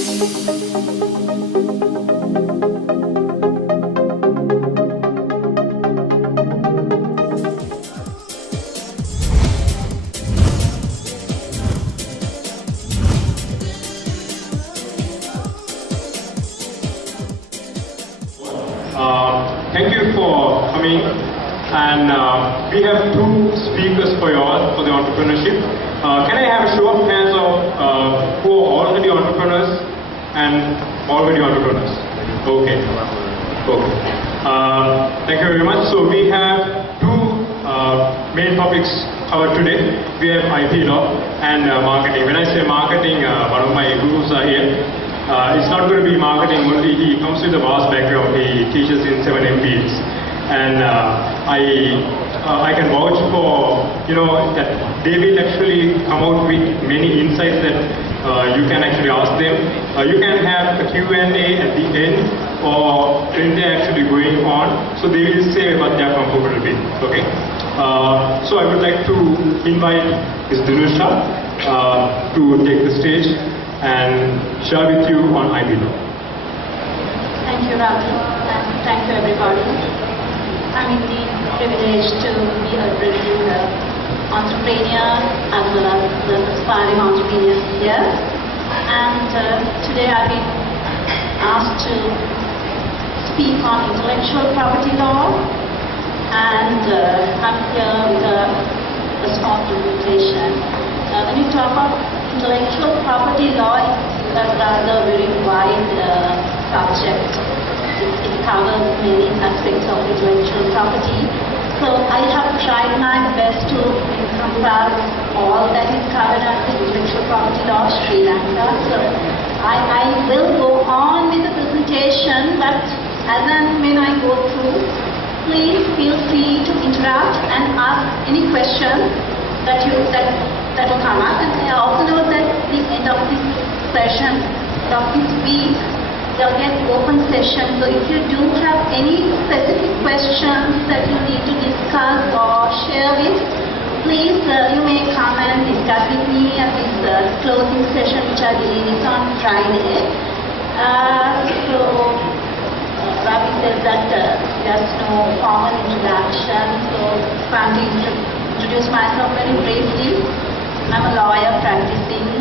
Thank you for coming, and we have two speakers for you all for the entrepreneurship. Can I have a show of hands of who are already entrepreneurs and already entrepreneurs? Okay. Thank you very much. So we have two main topics covered today. We have IP law and marketing. When I say marketing, one of my gurus are here. It's not going to be marketing only. He comes with a vast background. He teaches in 7 MBAs, and I can vouch for that they will actually come out with many insights that you can actually ask them. You can have a Q&A at the end, or when they're actually going on, so they will say what they are comfortable with. Okay. So I would like to invite Ms. Dinusha to take the stage and share with you on IP law. Thank you, Ravi, and thank you, everybody. I'm indeed privileged to be addressing the entrepreneurs as well as the aspiring entrepreneurs here. And today I've been asked to speak on intellectual property law, and I'm here with a small presentation. When you talk about intellectual property law, it's a rather very wide subject. It covers many aspects of intellectual property. So I have tried my best to encompass all that is covered under intellectual property law, Sri Lanka. So I will go on with the presentation, but as and when I go through, please feel free to interrupt and ask any questions that will come up. And I also know that at the end of this session, of this week, there'll be an open session. So if you do have any specific questions that you need to discuss or share with, please you may come and discuss with me at this closing session, which I believe is on Friday. Ravi says that there's no formal introduction, so I'm going to introduce myself very briefly. I'm a lawyer practicing in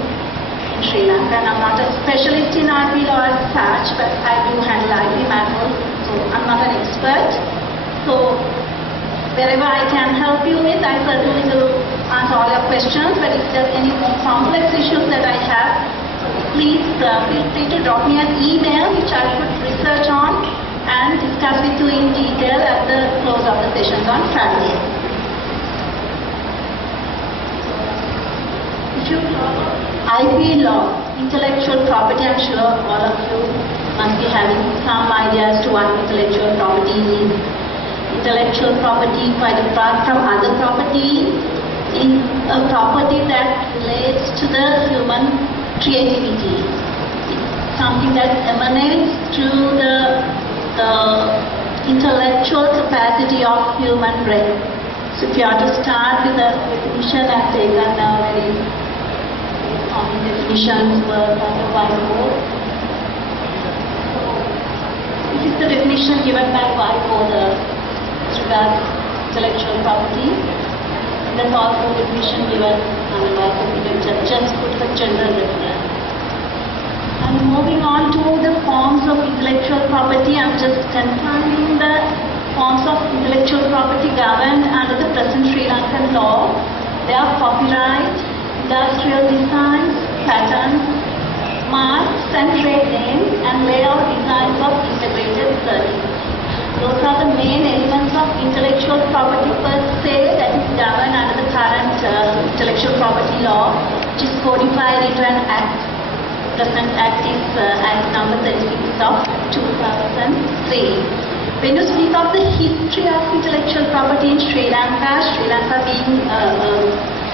Sri Lanka, and I'm not a specialist in IP law as such, but I do handle IP matters, so I'm not an expert. So wherever I can help you with, I certainly will answer all your questions, but if there's any more complex issues that I have, please feel free to drop me an email, which I could research on and discuss with you in detail at the close of the sessions on Friday. IP law, intellectual property, I'm sure all of you must be having some idea as to what intellectual property is. Intellectual property, quite apart from other property, is a property that relates to the human creativity. It's something that emanates through the intellectual capacity of human brain. So if you are to start with the definition, I've taken a very common definitions were on the whiteboard. So this is the definition given by whiteboard as regards intellectual property. And there's also a definition given on the whiteboard, just put for general reference. And moving on to the forms of intellectual property, I'm just confirming the forms of intellectual property governed under the present Sri Lankan law. They are copyright, industrial designs, patents, marks and trade names, and layout designs of integrated circuits. Those are the main elements of intellectual property per se that is governed under the current intellectual property law, which is codified into an act. Present act is Act number 36 of 2003. When you speak of the history of intellectual property in Sri Lanka being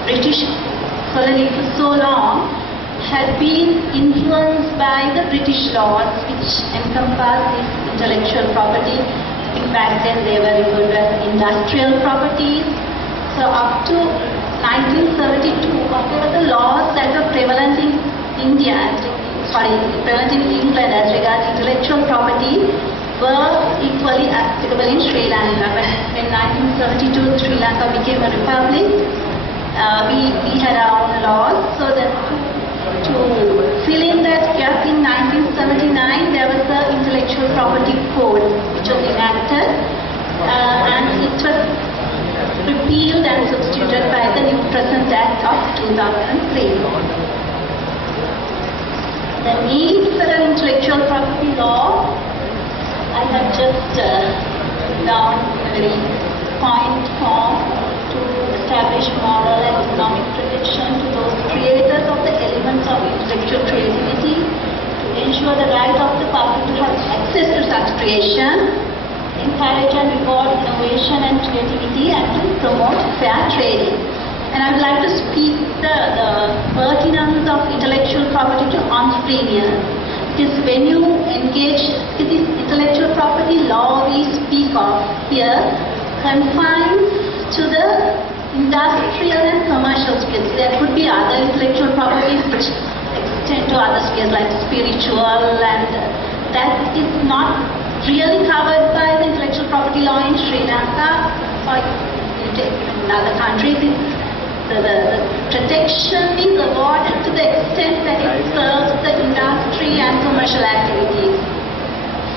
British colony for so long, had been influenced by the British laws which encompass this intellectual property. In fact, then they were referred to as industrial properties. So up to 1972, whatever the laws that were prevalent in India, prevalent in England as regards intellectual property were equally applicable in Sri Lanka. But in 1972 Sri Lanka became a republic, we had our own laws, so that to fill in that gap in 1979 there was the Intellectual Property Code which was enacted, and it was repealed and substituted by the new present Act of 2003. The need for an intellectual property law, I have just down in a very point form to establish moral and economic protection to those creators of the elements of intellectual creativity, to ensure the right of the public to have access to such creation, encourage and reward innovation and creativity, and to promote fair trading. And I would like to speak the pertinence of intellectual property to entrepreneurs. Because when you engage with this intellectual property law we speak of here confines to the industrial and commercial spheres. There could be other intellectual properties which extend to other spheres like spiritual, and that is not really covered by the intellectual property law in Sri Lanka or in other countries. The protection is awarded to the extent that it serves the industry and commercial activities.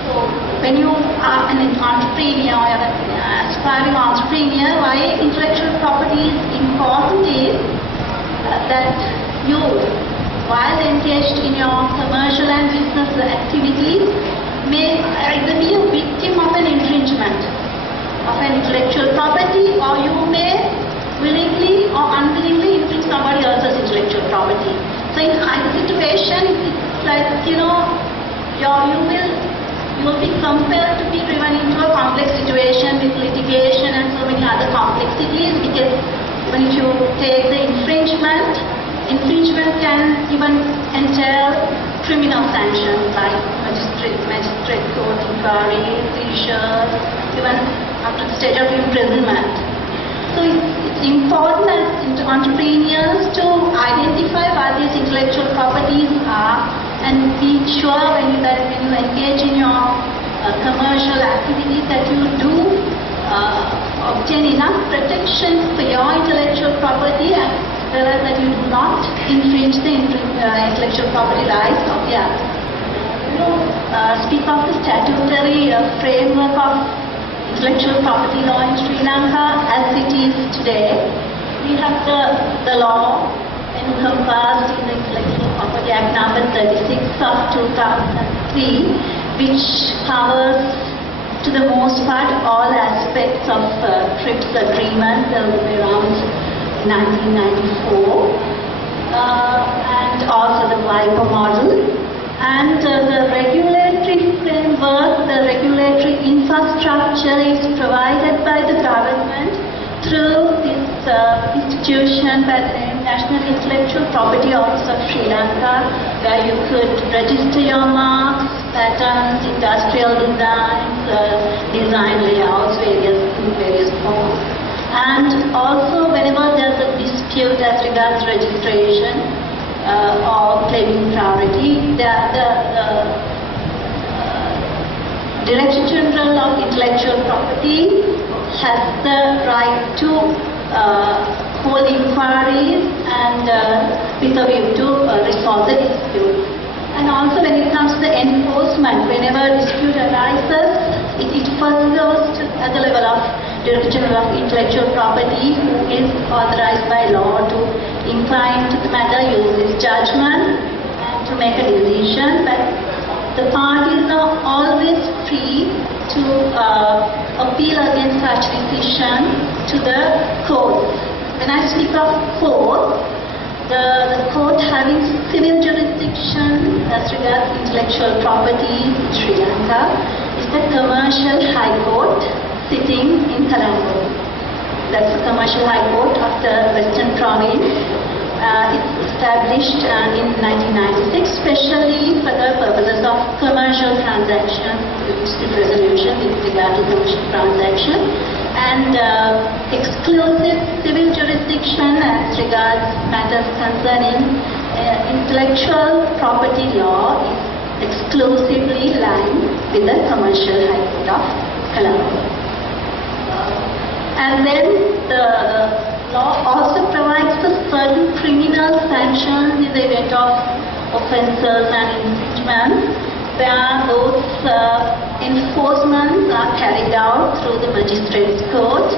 So when you are an entrepreneur or an aspiring entrepreneur, why intellectual property is important is that you, while engaged in your commercial and business activities, may either be a victim of an infringement of an intellectual property, or you may willingly or unwillingly infringe somebody else's intellectual property. So in either situation, it's like, you will be compelled to be driven into a complex situation with litigation and so many other complexities, because even if you take the infringement can even entail criminal sanctions like magistrate court inquiry, seizures, even up to the stage of imprisonment. So it's important as entrepreneurs to identify what these intellectual properties are and be sure when you engage in your commercial activities that you do obtain enough protection for your intellectual property, as well as that you do not infringe the intellectual property rights of the other. Speak of the statutory framework of intellectual property law in Sri Lanka as it is today. We have the law encompassed in the Intellectual Property Act number 36 of 2003, which covers to the most part all aspects of TRIPS agreement around 1994, and also the WIPO model. And the regulatory framework, the regulatory infrastructure is provided by the government through this institution by the National Intellectual Property Office of Sri Lanka, where you could register your marks, patents, industrial designs, design layouts, in various forms. And also whenever there's a dispute as regards registration, or claiming priority, the Director General of Intellectual Property has the right to hold inquiries and with a view to resolve the dispute. And also when it comes to the enforcement, whenever a dispute arises, it first goes at the level of Director General of Intellectual Property, who is authorized by law to incline to the matter, use his judgment, and to make a decision. But the parties are always free to appeal against such decision to the court. When I speak of court, the court having civil jurisdiction as regards intellectual property in Sri Lanka is the Commercial High Court sitting in Colombo. That's the Commercial High Court of the Western Province. It's established in 1996, specially for the purposes of commercial transactions, dispute resolution with regard to commercial transaction, and exclusive civil jurisdiction as regards matters concerning intellectual property law is exclusively aligned with the Commercial High Court of Colombo. And then the law also provides for certain criminal sanctions in the event of offences and infringements, where those enforcements are carried out through the magistrates' court,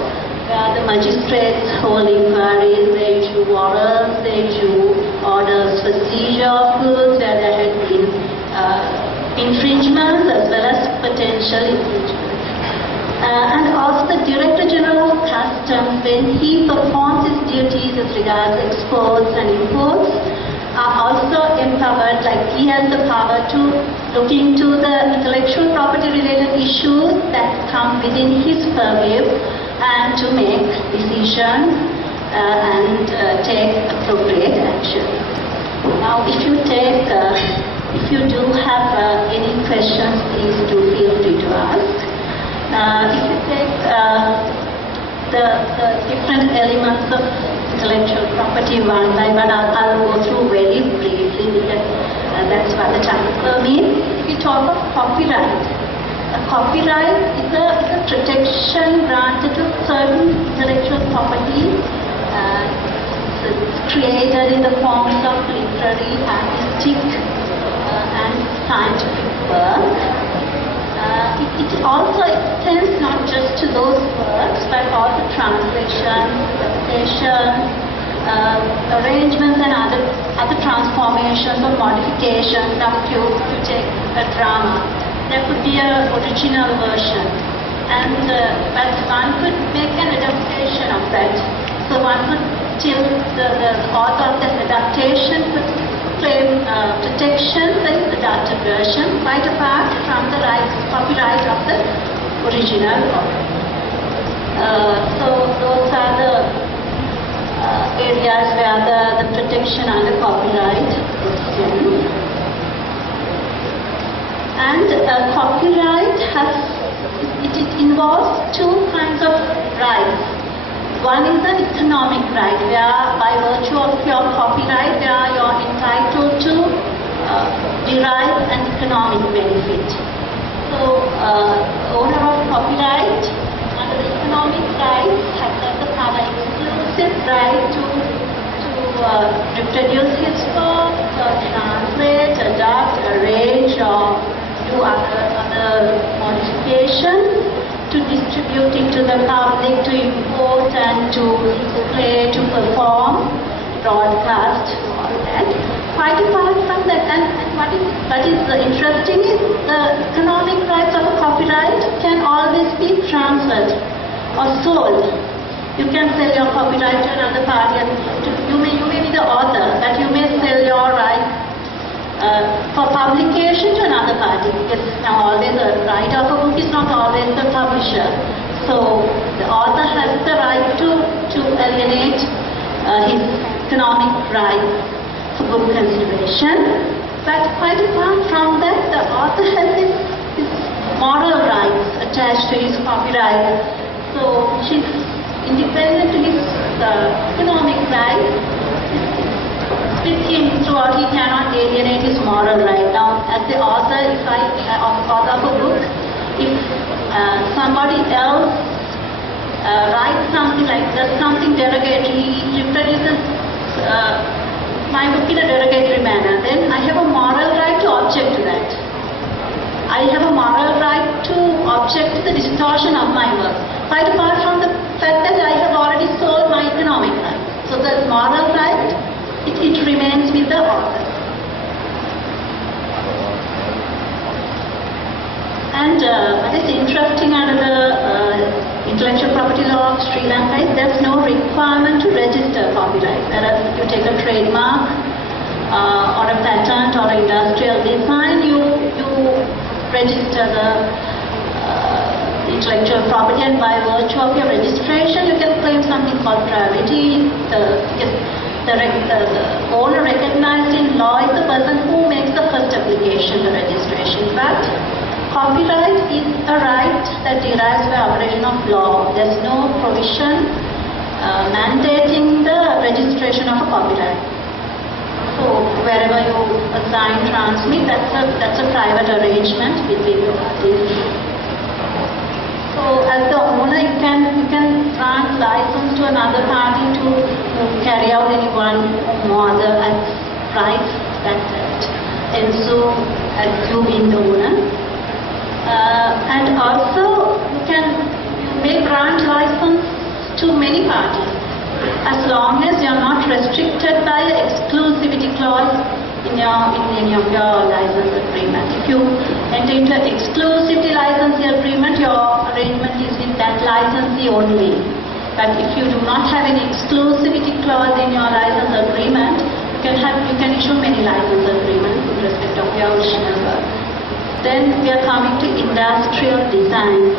where the magistrates hold inquiries, they issue warrants, they issue orders for seizure of goods where there had been infringements as well as potential infringements. And also the Director General of Customs, when he performs his duties as regards exports and imports, are also empowered, like he has the power to look into the intellectual property related issues that come within his purview and to make decisions and take appropriate action. Now, if you do have any questions, please do feel free to ask. If you take the different elements of intellectual property one by one, I'll go through very briefly because that's what the time permits. If you talk of copyright, a copyright is a protection granted to certain intellectual property created in the forms of literary, artistic, and scientific work. It also extends not just to those works, but also translations, adaptations, arrangements, and other transformations or modifications. Now, if you take a drama, there could be an original version, and but one could make an adaptation of that. So one could still, the author of that adaptation could claim protection for the adapted version, quite apart from the copyright of the original work. So those are the areas where the protection under copyright extends. And copyright it involves two kinds of rights. One is the economic right, where by virtue of your copyright, where you are entitled to derive an economic benefit. So, owner of copyright under the economic rights has the power, exclusive right to reproduce his work, translate, adapt, arrange, or do other modifications, to distribute it to the public, to import and to display, to perform, broadcast, all that. Quite apart from that, and what is interesting is the economic rights of a copyright can always be transferred or sold. You can sell your copyright to another party, and you may be the author, but you may sell your right for publication to another party, because now always the writer of a book is not always the publisher. So the author has the right to alienate his economic rights for book consideration. But quite apart from that, the author has his moral rights attached to his copyright. So which is independent to his economic rights. With him throughout, he cannot alienate his moral right. Now, as the author, if I author of a book, if somebody else writes something like does something derogatory, he reproduces my book in a derogatory manner, then I have a moral right to object to that. I have a moral right to object to the distortion of my work, quite apart from the fact that I have already sold my economic right. So the moral right, it remains with the author. And what is interesting under the intellectual property law of Sri Lanka is there's no requirement to register copyright. Whereas if you take a trademark or a patent or industrial design, you register the intellectual property, and by virtue of your registration, you can claim something called priority. The owner recognized in law is the person who makes the first application for registration. But copyright is a right that derives by operation of law. There's no provision mandating the registration of a copyright. So wherever you assign transmit, that's a private arrangement between the parties. So as the owner, you can grant license to another party to carry out any one or other rights that ensue as you being the owner. And also you may grant license to many parties as long as you are not restricted by an exclusivity clause in any of your license agreement. If you enter into an exclusivity licensee agreement, your arrangement is with that licensee only. But if you do not have any exclusivity clause in your license agreement, you can issue many license agreements in respect of your original work. Then we are coming to industrial design.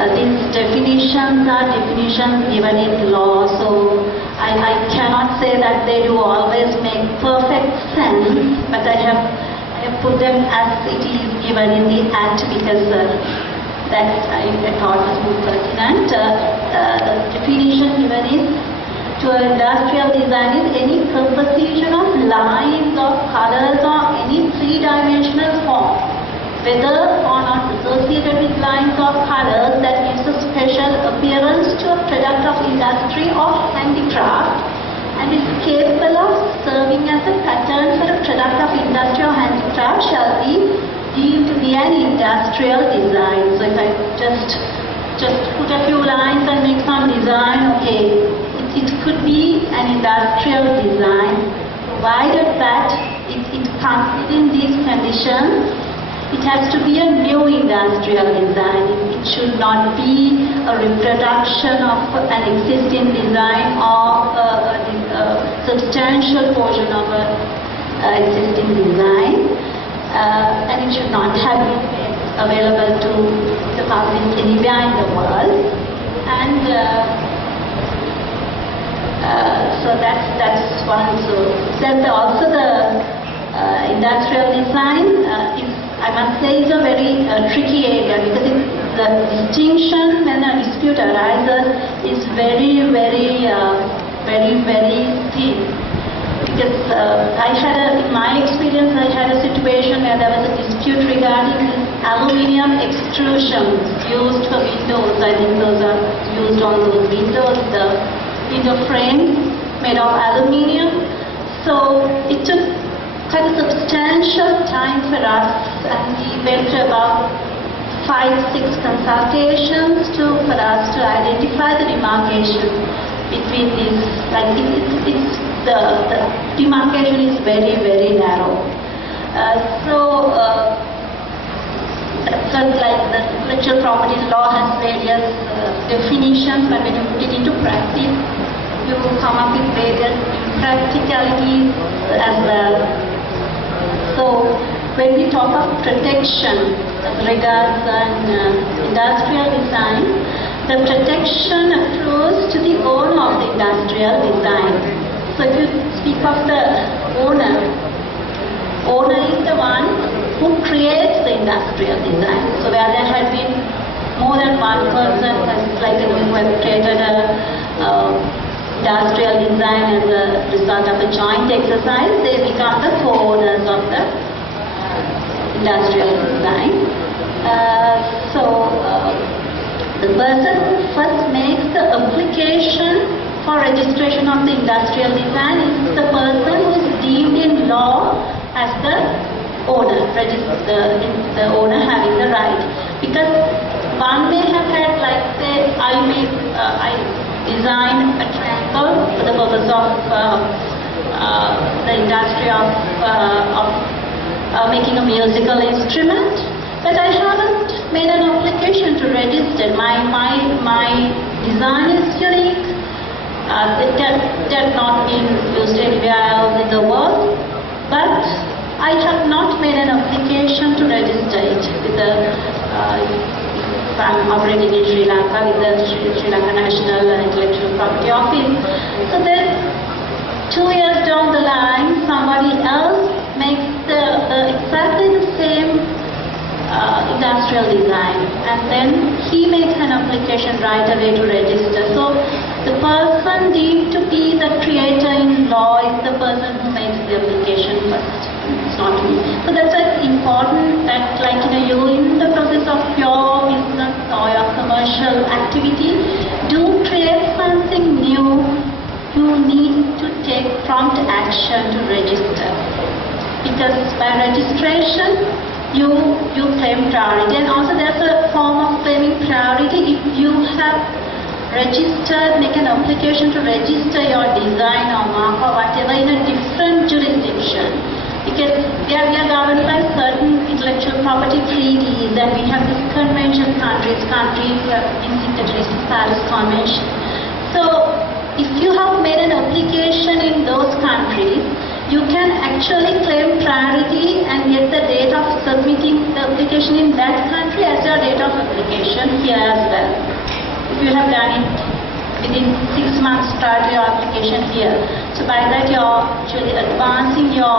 These definitions are definitions given in law, so I cannot say that they do always make perfect sense, but I have put them as it is given in the Act because that I thought was more pertinent. The definition given is to industrial design is any composition of lines or colors or any three-dimensional form, whether or not associated with lines or colors, that gives a special appearance to a product of industry or handicraft and is capable of serving as a pattern for a product of industry or handicraft shall be deemed to be an industrial design. So if I just put a few lines and make some design, okay, it could be an industrial design, provided that it comes within these conditions. It has to be a new industrial design. It should not be a reproduction of an existing design or a substantial portion of an existing design. And it should not have been made available to the public anywhere in the world. And so that's one. So then also the industrial design is, I must say, is a very tricky area because the distinction when a dispute arises is very thin. Because in my experience, I had a situation where there was a dispute regarding aluminium extrusions used for windows. I think those are used on those windows, the window frame made of aluminium. So it took quite a substantial time for us, and we went to about 5-6 consultations for us to identify the demarcation between these. Like the demarcation is very narrow. So like the intellectual property law has various definitions, but when you put it into practice, you come up with various impracticalities as well. So when we talk of protection as regards industrial design, the protection accrues to the owner of the industrial design. So if you speak of the owner is the one who creates the industrial design. So where there had been more than one person, like who have created a industrial design as a result of a joint exercise, they become the co-owners of the industrial design. The person who first makes the application for registration of the industrial design is the person who is deemed in law as the owner, the owner having the right. Because one may have had, like say, I design a triangle for the purpose of the industry of making a musical instrument, but I haven't made an application to register. My design is unique. It has not been used anywhere else in the world, but I have not made an application to register it with the I'm operating in Sri Lanka with the Sri Lanka National Intellectual Property Office. So then 2 years down the line, somebody else makes exactly the same industrial design, and then he makes an application right away to register. So the person deemed to be the creator in law is the person who makes the application first. It's not me. So that's important that, like, you in the process of your business or your commercial activity, do create something new. You need to take prompt action to register, because by registration you claim priority. And also there's a form of claiming priority if you have registered, make an application to register your design or mark or whatever in a different jurisdiction. Because we are governed by certain intellectual property treaties, and we have this convention countries in signatories to Paris Convention. So if you have made an application in those countries, you can actually claim priority and get the date of submitting the application in that country as your date of application here as well. If you have done it within 6 months prior to your application here. So by that you're actually advancing your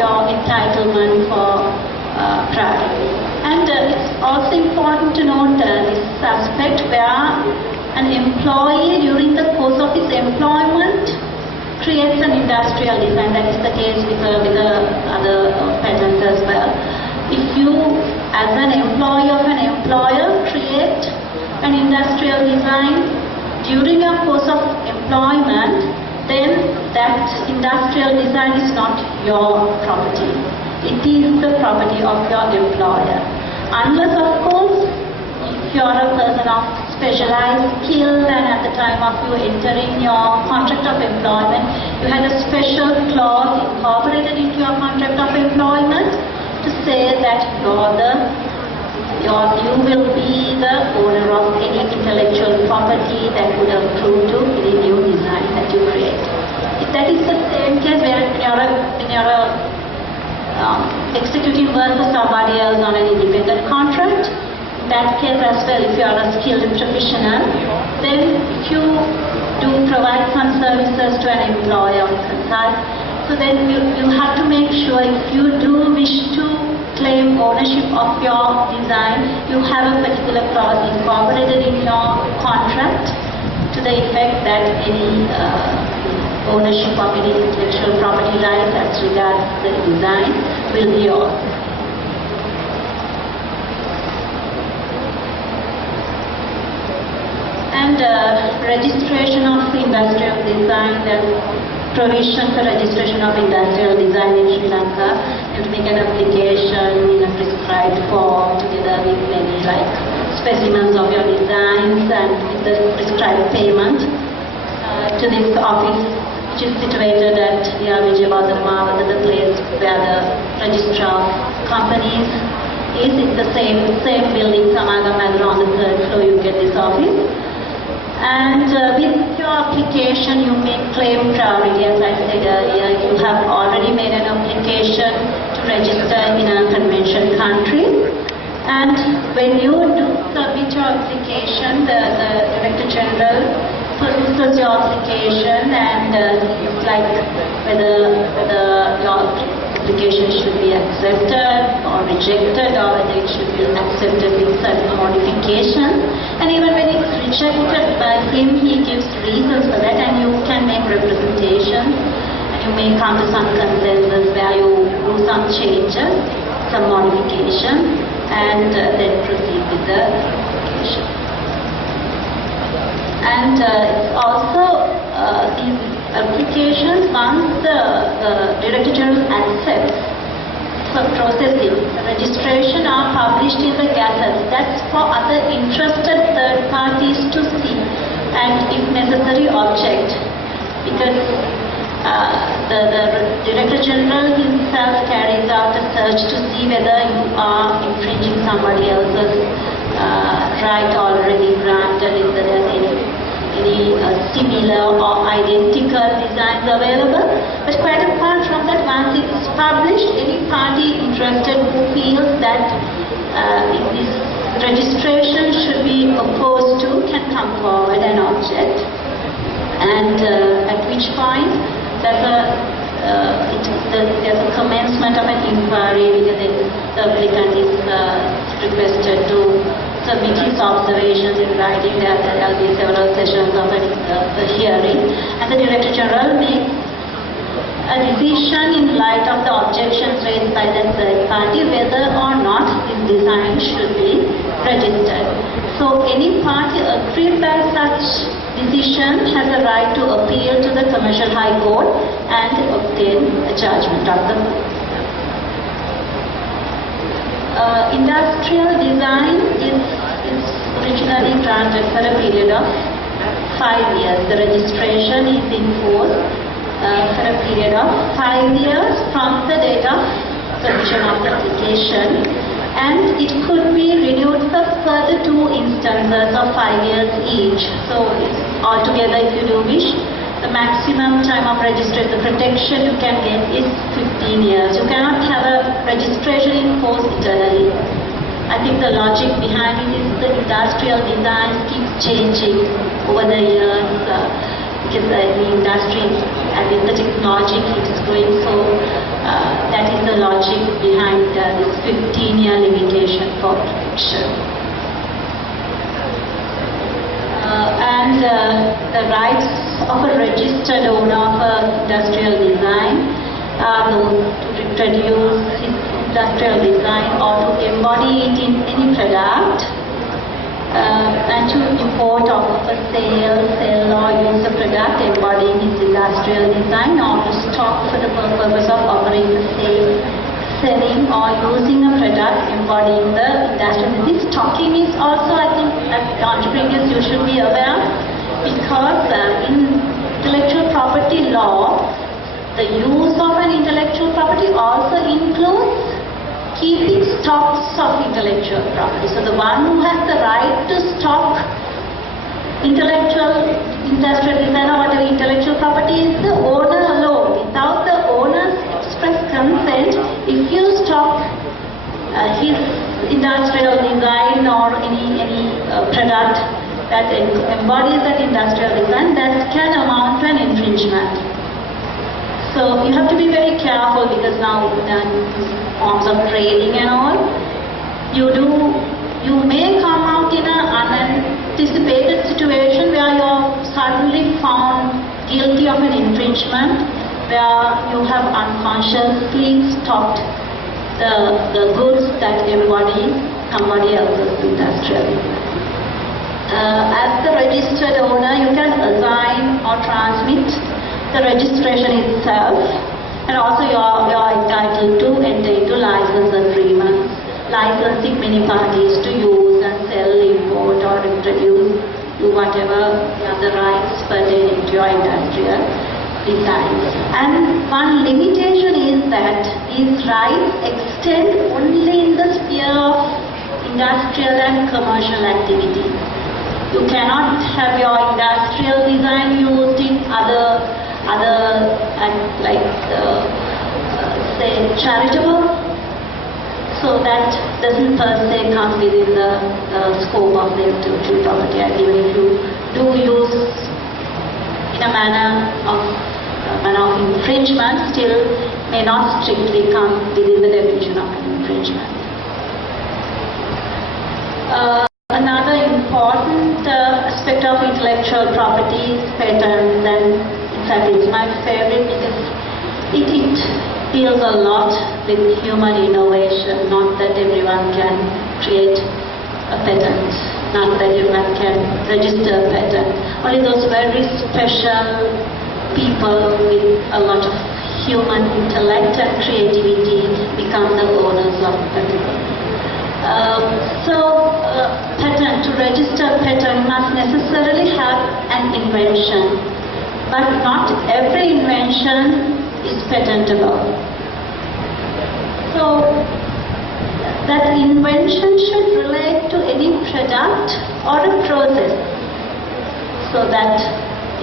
entitlement for priority. And it's also important to note this aspect where an employee during the course of his employment creates an industrial design. That is the case with the other patents as well. If you, as an employee of an employer, create an industrial design during your course of employment, then that industrial design is not your property. It is the property of your employer. Unless, of course, if you are a person of specialized skill and at the time of you entering your contract of employment, you had a special clause incorporated into your contract of employment to say that you will be the owner of any intellectual property that would accrue to any new design that you create. If that is the same case where when you're executing work for somebody else on an independent contract, that case as well, if you are a skilled professional, then if you do provide some services to an employer or consult, so then you have to make sure, if you do wish to claim ownership of your design, you have a particular clause incorporated in your contract to the effect that any ownership of any intellectual property rights as regards the design will be yours. And registration of industrial design, the provision for registration of industrial design in Sri Lanka, you have to make an application in a prescribed form together with many specimens of your designs and with the prescribed payment to this office, which is situated at Vijayabhadra, the place where the registrar of companies is. It's the same building, Samagam, on the 3rd floor you get this office. And with your application, you may claim priority. As I said earlier, you have already made an application to register in a convention country. And when you do submit your application, the Director General peruses your application and it's like whether your application should be accepted or rejected, or whether it should be accepted with certain modifications. And even when it's rejected by him, he gives reasons for that, and you can make representations, and you may come to some consensus where you do some changes, some modifications, and then proceed with the application. And it's also these applications, once the Director General accepts for processing, the registration are published in the Gazette. That's for other interested third parties to see and, if necessary, object. Because the Director General himself carries out a search to see whether you are infringing somebody else's right already granted, if there is any similar or identical designs available. But quite apart from that, once it's published, any party interested who feels that if this registration should be opposed to can come forward and object. And at which point there's a commencement of an inquiry, because the applicant is requested to submit his observations in writing. There will be several sessions of a hearing, and the Director General makes a decision in light of the objections raised by the third party whether or not this design should be registered. So any party aggrieved by such decision has a right to appeal to the Commercial High Court and obtain a judgment of the court. Industrial design is originally granted for a period of 5 years. The registration is in force for a period of 5 years from the date of submission of the application, and it could be renewed for further 2 instances of 5 years each. So altogether, if you do wish, the maximum time of registration, the protection you can get is 15 years. You cannot have a registration in force eternally. I think the logic behind it is the industrial design keeps changing over the years because the industry and the technology keeps growing. So that is the logic behind this 15-year limitation for protection. The rights of a registered owner of an industrial design are those to reproduce his industrial design or to embody it in any product, and to import or for sale, sell or use a product embodying his industrial design, or to stock for the purpose of offering the sale, selling or using a product embodying the industrial. This stocking is also, I think, as entrepreneurs you should be aware, because in intellectual property law, the use of an intellectual property also includes keeping stocks of intellectual property. So the one who has the right to stock industrial design or whatever intellectual property is the owner alone. Without the owner's express consent, if you stock his industrial design or any product that embodies that industrial design, that can amount to an infringement. So you have to be very careful, because now forms of trading and all, you may come out in an unanticipated situation where you're suddenly found guilty of an infringement, where you have unconsciously stocked the goods that embody somebody else's industrial design. As the registered owner, you can assign or transmit the registration itself, and also you are entitled to enter into license agreements, licensing many parties to use and sell, import or introduce, do whatever other rights pertaining to your industrial design. And one limitation is that these rights extend only in the sphere of industrial and commercial activities. You cannot have your industrial design used in other like say charitable, so that doesn't per se come within the scope of the intellectual property act. Even if you do use in a manner of infringement, still may not strictly come within the definition of an infringement. Another important aspect of intellectual property is patents, and in fact it's my favorite because it deals a lot with human innovation. Not that everyone can create a patent, not that everyone can register a patent. Only those very special people with a lot of human intellect and creativity become the owners of patent. Patent, to register patent must necessarily have an invention, but not every invention is patentable. So that invention should relate to any product or a process. So that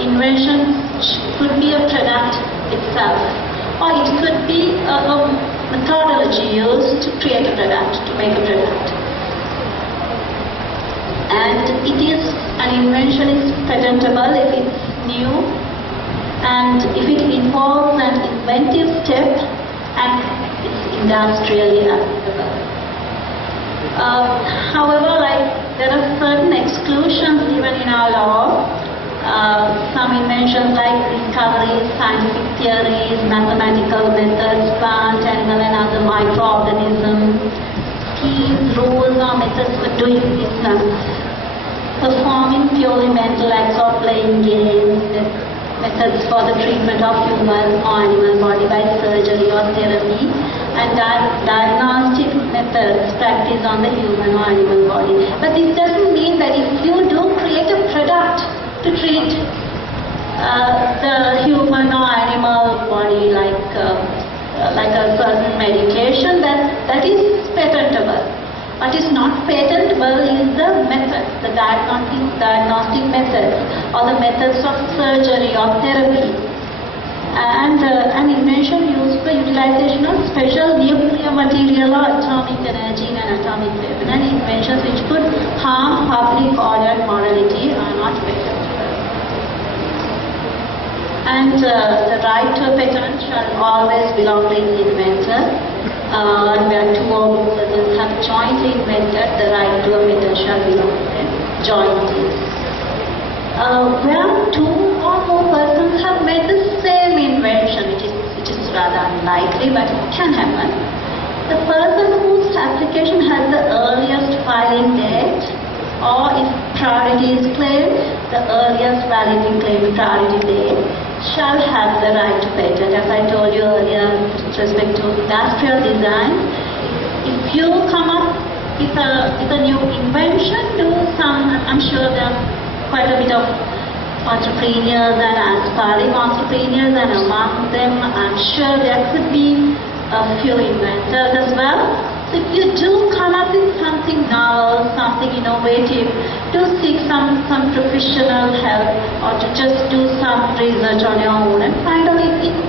invention could be a product itself, or it could be a methodology used to create a product, to make a product. And an invention is patentable if it's new and if it involves an inventive step and it's industrially applicable. However, there are certain exclusions even in our law. Some inventions like discoveries, scientific theories, mathematical methods, plant, animal and other microorganisms, schemes, rules or methods for doing business, performing purely mental acts or playing games, methods for the treatment of human or animal body by surgery or therapy, and diagnostic methods practiced on the human or animal body. But this doesn't mean that if you do create a product to treat the human or animal body like a certain medication, that is patentable. What is not patentable is the methods, the diagnostic methods or the methods of surgery or therapy. And an invention used for utilization of special nuclear material or atomic energy and atomic weapon, and inventions which could harm public order and morality are not patentable. And the right to a patent shall always belong to the inventor. Where two or more persons have jointly invented, the right to a patent shall belong to them jointly. Where two or more persons have made the same invention, which is rather unlikely, but it can happen. The person whose application has the earliest filing date, or if priority is claimed, the earliest validly claimed priority date, shall have the right to patent. As I told you earlier with respect to industrial design, if you come up with a new invention, I'm sure there are quite a bit of entrepreneurs and aspiring entrepreneurs, and among them I'm sure there could be a few inventors as well. So if you do come up with something novel, something innovative, do seek some professional help or to just do some research on your own and find out if it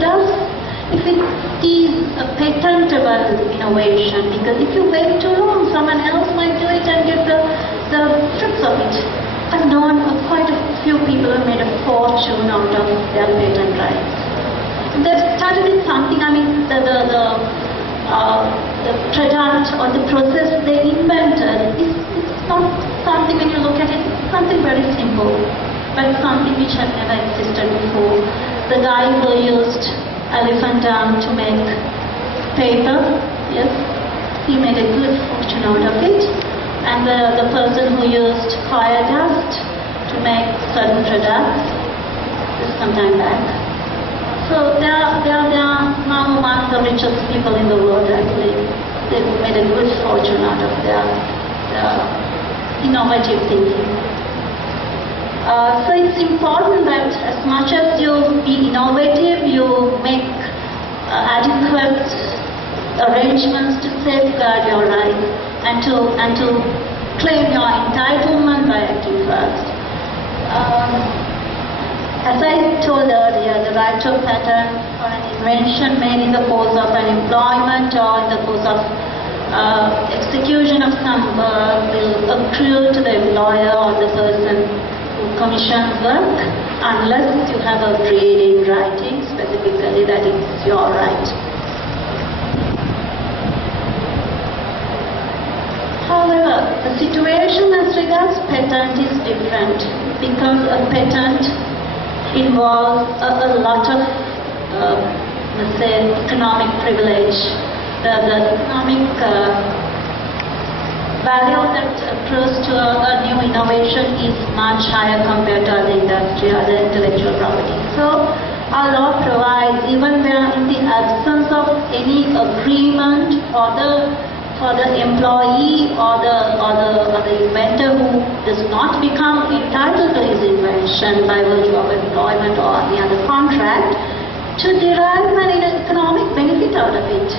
is a patentable innovation. Because if you wait too long, someone else might do it and get the fruits of it. I've known quite a few people who made a fortune out of their patent rights. They've started with something, the product or the process they invented is not something, when you look at it, something very simple, but something which had never existed before. The guy who used elephant dung to make paper, yes, he made a good fortune out of it. And the person who used fire dust to make certain products, some time back. So they are now among the richest people in the world, actually. They've made a good fortune out of their innovative thinking. So it's important that as much as you be innovative, you make adequate arrangements to safeguard your rights and to claim your entitlement by acting first. As I told earlier, the right to a patent or an invention made in the course of an employment or in the course of execution of some work will accrue to the employer or the person who commissions work, unless you have agreed in writing specifically that it's your right. However, the situation as regards patent is different, because a patent involves a lot of, let's say, economic privilege. The economic value that accrues to a new innovation is much higher compared to other industry, other intellectual property. So our law provides, even where in the absence of any agreement for the employee or the inventor who does not become entitled to his invention by virtue of employment or any other contract, to derive an economic benefit out of it.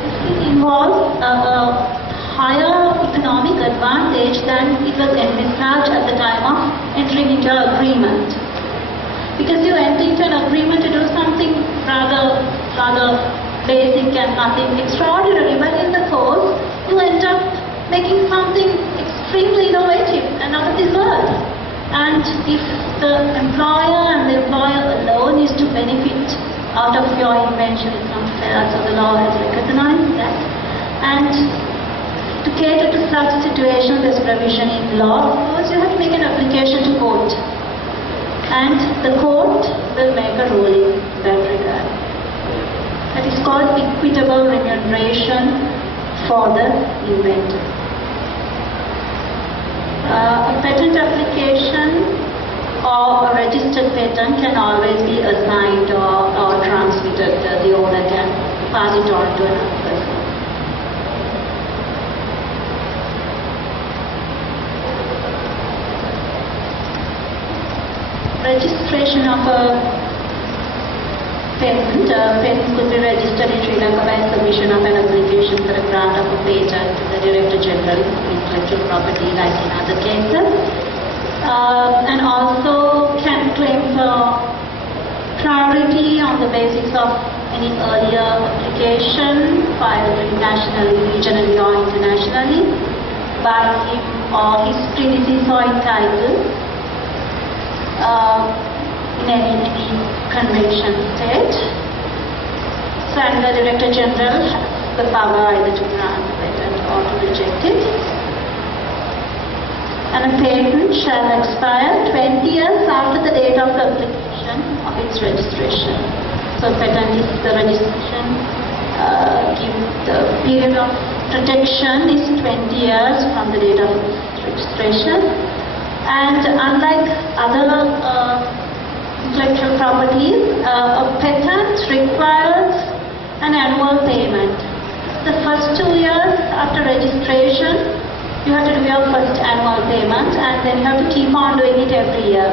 It involves a higher economic advantage than it was envisaged at the time of entering into an agreement. Because you enter into an agreement to do something rather basic and nothing extraordinary, but in the course you end up making something extremely innovative and out of this world. And if the employer and the employer alone is to benefit out of your invention, it's not fair, so the law has recognized that. And to cater to such situations, there's provision in law. Of course, you have to make an application to court. and the court will make a ruling in that regard. That is called equitable remuneration for the inventor. A patent application or a registered patent can always be assigned or transmitted. The owner can pass it on to another person. Registration of a patent. A patent could be registered in Sri Lanka by submission of an application for a grant of a patent to the Director General of Intellectual Property, like in other cases. And also can claim for priority on the basis of any earlier application filed nationally, regionally or internationally by him or his predecessor in title in any convention state. So, and the Director General has the power either to grant the patent or to reject it. And a patent shall expire 20 years after the date of the application of its registration. So, patent is the registration, the period of protection is 20 years from the date of registration. And unlike other intellectual properties, a patent requires an annual payment. The first 2 years after registration, you have to do your first annual payment, and then you have to keep on doing it every year.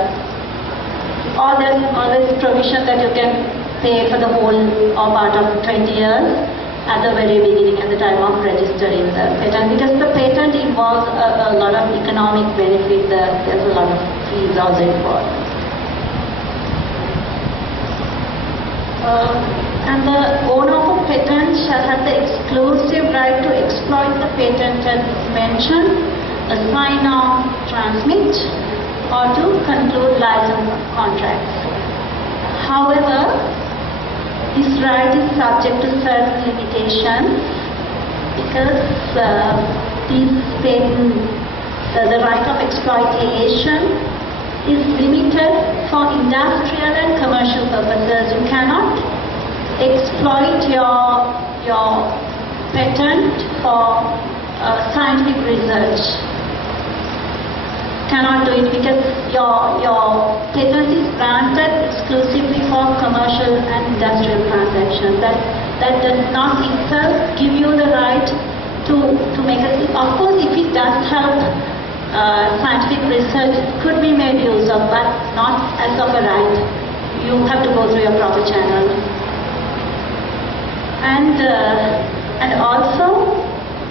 Or there's always provision that you can pay for the whole or part of 20 years at the very beginning, at the time of registering the patent, because the patent involves a lot of economic benefit. There's a lot of fees also involved. And the owner of a patent shall have the exclusive right to exploit the patented invention, assign or transmit, or to conclude license contracts. However, this right is subject to certain limitations because these patent, the right of exploitation is limited for industrial and commercial purposes. You cannot exploit your patent for scientific research. Cannot do it because your patent is granted exclusively for commercial and industrial transactions. That does not itself give you the right to make a. Of course, if it does help scientific research, it could be made use of, but not as of a right. You have to go through your proper channel. And also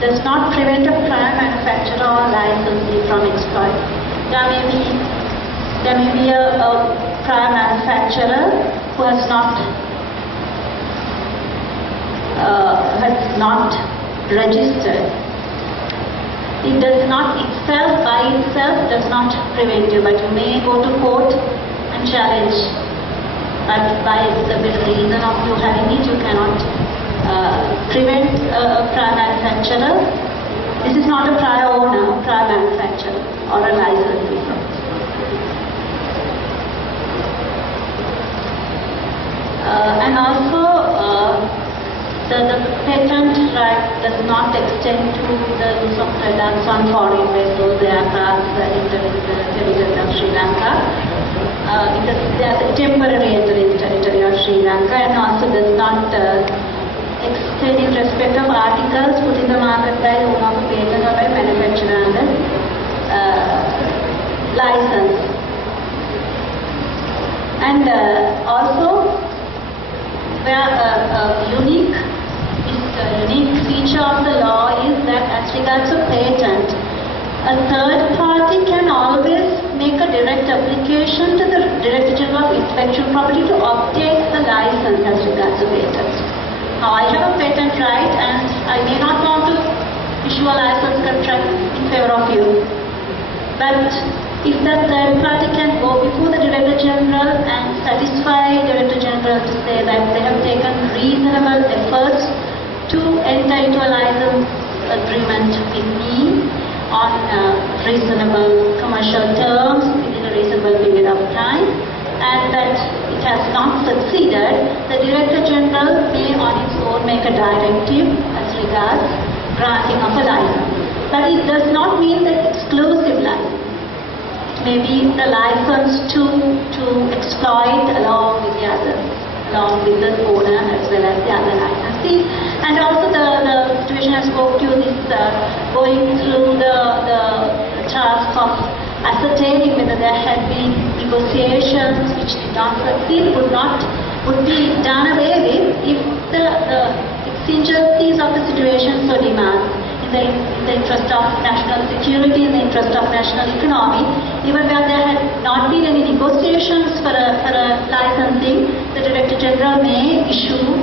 does not prevent a prior manufacturer or licensee from exploit. There may be a prior manufacturer who has not registered. It does not itself, by itself, does not prevent you, but you may go to court and challenge. But by the very reason of you having it, you cannot prevent a prior manufacturer. This is not a prior owner, prior manufacturer or a licensee. And also, the patent right does not extend to the use of products on foreign vessels, aircraft entering the territory of Sri Lanka. Because they are the temporary entering the territory of Sri Lanka, and also does not extend in respect of articles put in the market by the owner of a patent or by manufacturer under license. And also, where a unique feature of the law is that as regards a patent, a third party can always make a direct application to the Director General of Intellectual Property to obtain a license as regards a patent. Now, I have a patent right and I may not want to issue a license contract in favor of you. But if that third party can go before the Director General and satisfy Director General to say that they have taken reasonable efforts to enter into a license agreement with me on reasonable commercial terms within a reasonable period of time, and that it has not succeeded, the Director General may on its own make a directive as regards granting of a license. But it does not mean the exclusive license. It may be the license to exploit along with the others, along with the owner as well as the other licensee. And also the situation I spoke to this going through the task of ascertaining whether there had been negotiations which did not succeed would be done away with if the exigencies of the situation so demand, in the interest of national security, in the interest of national economy. Even where there had not been any negotiations for a licensing, the Director General may issue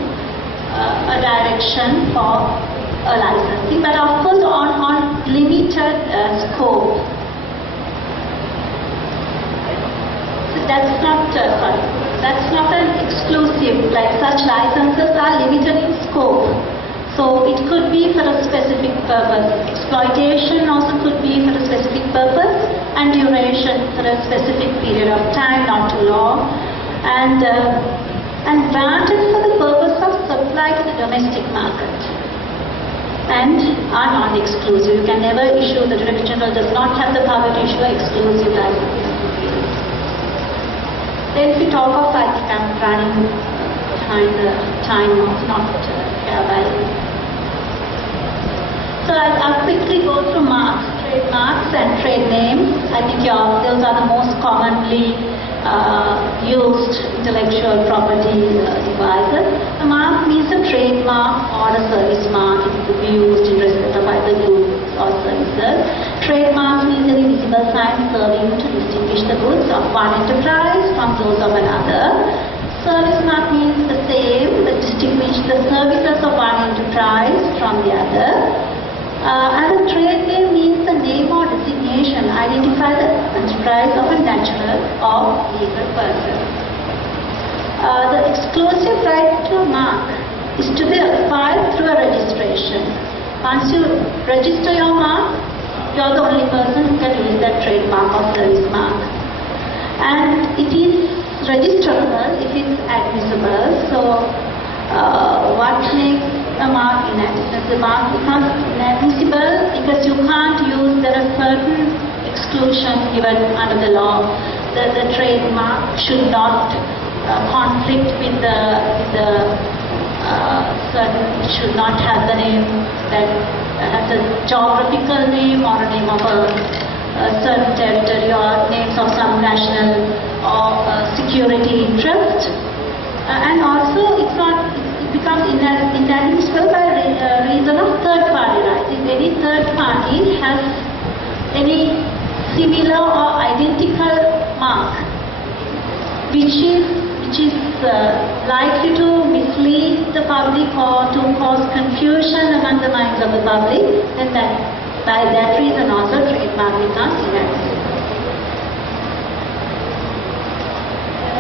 a direction for a licensing, but of course on limited scope. That's not an exclusive, like such licenses are limited in scope. So it could be for a specific purpose. Exploitation also could be for a specific purpose, and duration for a specific period of time, not too long. And granted for the purpose of supply to the domestic market. And are non-exclusive. You can never issue, the Director General does not have the power to issue exclusive licenses. Then if we talk of, I think I'm running behind the time of not hereby. So I'll quickly go through marks, trademarks and trade names. I think those are the most commonly used intellectual property devices. A mark means a trademark or a service mark. It could be used in respect of either goods or services. Trademark means any visible sign serving to distinguish the goods of one enterprise from those of another. Service mark means the same, but distinguish the services of one enterprise from the other. And a trade name means the name or designation identify the enterprise of a natural or legal person. The exclusive right to a mark is to be acquired through a registration. Once you register your mark, you are the only person who can use that trademark or service mark. And it is registerable if it's admissible. So what makes a mark inadmissible? The mark becomes inadmissible because you can't use, there are certain exclusions given under the law. The trademark should not conflict with the certain, it should not have the name that has a geographical name or a name of a certain territory or names of some national or security interest. And also it becomes inadmissible by reason of third party rights. If any third party has any similar or identical mark which is likely to mislead the public or to cause confusion among the minds of the public, then by that reason also trademark becomes inadmissible.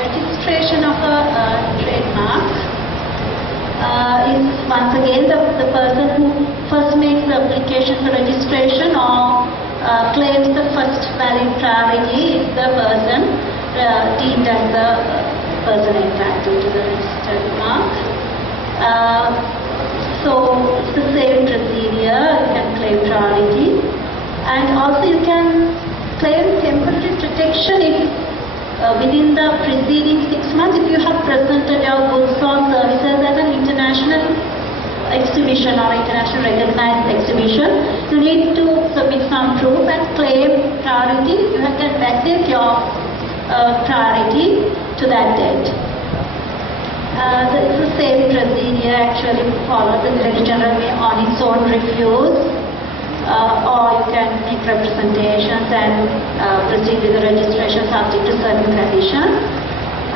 Registration of a trademark is once again the person who first makes the application for registration or claims the first valid priority is the person deemed as the person entitled to the registered mark. So it's the same procedure, you can claim priority, and also you can claim temporary protection if within the preceding 6 months, if you have presented your goods or services at an international exhibition or international recognized exhibition, you need to submit some proof and claim priority. You can backdate your priority to that date. It's the same procedure actually followed. The Director General may on its own refuse or you can make representations and proceed with the registration subject to certain conditions.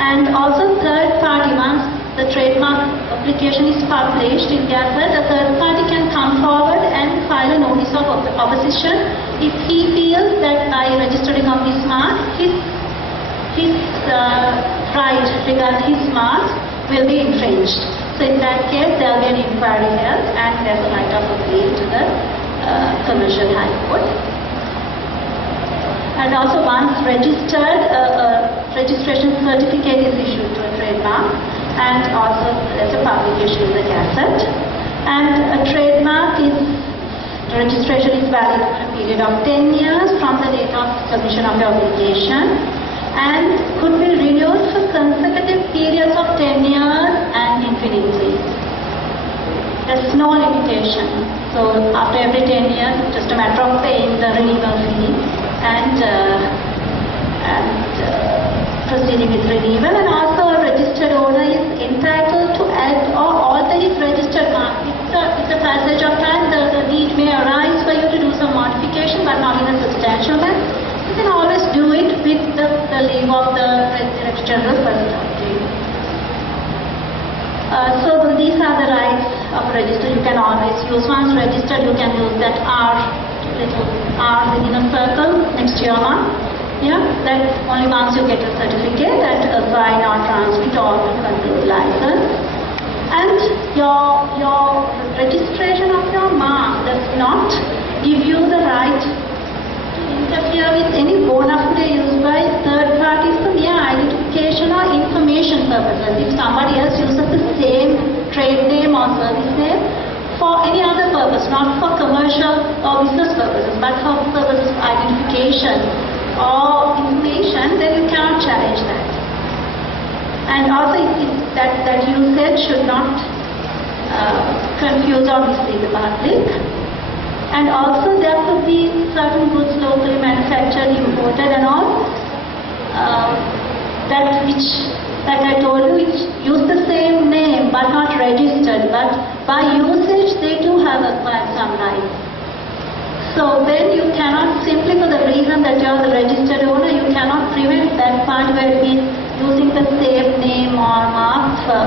And also third party, once the trademark application is published in Gazette, a third party can come forward and file a notice of opposition if he feels that by registering of his mark, his right regarding his mark will be infringed. So in that case, there will be an inquiry held and there's a right of appeal to the Commercial High Court. And also once registered, registration certificate is issued to a trademark, and also there's a publication in the Gazette. And a trademark is, registration is valid for a period of 10 years from the date of submission of your application, and could be renewed for consecutive periods of 10 years and infinity. There's no limitation. So after every 10 years, it's just a matter of paying the renewal fee and proceeding with renewal. And also a registered owner is entitled to add or alter his registered mark. With the passage of time, the need may arise for you to do some modification, but not in a substantial manner. You can always do it with the leave of the Registrar General. So these are the rights of register. You can always use. Once registered, you can use that little R within a circle next to your mark. Yeah, that only once you get a certificate that assign or transmit or control license. And your registration of your mark does not give you the right to interfere with any bona fide used by third parties for mere identification or information purposes. If somebody else uses the same trade name or service name for any other purpose, not for commercial or business purposes, but for purposes of identification or information, then you cannot challenge that. And also that usage should not confuse or mislead the public. And also there could be certain goods locally manufactured, imported and all, that which, like I told you, which use the same name but not registered, but by usage they do have acquired some rights. So then you cannot, simply for the reason that you are the registered owner, you cannot prevent that part where he is using the same name or mark for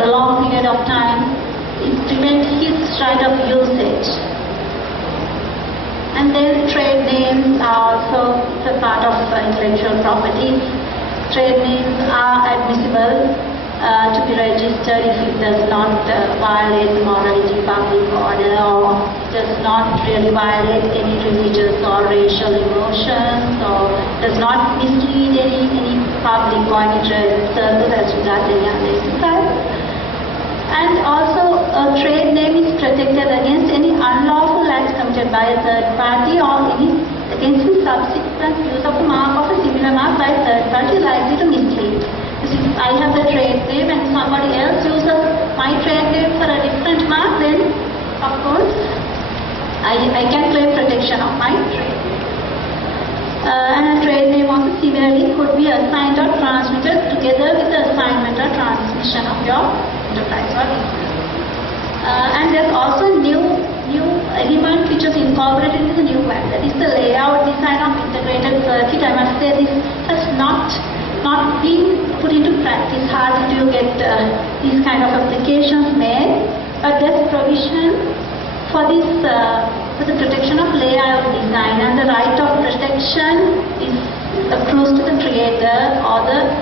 a long period of time. It prevents his right of usage. And then trade names are also a part of intellectual property. Trade names are admissible to be registered if it does not violate the morality, public order, or does not really violate any religious or racial emotions, or does not mislead any public or any trade circle as regards any other exercise. And also a trade name is protected against any unlawful act committed by a third party or against the subsequent use of a mark of a similar mark by a third party likely to mislead. If I have the trade name and somebody else uses my trade name for a different mark, then of course I can claim protection of my trade name. And a trade name also similarly could be assigned or transmitted together with the assignment or transmission of your enterprise or business. And there's also a new element which is incorporated in the new act. That is the layout design of integrated circuit. I must say this has not been put into practice. Hardly do you get these kind of applications made, but there's provision for this for the protection of layout design, and the right of protection is accrues to the creator or the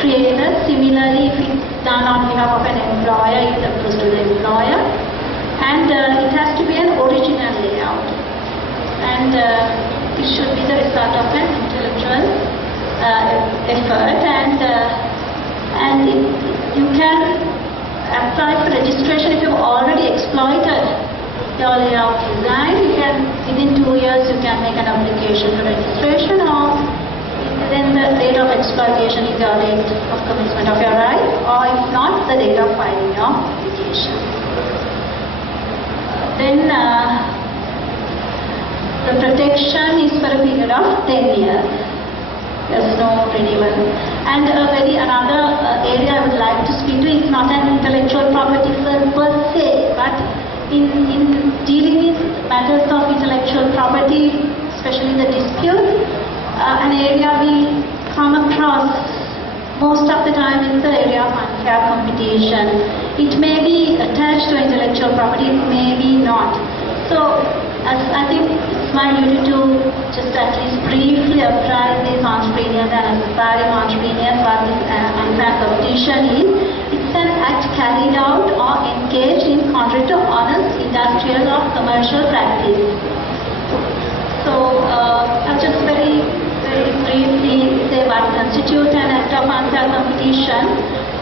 creator. Similarly, if it's done on behalf of an employer, it accrues to the employer, and it has to be an original layout, and it should be the result of an intellectual effort, and you can apply for registration if you've already exploited your layout design. You can, within 2 years, you can make an application for registration, or then the date of exploitation is your date of commencement of your right, or if not, the date of filing your application. Then the protection is for a period of 10 years. There's no renewal. And another area I would like to speak to is not an intellectual property per se, but in dealing with matters of intellectual property, especially the dispute, an area we come across most of the time is the area of unfair competition. It may be attached to intellectual property, it may be not. So I think it's my duty to just at least briefly apprise these entrepreneurs and aspiring entrepreneurs what this unfair competition is. It's an act carried out or engaged in contrary to honest industrial or commercial practice. So I'll just say, what constitutes an act of unfair competition,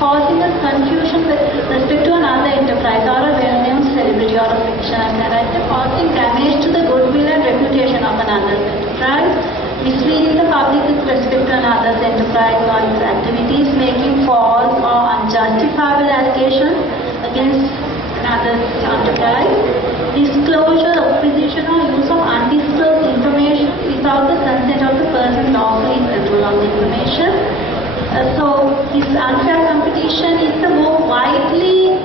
causing a confusion with respect to another enterprise or a well-known celebrity or a fictional character, causing damage to the goodwill and reputation of another enterprise, misleading the public with respect to another's enterprise or its activities, making false or unjustifiable allegations against another's enterprise, disclosure, acquisition or use of undisclosed information without the consent of the person lawfully entitled on the information. So this unfair competition is the more widely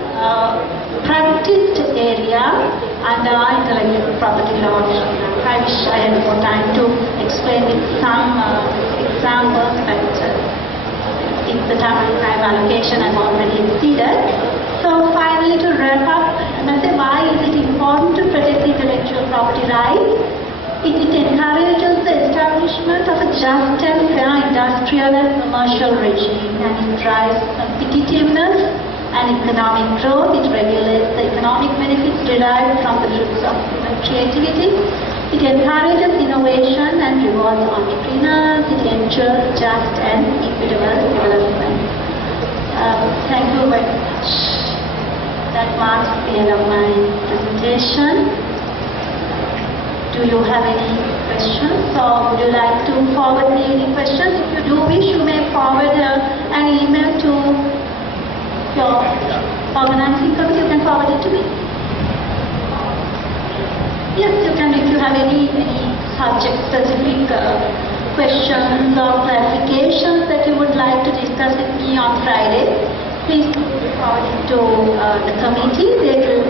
practiced area under intellectual property law. I wish I had more time to explain with some examples, but in the time allocation I've already exceeded. So finally, to wrap up, I must say, why is it important to protect the intellectual property rights? It encourages the establishment of a just and fair industrial and commercial regime, and it drives competitiveness and economic growth. It regulates the economic benefits derived from the fruits of human creativity. It encourages innovation and rewards entrepreneurs. It ensures just and equitable development. Thank you very much. That marks the end of my presentation. Do you have any questions, or would you like to forward me any questions? If you do wish, you may forward an email to your organizing committee. You can forward it to me. Yes, you can. If you have any subject-specific questions or clarifications that you would like to discuss with me on Friday, please forward it to the committee. They will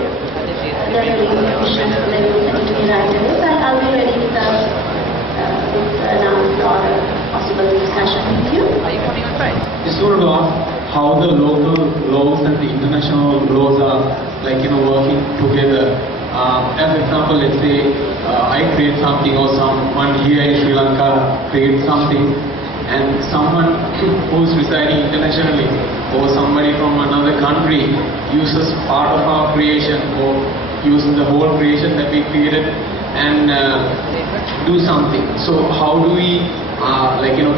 send it to me right away. I'll be ready with an answer or a possible discussion with you. Are you coming on Friday? Just wanted to ask how the local laws and the international laws are working together. As an example, let's say I create something, or someone here in Sri Lanka creates something, and someone who's residing internationally or somebody from another country uses part of our creation or uses the whole creation that we created and do something. So how do we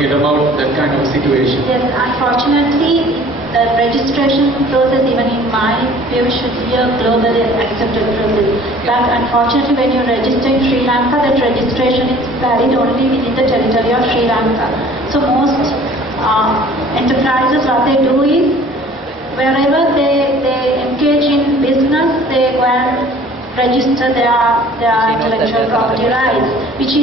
get about that kind of situation? Yes, unfortunately, the registration process, even in my view, should be a globally accepted process. But unfortunately, when you register in Sri Lanka, that registration is valid only within the territory of Sri Lanka. So most enterprises, what they do is, wherever they engage in business, they go and register their intellectual property rights, which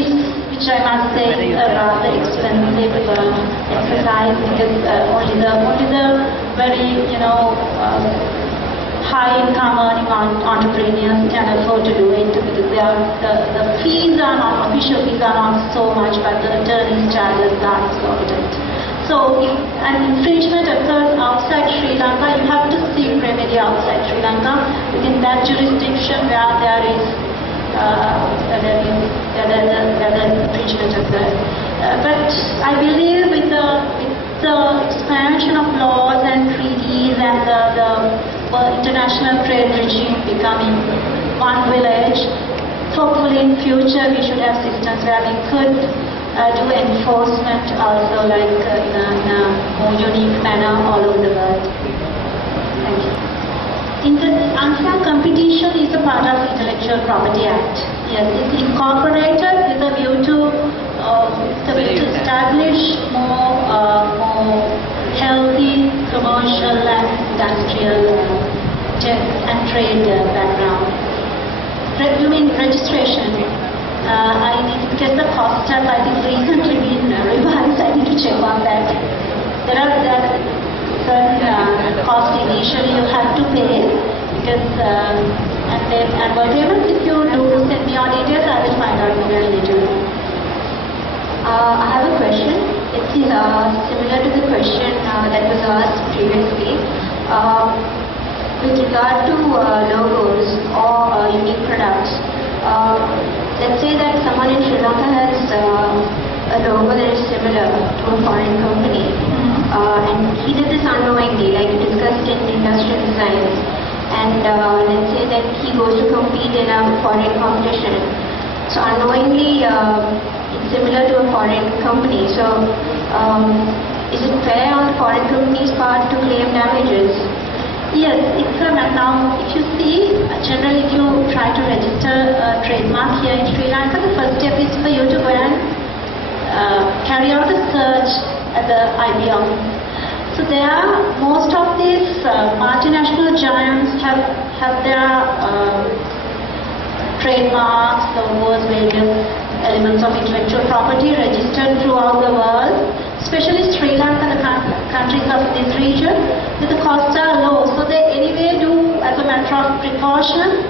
I must say is a rather expensive exercise, because only the very high income earning entrepreneurs can afford to do it, because the fees are not, official fees are not so much, but the attorney's charges are exorbitant. So if an infringement occurs outside Sri Lanka, you have to seek remedy outside Sri Lanka within that jurisdiction where there is infringement occurs. But I believe with the expansion of laws and treaties and the international trade regime becoming one village, hopefully in future we should have systems where we could do enforcement also in a more unique manner all over the world. Thank you. Unfair competition is a part of Intellectual Property Act. Yes, it's incorporated with a view to establish more healthy commercial and industrial and trade background. You mean registration? I need to get the cost up. I think recently been revised. I need to check on that. There are certain costs initially you have to pay, because and whatever, if you do send me your details, I will find out more later. I have a question. It's similar to the question that was asked previously. With regard to logos or unique products, let's say that someone in Sri Lanka has a logo that is similar to a foreign company, and he did this unknowingly, like you discussed in industrial design, and let's say that he goes to compete in a foreign competition. So unknowingly, it's similar to a foreign company. So Is it fair on the foreign company's part to claim damages? Yes, it's a now if you see, generally if you try to register a trademark here in Sri Lanka, the first step is for you to go and carry out a search at the IB office. So most of these multinational giants have their trademarks, logos, various elements of intellectual property registered throughout the world, especially Sri Lanka, the countries of this region, where the costs are low. So they anyway do, as a matter of precaution,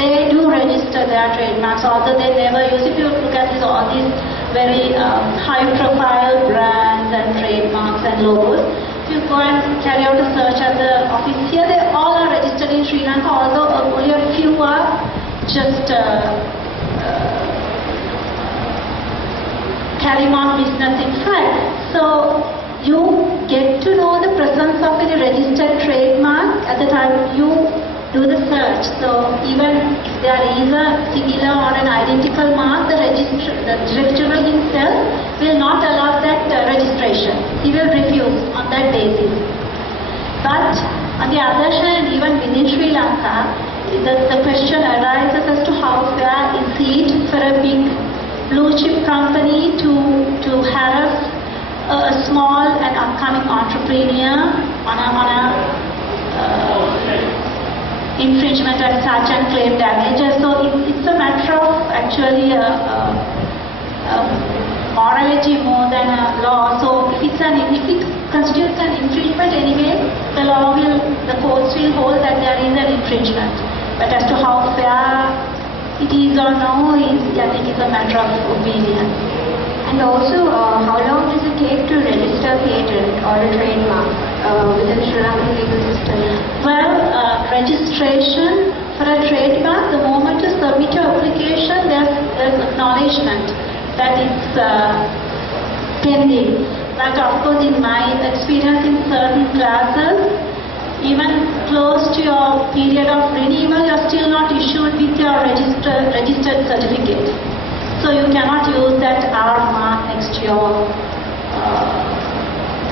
they do register their trademarks, although they never use. If you look at all these very high-profile brands and trademarks and logos, if you go and carry out a search at the office here, they all are registered in Sri Lanka, although only a few are just carrying on business inside. So you get to know the presence of a registered trademark at the time you do the search. So even if there is a similar or an identical mark, the registrar himself will not allow that registration. He will refuse on that basis. But on the other hand, even within Sri Lanka, the question arises as to how fair is it for a big blue chip company to harass a small and upcoming entrepreneur on a infringement as such and claim damages. So it's a matter of actually morality more than a law. So if it constitutes an infringement anyway, the courts will hold that there is an infringement. But as to how fair it is or no, I think it's a matter of opinion. And also, how long does it take to register a patent or a trademark within Sri Lankan legal system? Well, registration for a trademark, the moment you submit your application, there's acknowledgement that it's pending. But of course, in my experience in certain classes, even close to your period of renewal, you're still not issued with your registered certificate. So you cannot use that R mark next to your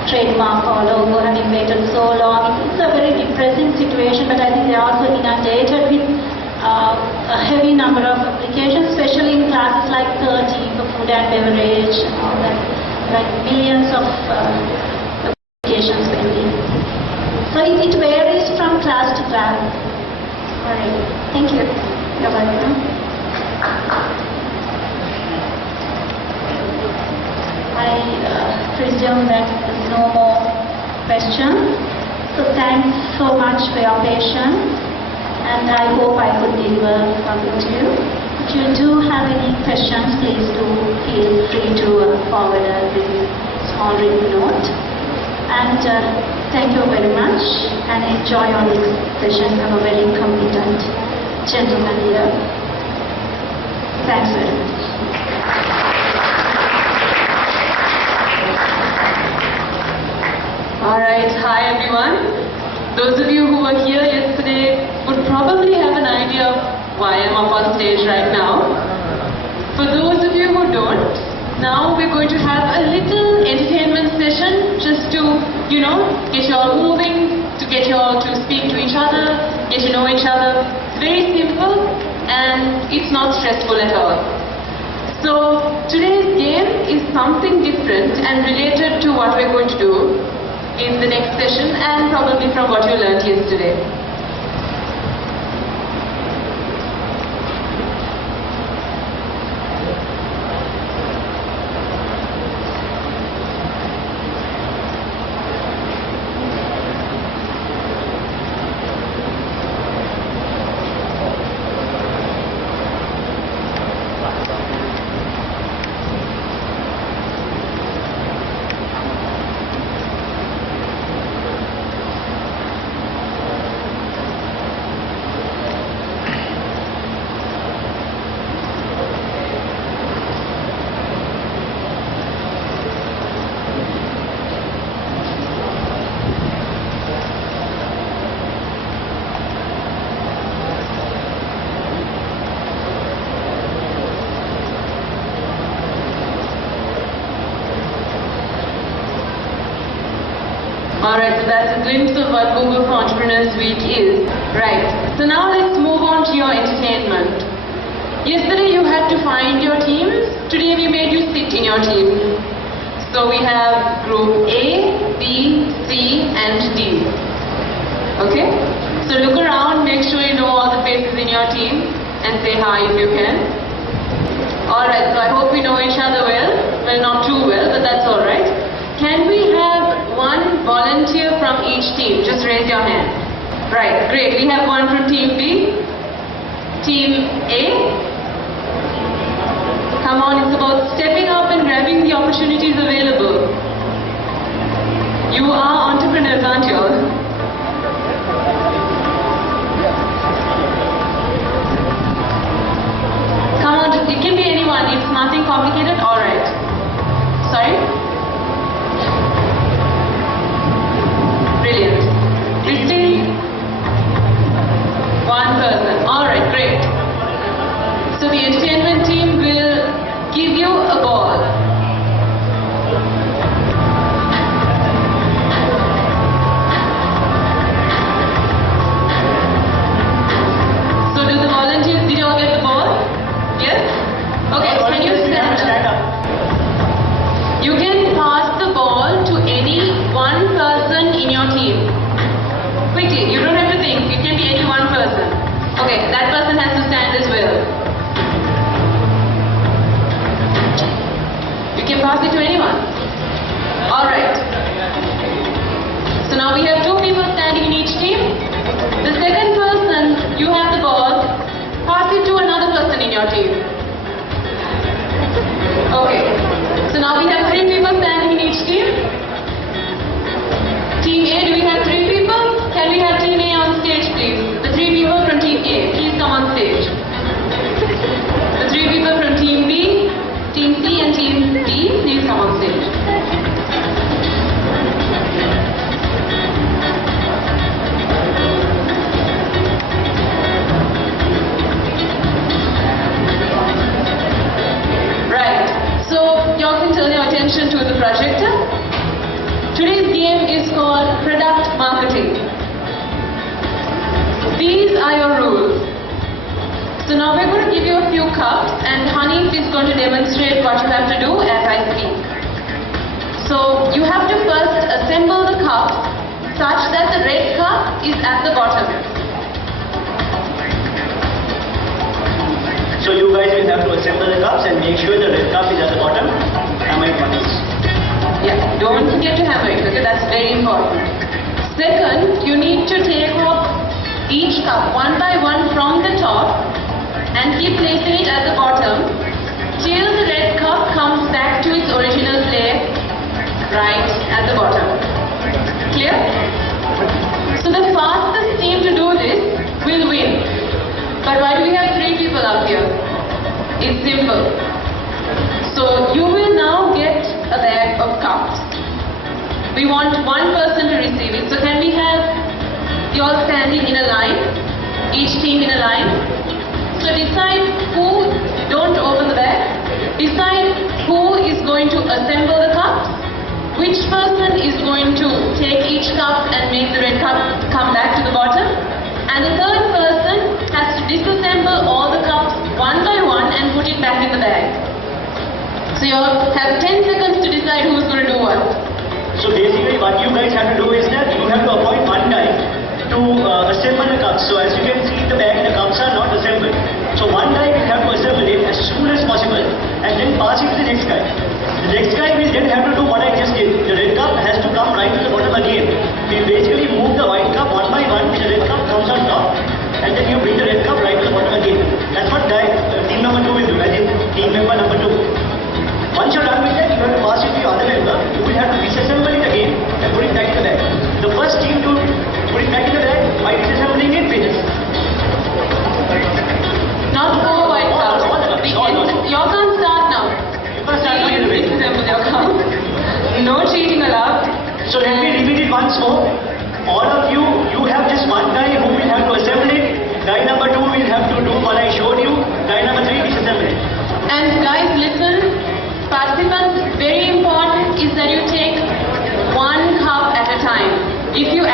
trademark or logo having waited so long. It's a very depressing situation, but I think they are also inundated with a heavy number of applications, especially in classes like 30 for food and beverage and all that, like millions of applications pending. So it varies from class to class. All right. Thank you. You're welcome. I presume that there's no more questions. So thanks so much for your patience, and I hope I could deliver something to you. If you do have any questions, please do feel free to forward a small written note. And thank you very much, and enjoy your next session. Have a very competent gentleman here. Thanks very much. Alright, hi everyone. Those of you who were here yesterday would probably have an idea of why I'm up on stage right now. For those of you who don't, now we're going to have a little entertainment session just to, get you all moving, to get you all to speak to each other, get to know each other. It's very simple and it's not stressful at all. So today's game is something different and related to what we're going to do in the next session and probably from what you learned yesterday. a glimpse of what Google for Entrepreneurs Week is. Right. So now let's move on to your entertainment. Yesterday you had to find your teams. Today we made you sit in your teams. So we have group A, B, C and D. Okay? So look around, make sure you know all the faces in your team and say hi if you can. Alright, so I hope we know each other well. Well, not too well, but that's alright. Can we have one volunteer from each team? Just raise your hand. Right, great. We have one from team B. Team A. Come on, it's about stepping up and grabbing the opportunities available. You are entrepreneurs, aren't you all? Come on, it can be anyone. It's nothing complicated. Alright. Sorry? Brilliant. Christine? One person. Alright, great. So the entertainment team will give you a ball. So do the volunteers, did you all get the ball? Yes? Okay, can you stand up? You can pass the ball to any one person in your team. Quickly, you don't have to think, it can be any one person. Okay, that person has to stand as well. You can pass it to anyone. Alright. So now we have two people standing in each team. The second person, you have the ball, pass it to another person in your team. Okay. So now we have three people standing in each team. Team A, do we have three people? Can we have team A on stage, please? The three people from team A, please come on stage. The three people from team B, team C and team D, please come on stage. Right, so you all can turn your attention to the projector. Today's game is called product marketing. These are your rules. So now we're going to give you a few cups and Hanif is going to demonstrate what you have to do as I speak. So you have to first assemble the cups such that the red cup is at the bottom. So you guys will have to assemble the cups and make sure the red cup is at the bottom. Hammer it once. Yeah, don't forget to hammer it, okay? That's very important. Second, you need to take off each cup one by one from the top and keep placing it at the bottom till the red cup comes back to its original place right at the bottom. Clear? So the fastest team to do this will win. But why do we have three people up here? It's simple. So you will now get a bag of cups. We want one person to receive it. So can we have you all standing in a line? Each team in a line. So decide who, don't open the bag. Decide who is going to assemble the cups. Which person is going to take each cup and make the red cup come back to the bottom. And the third person has to disassemble all the cups one by one and put it back in the bag. So you all have 10 seconds to decide who's going to do what. So basically what you guys have to do is that you have to appoint one guy to assemble the cups. So as you can see in the bag, the cups are not assembled. So one guy will have to assemble it as soon as possible and then pass it to the next guy. The next guy will then have to do what I just did. The red cup has to come right to the bottom again. We basically move the white cup one by one, the red cup comes on top and then you bring the red cup right to the bottom again. That's what team number 2 will do, as in team member number 2. Once you're done with that, you have to pass it to your other member, who will have to disassemble it again and put it back in the bag. The first team to put it back in the bag by disassembling it wins. Not four white cups. You all can't start now. You can't start now, Disassemble your cups. No cheating allowed. So let me repeat it once more. All of you, you have just one guy who will have to assemble it. Guy number 2 will have to do what I showed you. Guy number 3 disassemble it. And guys, listen. Participants, very important is that you take one cup at a time. If you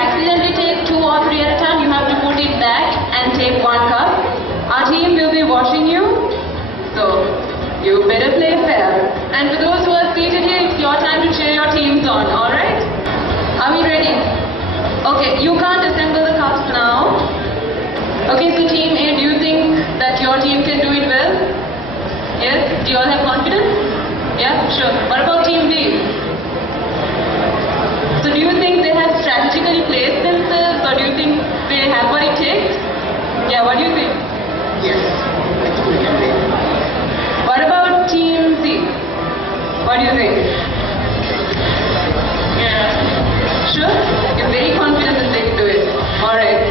you better play fair. And for those who are seated here, it's your time to cheer your teams on, alright? Are we ready? Okay, you can't assemble the cups now. Okay, so team A, do you think that your team can do it well? Yes? Do you all have confidence? Yeah, sure. What about team B? So do you think they have strategically placed themselves, or do you think they have what it takes? Yeah, what do you think? Yes, I think we can win. What about team C? What do you think? Yeah. Sure? You're very confident that they can do it. Alright.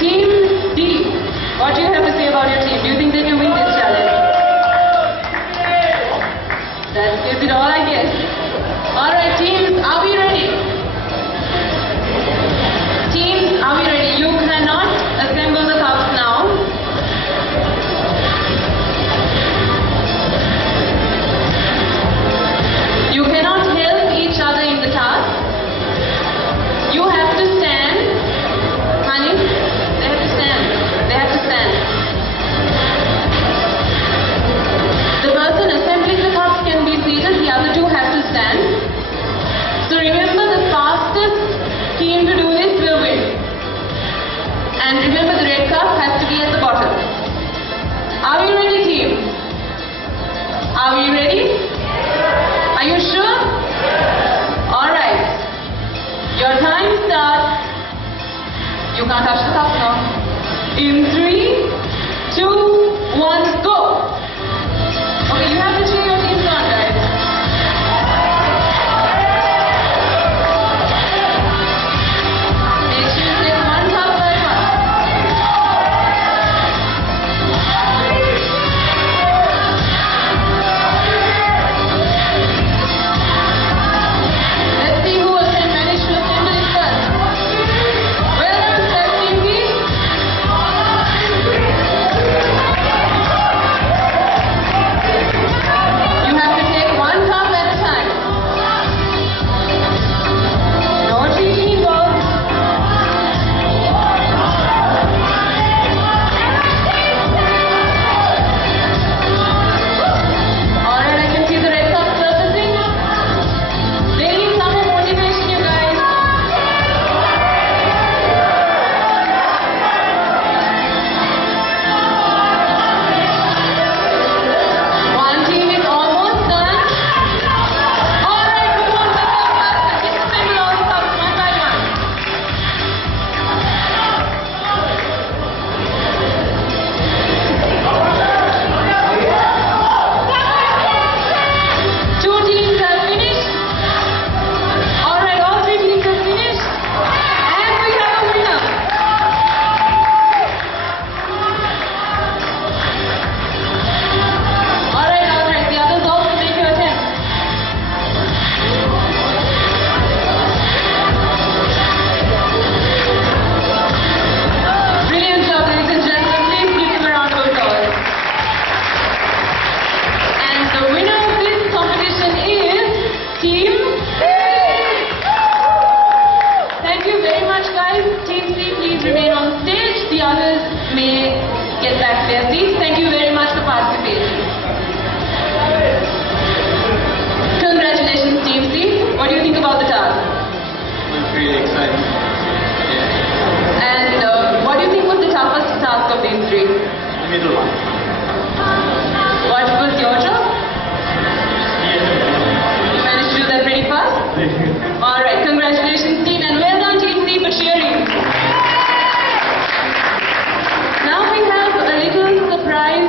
Team D, what do you have to say about your team? Do you think they can win this challenge? That gives it all, I guess. Alright, teams, are we ready? Teams, are we ready? You cannot assemble the cups now. You cannot help each other in the task. You have to stand. Honey, they have to stand. They have to stand. The person assembling the cups can be seated, the other two have to stand. So remember, the fastest team to do this will win. And remember, the red cup has to be at the bottom. Are we ready, team? Are we ready? Are you sure? Alright. Your time starts. You can't touch the cup now. In 3, 2, 1, go! Okay, you have to cheer your teams on, guys. Make sure you take one cup by one. Let's see who can manage to assemble it first. Well done, sir, team B. You have to take one cup at a time. No cheating involved. Alright, I can see the red cup surfacing. They need some more motivation, you guys. One team is almost done. Alright, come on, let's go faster. Just assemble all the cups one by one. Two teams have finished. Alright, all three teams have finished. And we have a winner. Alright, the others also make your attempt. Brilliant job, ladies and gentlemen. Please give them a round of applause. And the winner of this competition is Team C. Thank you very much, guys. Team C, please remain on stage. The others may get back to their seats. Thank you very much for participating. Congratulations, Team C. What do you think about the task? I'm really excited. Yeah. And what do you think was the toughest task of these three? The middle one. What was your job? You managed to do that pretty fast? Alright, congratulations, team, and well done, Team C, for cheering. Now we have a little surprise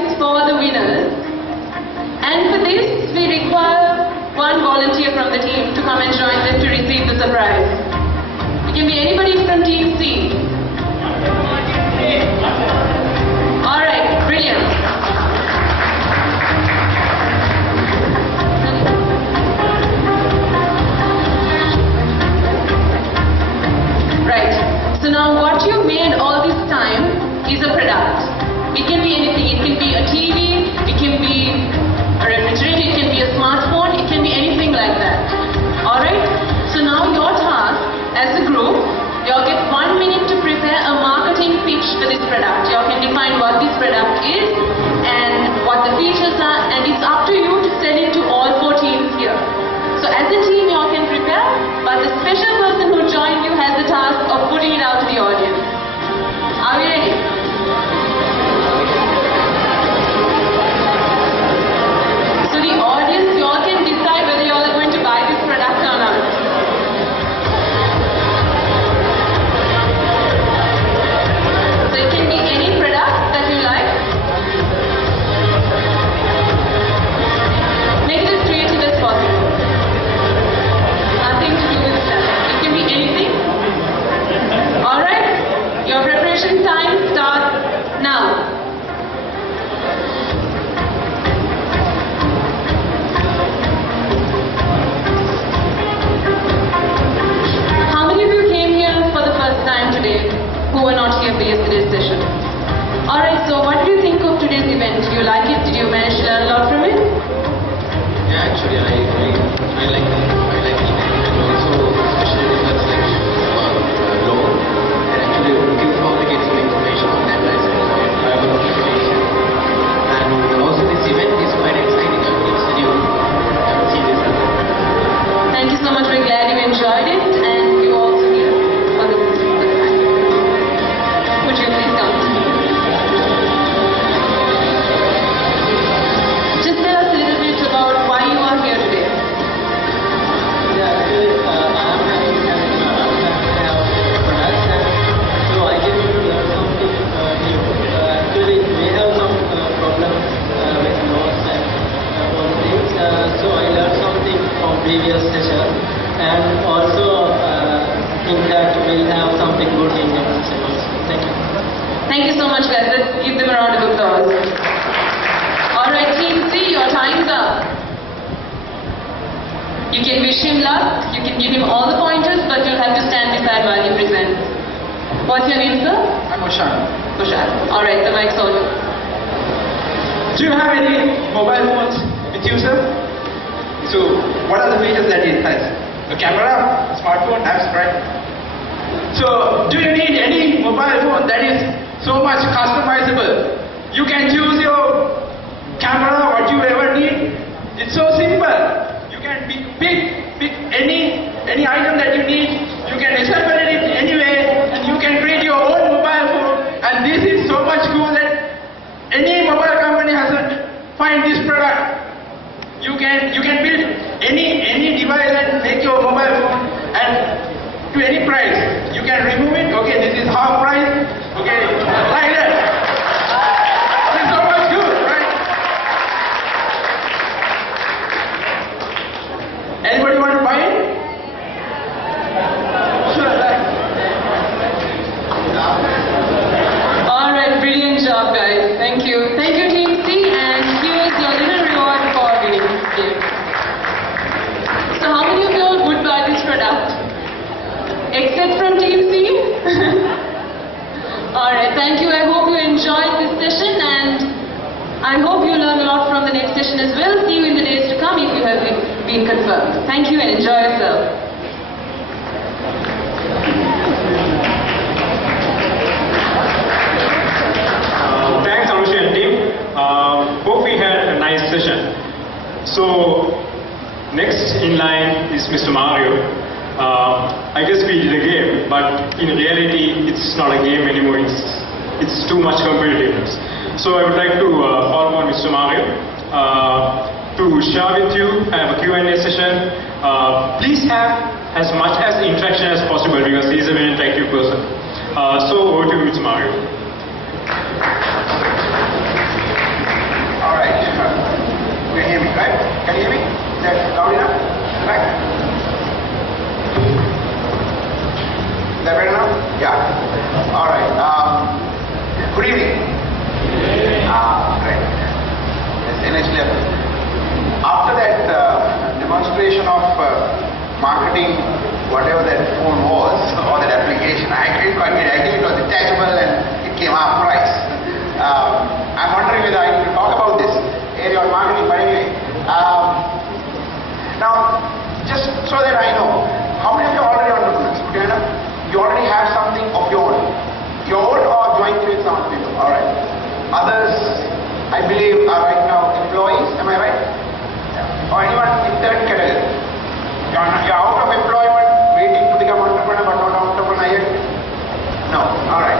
him luck. You can give him all the pointers, but you'll have to stand beside while he presents. What's your name, sir? I'm Oshan. Alright, the mic's all yours. Do you have any mobile phones with you, sir? So, what are the features that it has? A camera, a smartphone, apps, right? So, do you need any mobile phone that is so much customizable? You can choose your camera, what you ever need. It's so simple. You can pick any item that you need. You can assemble it anyway, and you can create your own mobile phone. And this is so much cool that any mobile company hasn't find this product. You can build any device and make your mobile phone and to any price. You can remove it. Okay, this is half price. Okay, like that. It's so much good, right? Anybody want to buy it? Sure, right. Alright, brilliant job, guys. Thank you. Thank you, Team C, and here's your little reward for winning this game. So how many of you all would buy this product? Except from Team C? Alright, thank you. I hope you enjoyed this session, and I hope you learn a lot from the next session as well. See you in the days to come if you have been confirmed. Thank you and enjoy yourself. Thanks, Anushi and team. Hope we had a nice session. So, next in line is Mr. Mario. I guess we did a game, but in reality, it's not a game anymore. It's too much competitiveness. So I would like to call upon Mr. Mario to share with you, have a Q&A session. Please have as much as interaction as possible because he's a very interactive person. So over to you, Mr. Mario. Alright. You can hear me, right? Can you hear me? Is that loud enough? Right? Is that better now? Yeah. Alright. Good evening. Great. Yes, energy level. After that demonstration of marketing, whatever that phone was, or that application, I couldn't quite get it. I think it was detachable and it came half price. I'm wondering whether I need to talk about this area of marketing, but anyway. Now, just so that I know, how many of you are already entrepreneurs? You already have something of your own. Your own or joint with some people, alright. Others, I believe, are right now employees, am I right? Yeah. Or anyone in third category? You're out of employment, waiting to become entrepreneur, but not entrepreneur yet? No, alright.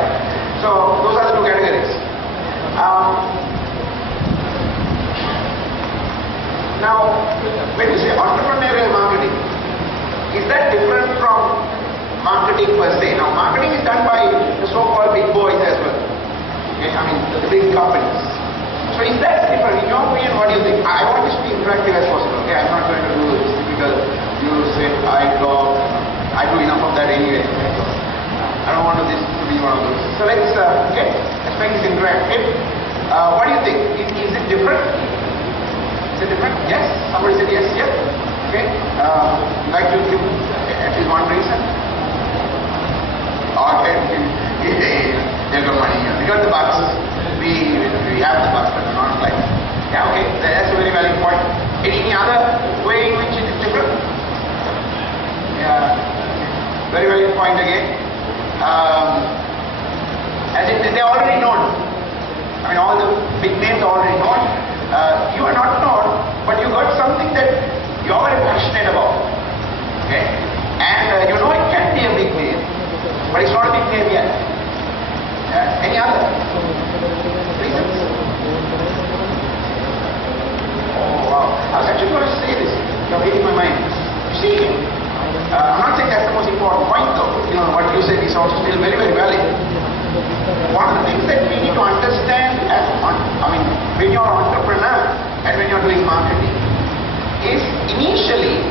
So, those are the two categories. Now, when you say entrepreneurial marketing, is that different from marketing per se? Now, marketing is done by the so-called big boys as well. Okay, I mean, the big companies. So, is that different? In your opinion, what do you think? I want this to be interactive as possible. Okay, I'm not going to do this typical, you say, I do enough of that anyway. I don't want this to be one of those. So, let's make this interactive. What do you think? Is it different? Is it different? Yes? Somebody said yes, yes? Okay. Like to give at least one reason? Okay. There's no money here. We got the bucks. We have the bucks, but not like. Yeah, okay. That's a very valid point. Any other way in which it is different? Yeah. Very valid point again. As if they're already known. I mean, all the big names are already known. You are not known, but you got something that you are very passionate about. Okay? And you know it can be a big name, but it's not a big name yet. Any other reasons? Oh wow. I was actually going to say this. You're reading my mind. You see, I'm not saying that's the most important point though. You know, what you said is also still very, very valid. One of the things that we need to understand when you're an entrepreneur and when you're doing marketing is initially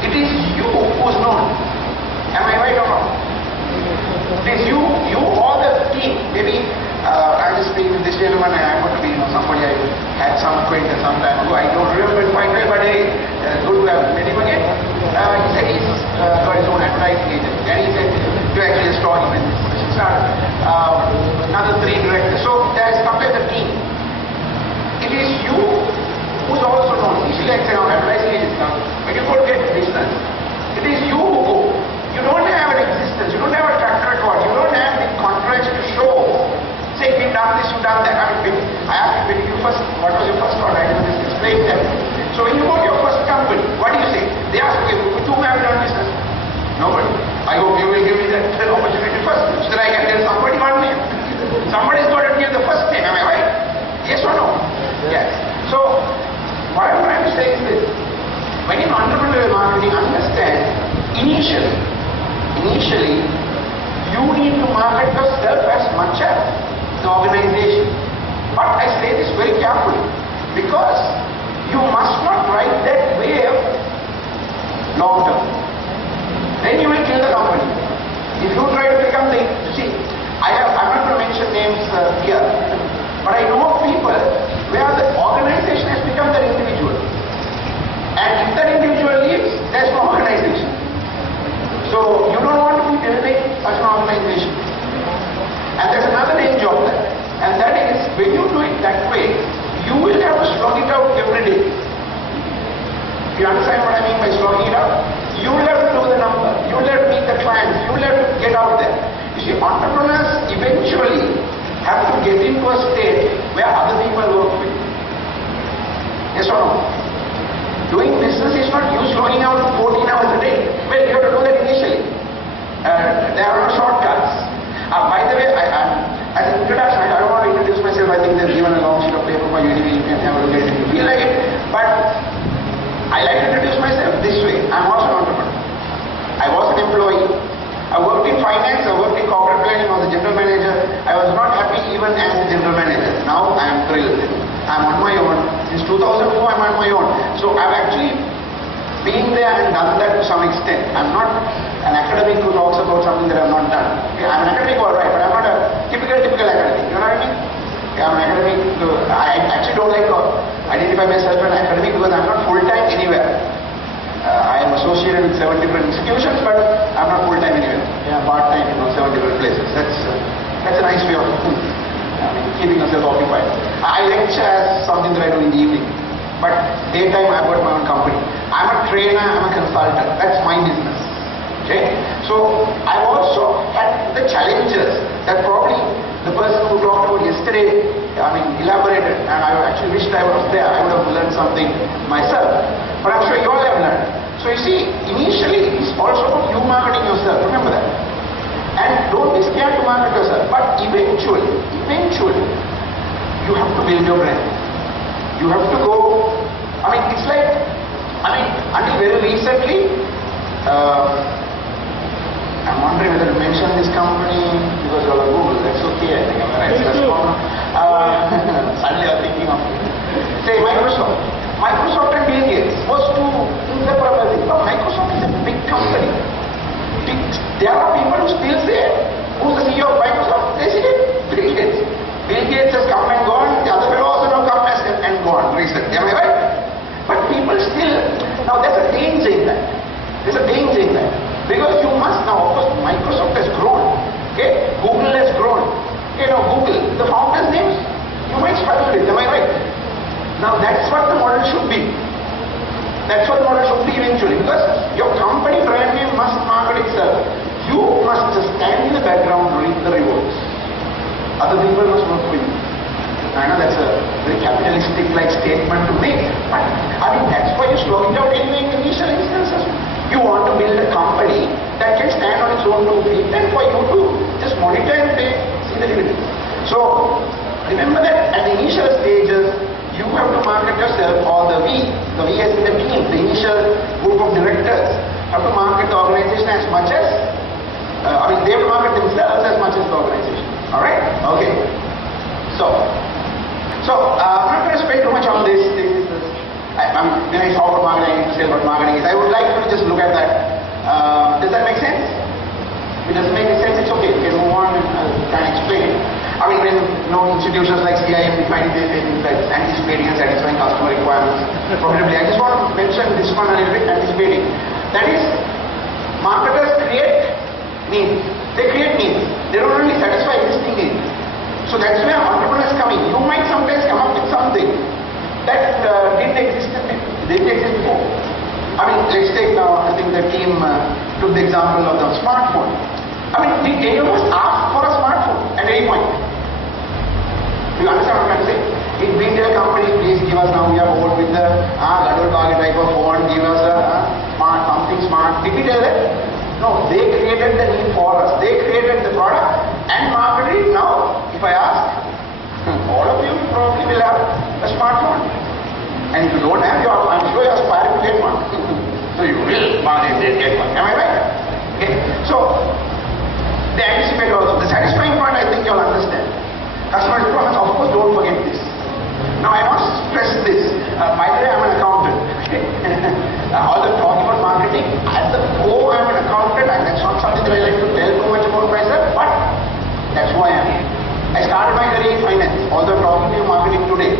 it is you who's known. Am I right or wrong? It is you or the team. Maybe I was speaking to this gentleman and I want to be somebody I had some acquaintance some time ago. I don't remember quite well, but hey, good to have met him again. he said he's got his own advertising agency, and he said to actually start him in this. Another 3 directors. So there's sometimes a team. It is you who's also known. Usually I say now advertising agency. When you go to get business, it is you who go. You don't have an existence. You don't have a track record. You don't have the contracts to show. Say we've done this, you've done that. I asked you when you first, what was your first order? I just explained them. So when you go to your first company, what do you say? They ask you, with whom have you done business? Nobody. I hope you will give me that opportunity first, so that I can tell somebody one name. Somebody's got to give the first name, am I right? Yes or no? Yes. So, what I'm trying to say is this. When in entrepreneurial marketing, understand, initially, you need to market yourself as much as the organization. But I say this very carefully, because you must not ride that wave long term. Then you will kill the company. If you try to become the, I'm not going to mention names here, but I know of people where the organization has become their individual. And if that individual leaves, there's no organization. So you don't want to be building such an organization. And there's another danger of that. And that is, when you do it that way, you will have to slog it out every day. You understand what I mean by slogging it out? You will have to do the number. You will have to meet the clients. You will have to get out there. You see, entrepreneurs eventually have to get into a state where other people work with you. Yes or no? Doing business is not you slogging out 14 hours a day. Well, you have to do that initially. There are no shortcuts. By the way, as an introduction, I don't want to introduce myself. I think they've given a long sheet of paper for you. You can have a look at it if you feel like it. But I like to introduce myself this way. I'm also an entrepreneur. I was an employee. I worked in finance. I worked in corporate planning. I was a general manager. I was not happy even as a general manager. Now I am thrilled. I'm on my own. Since 2004, I'm on my own. So I've actually been there and done that to some extent. I'm not an academic who talks about something that I've not done. Okay, I'm an academic, all right, but I'm not a typical academic. You know what I mean? Okay, I'm an academic. I actually don't like to identify myself as an academic because I'm not full-time anywhere. I am associated with 7 different institutions, but I'm not full-time anywhere. Yeah, part-time, 7 different places. That's a nice way of keeping yourself occupied. I lecture as something that I do in the evening, but daytime I've got my own company. I'm a trainer, I'm a consultant. That's my business. Okay? So I've also had the challenges that probably the person who talked about yesterday, elaborated, and I actually wished I was there. I would have learned something myself. But I'm sure you all have learned. So you see, initially it's also about you marketing yourself. Remember that. And don't be scared to market yourself. But eventually, you have to build your brand. You have to go, it's like, until very recently, I'm wondering whether to mention this company because you all are Google. That's okay, I think. Suddenly I'm thinking of it. Say Microsoft. Microsoft and Bill Gates was two inseparable things. Now Microsoft is a big company. There are people who still say, who's the CEO of Microsoft? They say Bill Gates. Bill Gates has come and gone. The other fellow also now come and gone recently. Am I right? But people still, now there's a danger in that. There's a danger in that. Because you must now, of course, Microsoft has grown. Okay? Google has grown. Okay, now Google, the founders' names, you might struggle with, am I right? Now that's what the model should be. That's what the model should be eventually. Because your company brand name must market itself. You must just stand in the background, reap the rewards. Other people must work for you. I know that's a very capitalistic-like statement to make. But that's why you're slowing down anyway in the initial instances. You want to build a company that can stand on its own 2 feet, and for you to just monitor and pay, see the dividends. So remember that at the initial stages, you have to market yourself, or the V as in the team, the initial group of directors, have to market the organization as much as, they have to market themselves as much as the organization. Alright? Okay. So I'm not going to spend too much on this. When I talk about marketing, I need to say what marketing is. I would like you to just look at that. Does that make sense? If it doesn't make sense, it's okay. You can move on and try and explain it. When institutions like CIM define this as anticipating and satisfying customer requirements profitably. I just want to mention this one a little bit, anticipating. That is, marketers create needs. They create needs. They don't only satisfy existing needs. So that's where entrepreneurs come in. You might sometimes come up with something that didn't exist before. I mean, let's take now, I think the team took the example of the smartphone. I mean, did any of us ask for a smartphone at any point? Do you understand what I'm trying to say? If we tell companies, please give us now, we are bored with the Gadol Bagi type of phone, give us a smart, something smart. Did we tell them? No, they created the need for us. They created the product and marketed it. Now, if I ask, all of you probably will have a smartphone. And if you don't have, I'm sure you're aspiring to get one. So you will get one. Am I right? Okay. So, they anticipate also. The satisfying part, I think you'll understand. Customer promise, of course, don't forget this. Now, I must stress this. By the way, I'm an accountant. All the talk about marketing, at the core, I'm an accountant, and that's not something that I like to tell too much about myself, but that's why I'm here. I started my career in finance, although I'm talking to you marketing today.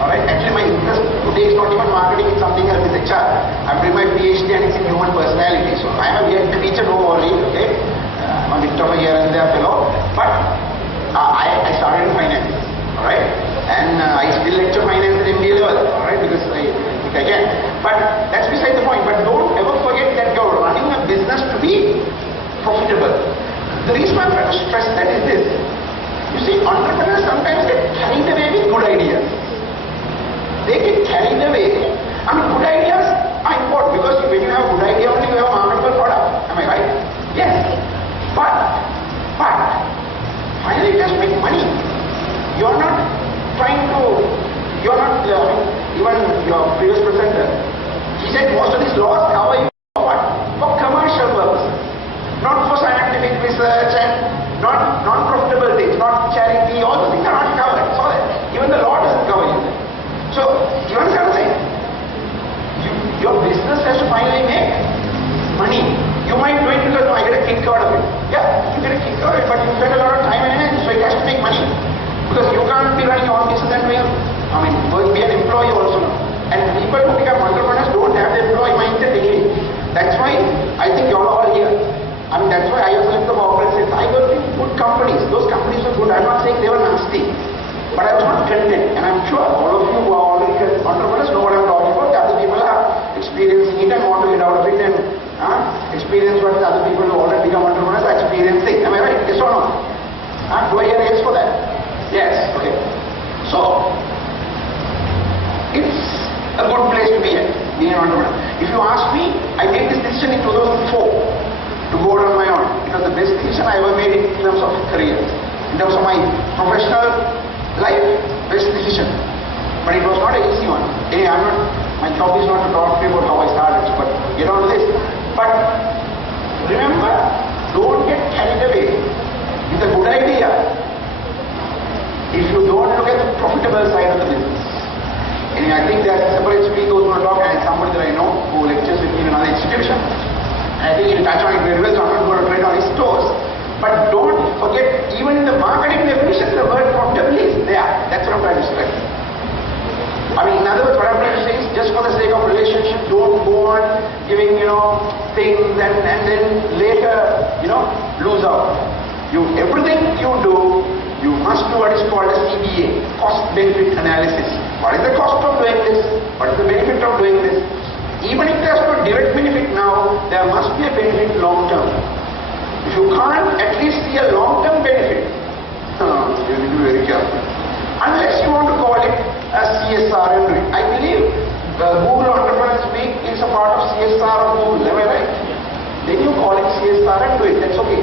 Alright, actually my interest today is not even marketing, it's something else, it's HR. I'm doing my PhD and it's in human personality. So I'm a yet to teacher, no worry, okay? I'm a bit of a here and there fellow. But I started in finance, alright? And I still lecture finance at MBA level, alright? Because I think I can. But that's beside the point. But don't ever forget that you're running a business to be profitable. The reason I'm trying to stress that is this. You see, entrepreneurs sometimes get carried away with good ideas. They get carried away. I mean, good ideas are important because when you have good idea only you have a marketable product. Am I right? Yes. But finally just make money. You're not trying to, even your previous presenter, he said most of these laws cover you for what? For commercial purposes. Not for scientific research and not non-profitable things, not charity, all those things are not covered. So even the law doesn't cover you. So, you understand what I'm saying? Your business has to finally make money. You might do it because I get a kick out of it. Yeah, you get a kick out of it, but you spend a lot of time and energy, so it has to make money. Because you can't be running your own business and doing, be an employee also now. And people who become entrepreneurs don't have the employee mindset again. That's why I think you're all here. That's why I also left the corporate sector. I worked in good companies. Those companies were good. I'm not saying they were nasty. But I was not content, and I'm sure all of you who are already entrepreneurs know what I'm talking about. The other people are experiencing it and want to get out of it and experience what the other people who already become entrepreneurs are experiencing. Am I right? Yes or no? Do I hear yes for that? Yes. Okay. So, it's a good place to be at, being an entrepreneur. If you ask me, I made this decision in 2004 to go out on my own. It was the best decision I ever made in terms of career, in terms of my professional life, best decision. But it was not an easy one. Anyway, my job is not to talk to you about how I started, but get on to this. But remember, don't get carried away with a good idea if you don't look at the profitable side of the business. Anyway, I think there's a separate speaker who's going to talk, and somebody that I know who lectures with me in another institution. And I think he'll touch on it very well, so I'm not going to tread on his toes. But don't forget, even in the marketing definition, the word profitability is there. That's what I'm trying to stress. In other words, what I'm trying to say is, just for the sake of relationship, don't go on giving, things and then later, lose out. Everything you do, you must do what is called a CBA, cost-benefit analysis. What is the cost of doing this? What is the benefit of doing this? Even if there's no direct benefit now, there must be a benefit long-term. If you can't at least see a long-term benefit, you need to be very careful. Unless you want to call it a CSR and do it. I believe the Google Entrepreneurs Week is a part of CSR of Google, am I right? Then you call it CSR and do it, that's okay.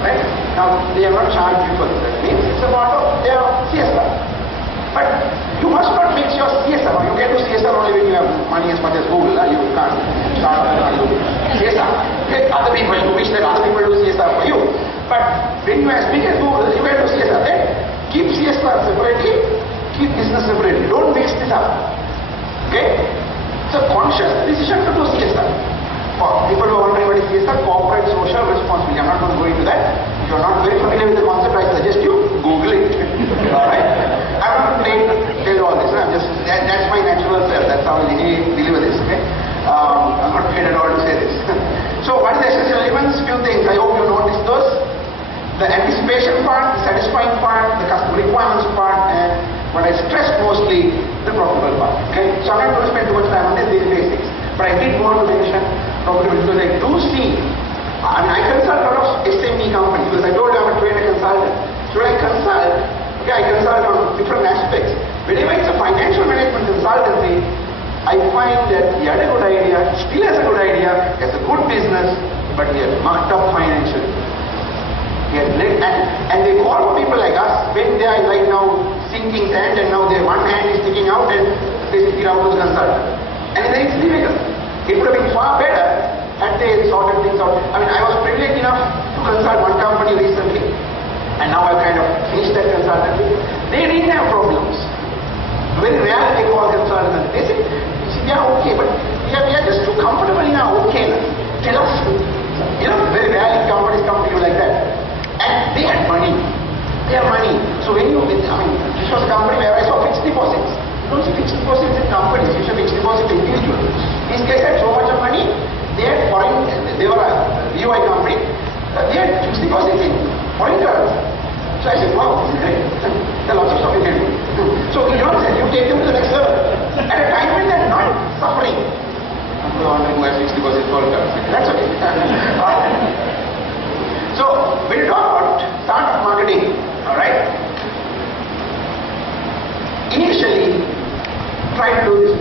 Right? Now, they have not charged you for this. That means it's a part of their CSR. But you must not mix your CSR. You can do CSR only when you have money as much as Google. You can't start doing CSR. Okay? Other people, you wish that other people do CSR for you. But when you are as big as Google, you can do CSR. Then keep CSR separately, keep business separately. Don't mix this up. Okay? It's a conscious decision to do CSR. For people who are wondering what is CSR, corporate social responsibility. I'm not going to go into that. If you're not very familiar with the concept, I suggest you Google it. Alright? I'm not playing to tell you all this. I'm just, that's my natural self. That's how I deliver this. Okay? I'm not paid at all. Okay, so I'm not going to spend too much time on this, these basics. But I did want to mention probably because I do see, I consult a lot of SME companies because I told you I'm a trained consultant. So when I consult, okay, I consult on different aspects. Whenever it's a financial management consultancy, I find that he had a good idea, still has a good idea, has a good business, but he has mucked up financially. And they call for people like us when they are right now sinking sand and now their one hand is sticking out and they stick it out to the consultant. And then it's difficult. It would have been far better had they sorted things out. I mean, I was privileged enough to consult one company recently and now I've kind of finished that consultancy. They didn't have problems. Very rare they call consultants. They say, they are okay, but we are just too comfortable in our okay. Tell us. Very rarely companies come to you like that. And they had money. They have money. So when this was a company where I saw fixed deposits. You don't see fixed deposits in companies, you see fixed deposits in individuals. These guys had so much of money, they had they were a UI company, they had fixed deposits in foreign currency. So I said, wow, this is great. There are lots of stuff you can do. So you take them to the next level. At a time when they're not suffering. I'm going to have fixed deposits foreign currency. That's okay. So we'll talk about startup marketing, alright? Initially, try to do this.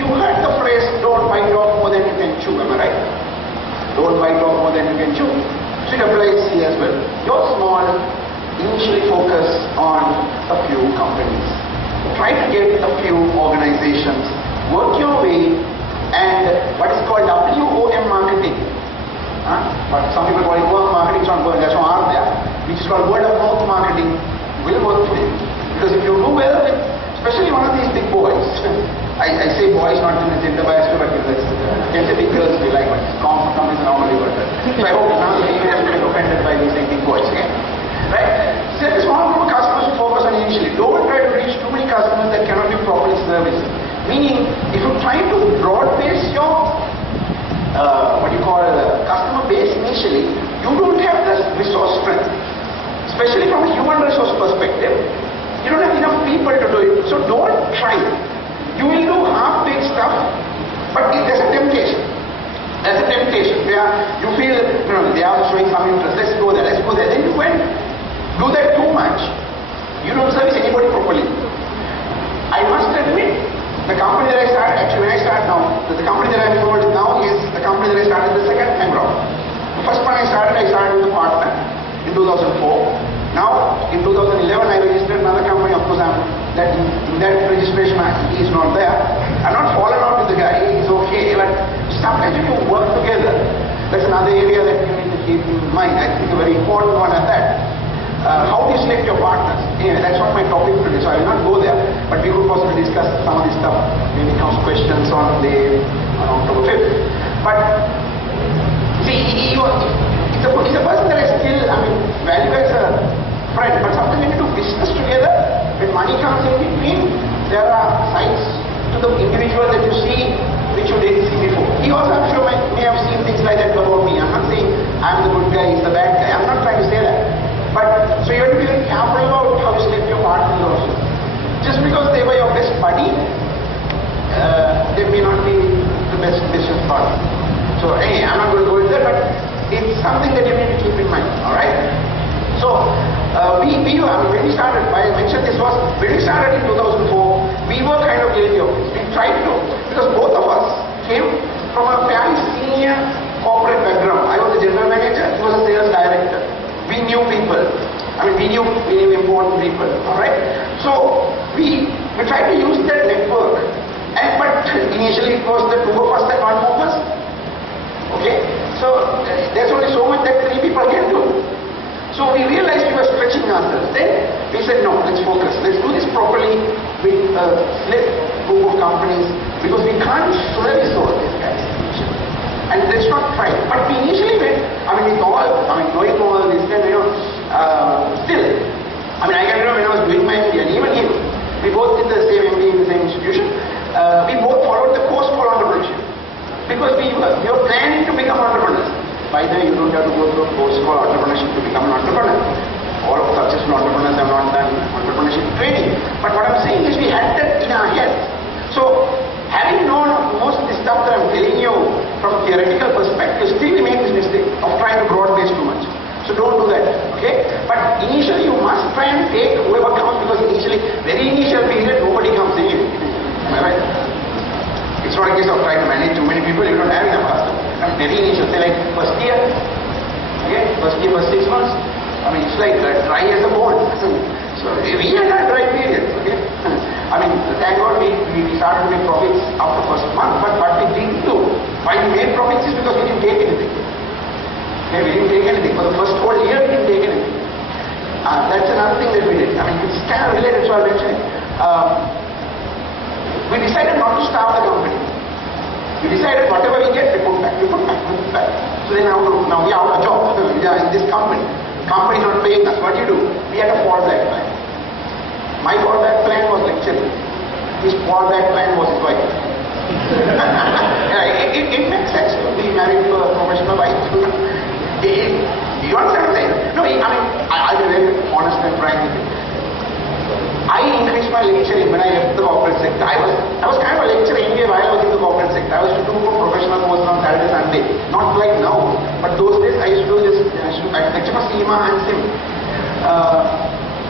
You heard the phrase, don't bite off more than you can chew, am I right? Don't bite off more than you can chew. So it applies here as well. You're small, initially focus on a few companies. Try to get a few organizations, work your way, and what is called WOM marketing. But some people call it work marketing, it's not word, that's not art there. Which is called word of mouth marketing, will work for you. Because if you do well with, especially one of these big boys, I say boys not in the gender bias, but it's a big girls we like, but common is normally what. So I hope none of the females will get offended by me saying big boys, okay? Right? So a small group of customers to focus on initially. Don't try to reach too many customers that cannot be properly serviced. Meaning, if you try to broad base your customer base initially, you don't have the resource strength. Especially from a human resource perspective, you don't have enough people to do it. So don't try. You will do half-baked stuff, but there's a temptation. There's a temptation where you feel, they are showing some interest, let's go there. Then you went, do that too much, you don't service anybody properly. I must admit, the company that I started, actually when I start now, the company that I'm involved with now is the company that I started the second time round. The first one I started with a partner in 2004. Now, in 2011 I registered another company, of course in that registration he is not there. I'm not fallen out with the guy, he's okay, but sometimes if you work together, that's another area that you need to keep in mind. I think a very important one at that. How do you select your partners? Anyway, that's not my topic today, so I will not go there. But we could possibly discuss some of this stuff. Maybe comes questions on October 5th. But see, it's a person that I still, value as a friend. But sometimes when you do business together, when money comes in between, there are sides to the individual that you see which you didn't see before. He also, I'm sure, may have seen things like that about me. I'm not saying I'm the good guy, he's the bad guy. I'm not trying to say that. But, so you have to be very careful about how you select your partners also. Just because they were your best buddy, they may not be the best business partner. So, hey, I'm not going to go into that, but it's something that you need to keep in mind, alright? So, when we started, I mentioned this was, when we started in 2004, we were kind of guilty of this. We tried to, because both of us came from a fairly senior corporate background. I was a general manager, he was a sales director. We knew people. We knew important people. Alright? So we tried to use that network. But initially it was the two of us that can't focus. Okay? So there's only so much that three people can do. So we realized we were stretching ourselves. Then we said, no, let's focus. Let's do this properly with a split group of companies because we can't service all these guys. And let's not try. But we initially went, with all, knowing all this, then, still, I can remember when I was doing my MBA, and even him, we both did the same MBA in the same institution, we both followed the course for entrepreneurship. Because we were planning to become entrepreneurs. By then, you don't have to go through a course for entrepreneurship to become an entrepreneur. All of successful entrepreneurs have not done entrepreneurship training. But what I'm saying is we had that in our head. So do that. Okay? But initially you must try and take whoever comes, because initially, very initial period, nobody comes in. Am I right? It's not a case of trying to manage too many people, you don't have enough customers. I mean, very initial, say like first year, okay? First year, first 6 months. I mean, it's like dry as a bone. So we had a dry period, okay? I mean, thank God we started to make profits after first month, but what we didn't do, why we made profits is because we didn't take anything. Okay, we didn't take anything. For the first whole year, we didn't take anything. That's another thing that we did. I mean, it's kind of related to our mentioning. We decided not to starve the company. We decided whatever we get, we put back. So then now we are out of job. We are in this company. Company is not paying us. What do you do? We had a fallback plan. My fallback plan was lecturing. His fallback plan was his wife. It makes sense to be married to a professional wife. You understand what I'm saying? No, I mean, I'll be very honest and frank with you. I increased my lecturing when I left the corporate sector. I was kind of a lecturer anyway while I was in the corporate sector. I was to do professional courses on Saturday, Sunday. Not like now, but those days I used to do this. I lecture for SEMA and SIM.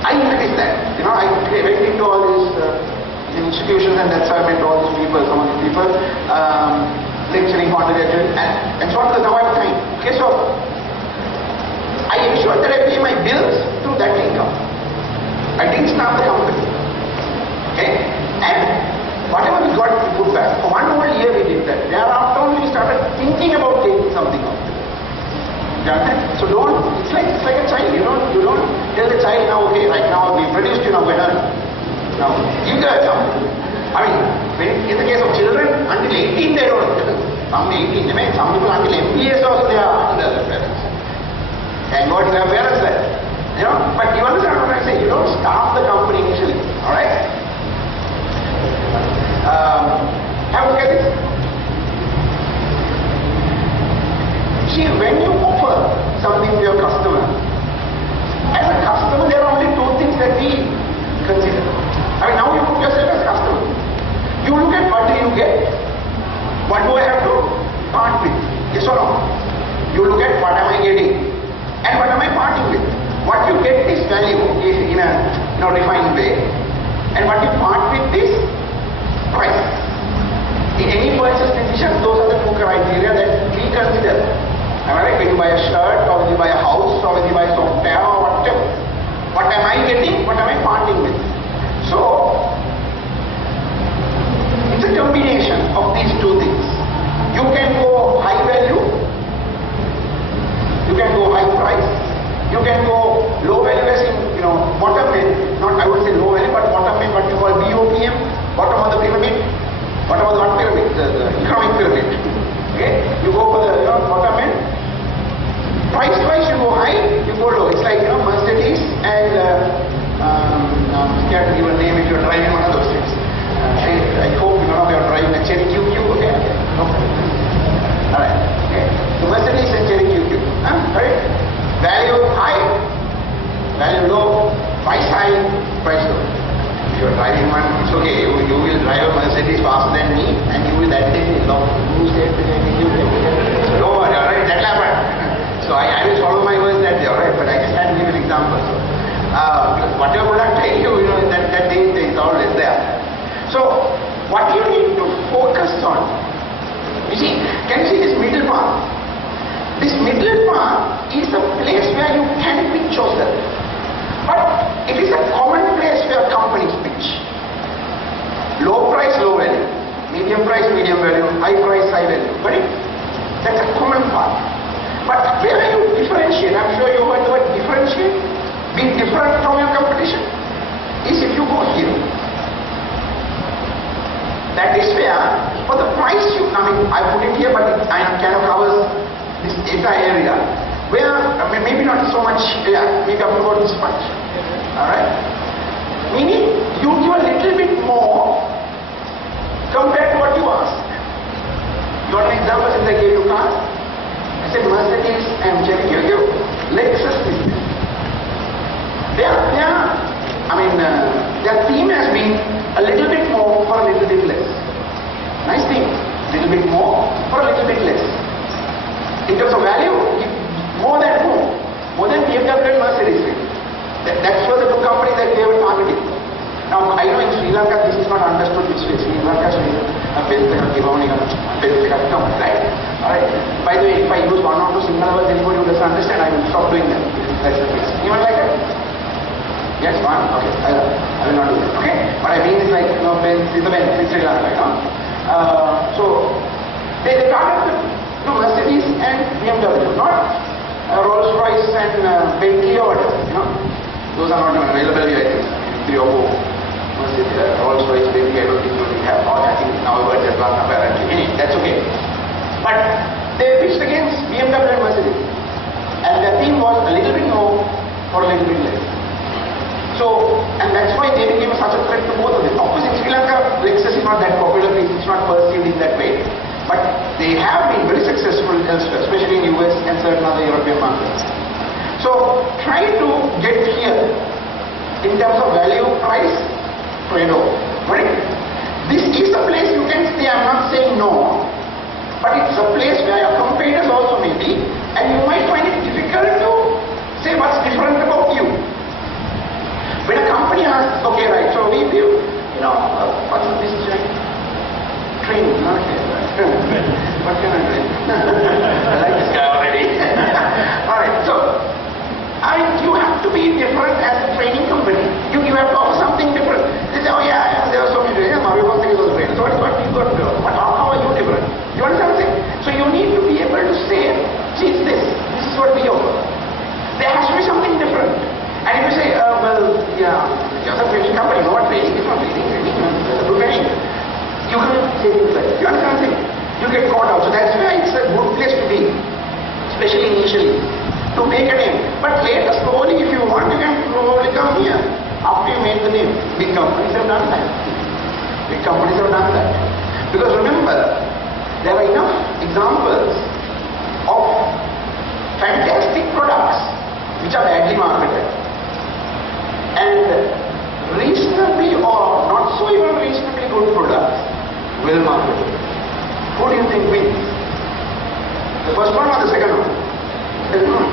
I increased that. You know, I went into all these institutions, and that's how I met all these people, some of these people, lecturing, contributing, and so on. Because now I have time. Okay, so I ensured that I pay my bills through that income. I didn't start the company. Okay? And whatever we got, we put back. For 1 whole year we did that. Thereafter only we started thinking about taking something out. So don't, it's like a child. You don't tell the child now, okay, right now we produced you, now go ahead. Now, give the something. I mean, in the case of children, until 18 they don't. Some 18, some people until MBS also they are under their parents. Thank God you have parents there. You know, but you understand what I say? You don't start the company initially. Alright? Have a look at this. See, when you offer something to your customer, as a customer, there are only 2 things that we consider. I mean, now you put yourself as a customer. You look at what do you get, what do I have to part with? Yes or no? You look at what am I getting and what am I parting with. What you get is value in a refined way, and what you part with is price. In any purchase decision, those are the 2 criteria that we consider. Am I right? When you buy a shirt, or when you buy a house, or when you buy software, or whatever. What am I getting? What am I parting with? So, it's a combination of these 2 things. You can go high value, you can go high price, you can go low value as in, bottom end, not I would say low value, but bottom end, what you call BOPM, bottom of the pyramid, bottom of the pyramid, the economic pyramid. Okay? You go for the bottom end. Price wise you go high, you go low. It's like Mercedes and I'm scared to give a name if you're driving one of those things. I hope none of you are driving a Cherry QQ, okay? No. Alright. Okay. So Mercedes and Cherry QQ. Right? Value high, value low, price high, price low. If you're driving one, it's okay. You will drive a Mercedes faster than me, and you will that day long. Who said that? Don't worry, alright, that'll happen. So I will follow my words that day, alright, but I just had to give an example. Because whatever product I give, that day is always there. So what you need to focus on, you see, can you see this middle part? This middle part is the place where you can pitch yourself. But it is a common place where companies pitch. Low price, low value. Medium price, medium value. High price, high value. Got it? That's a common part. But where you differentiate, I'm sure you heard the word differentiate, be different from your competition, is if you go here. That is where, for the price I put it here, but it kind of covers this entire area, where maybe not so much, maybe up to about this much. Alright? Meaning, you give a little bit more compared to what you ask. You want an example since I gave you cars? I said Mercedes and Cherry QQ, Lexus is this. Their theme has been a little bit more for a little bit less. Nice thing. Little bit more for a little bit less. In terms of value, more than BMW Lanka, right? Alright. By the way, if I use one or two single words, anybody who doesn't understand, I will stop doing that. That's the case. Anyone like that? Yes, one? Okay. I will not do that. Okay? What I mean is like, you know, in Sri Lanka, you know. So, they started with Mercedes and BMW, not Rolls Royce and Bentley or whatever, you know. Those are not even available here, I think. 3 or 4. Mercedes, Rolls Royce, Bentley, I don't think we have all. I think now it's advanced apparently. Anyway, that's okay. But they pitched against BMW and Mercedes. And the team was a little bit more or a little bit less. So, and that's why they became such a threat to both of them. Of course, in Sri Lanka, Lexus is not that popular, it's not perceived in that way. But they have been very successful elsewhere, especially in US and certain other European markets. So, try to get here in terms of value, price, trade-off. Right? This is a place you can stay, I'm not saying no, but it's a place where your competitors also may be, and you might find it difficult to say what's different about you. When a company asks, okay, right, so we do, you know, what's this training? Okay, what can I do? I like this guy already. Alright, so, you have to be different as a training company. You have to offer something different. They say, oh yeah, there are so many trainers, Mario Gonzalez was a trainer. So what you got to do? But how are you different? You understand what I'm saying? So you need to be able to say, see, it's this is what we offer. There has to be something different. And if you say, well, yeah, you're a training company, no, training is not training, training. You can say things like, you understand what I'm saying? You get caught out. So that's why it's a good place to be, especially initially, to make a name. But later, slowly, if you want, you can probably come here after you make the name. Big companies have done that. Big companies have done that. Because remember, there are enough examples of fantastic products which are badly marketed. And reasonably or not so even reasonably good products well marketed. Who do you think wins? The first one or the second one? Second one.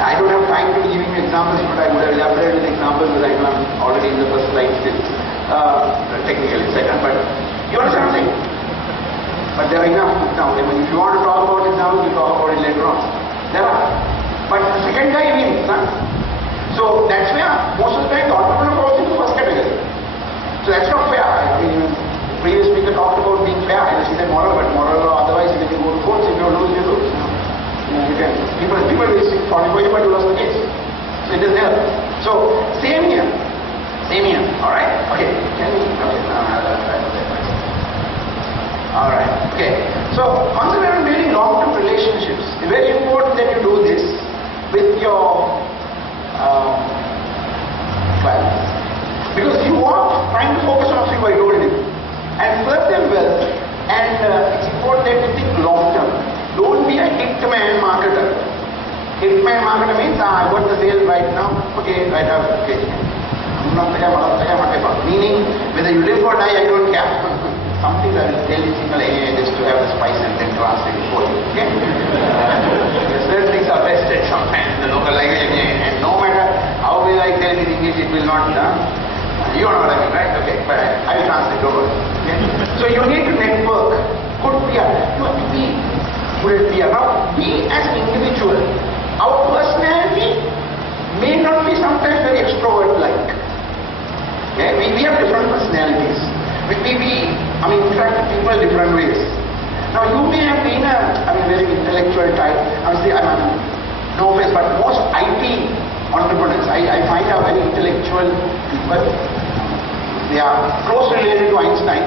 I don't have time to give you examples, but I would have elaborated with examples because I know I'm already in the first slide still. Technically second, but you understand what I'm saying? But there are enough examples. I mean, if you want to talk about examples, we'll talk about it later on. There are. But the second guy wins, huh? So that's where most of the time the entrepreneur falls into the first category. So that's not fair. I mean, previous speaker talked about being fair. I know she said moral, but moral or otherwise, when you go to courts, if you lose, you lose. You can. People will seek for you, but you lost the case. So it doesn't help. So same here. Same here. Alright? Okay. Can we? Alright. Okay. So concentrate on building long-term relationships. It's very important that you do this with your clients. Because you are trying to focus on a few I told you. And serve them well. And it's important that you think long-term. Don't be a hitman marketer. Hitman marketer means, I got the sale right now. Okay, right now, okay. Meaning, whether you live or die, I don't care. Something that will tell you just to have the spice and then translate it for you. Okay? Certain things are best said sometimes in the local language, and no matter how well I tell it in English, it will not. You know what I mean, right? Okay, but I will translate over. Okay? So you need to network. Good PR. You have to be good at PR. Now, we as an individual, our personality may not be sometimes very extrovert-like. Okay? We have different personalities. We interact with people different ways. Now you may have been a very intellectual type. No offense, but most IT entrepreneurs, I find are very intellectual people. They are close related to Einstein.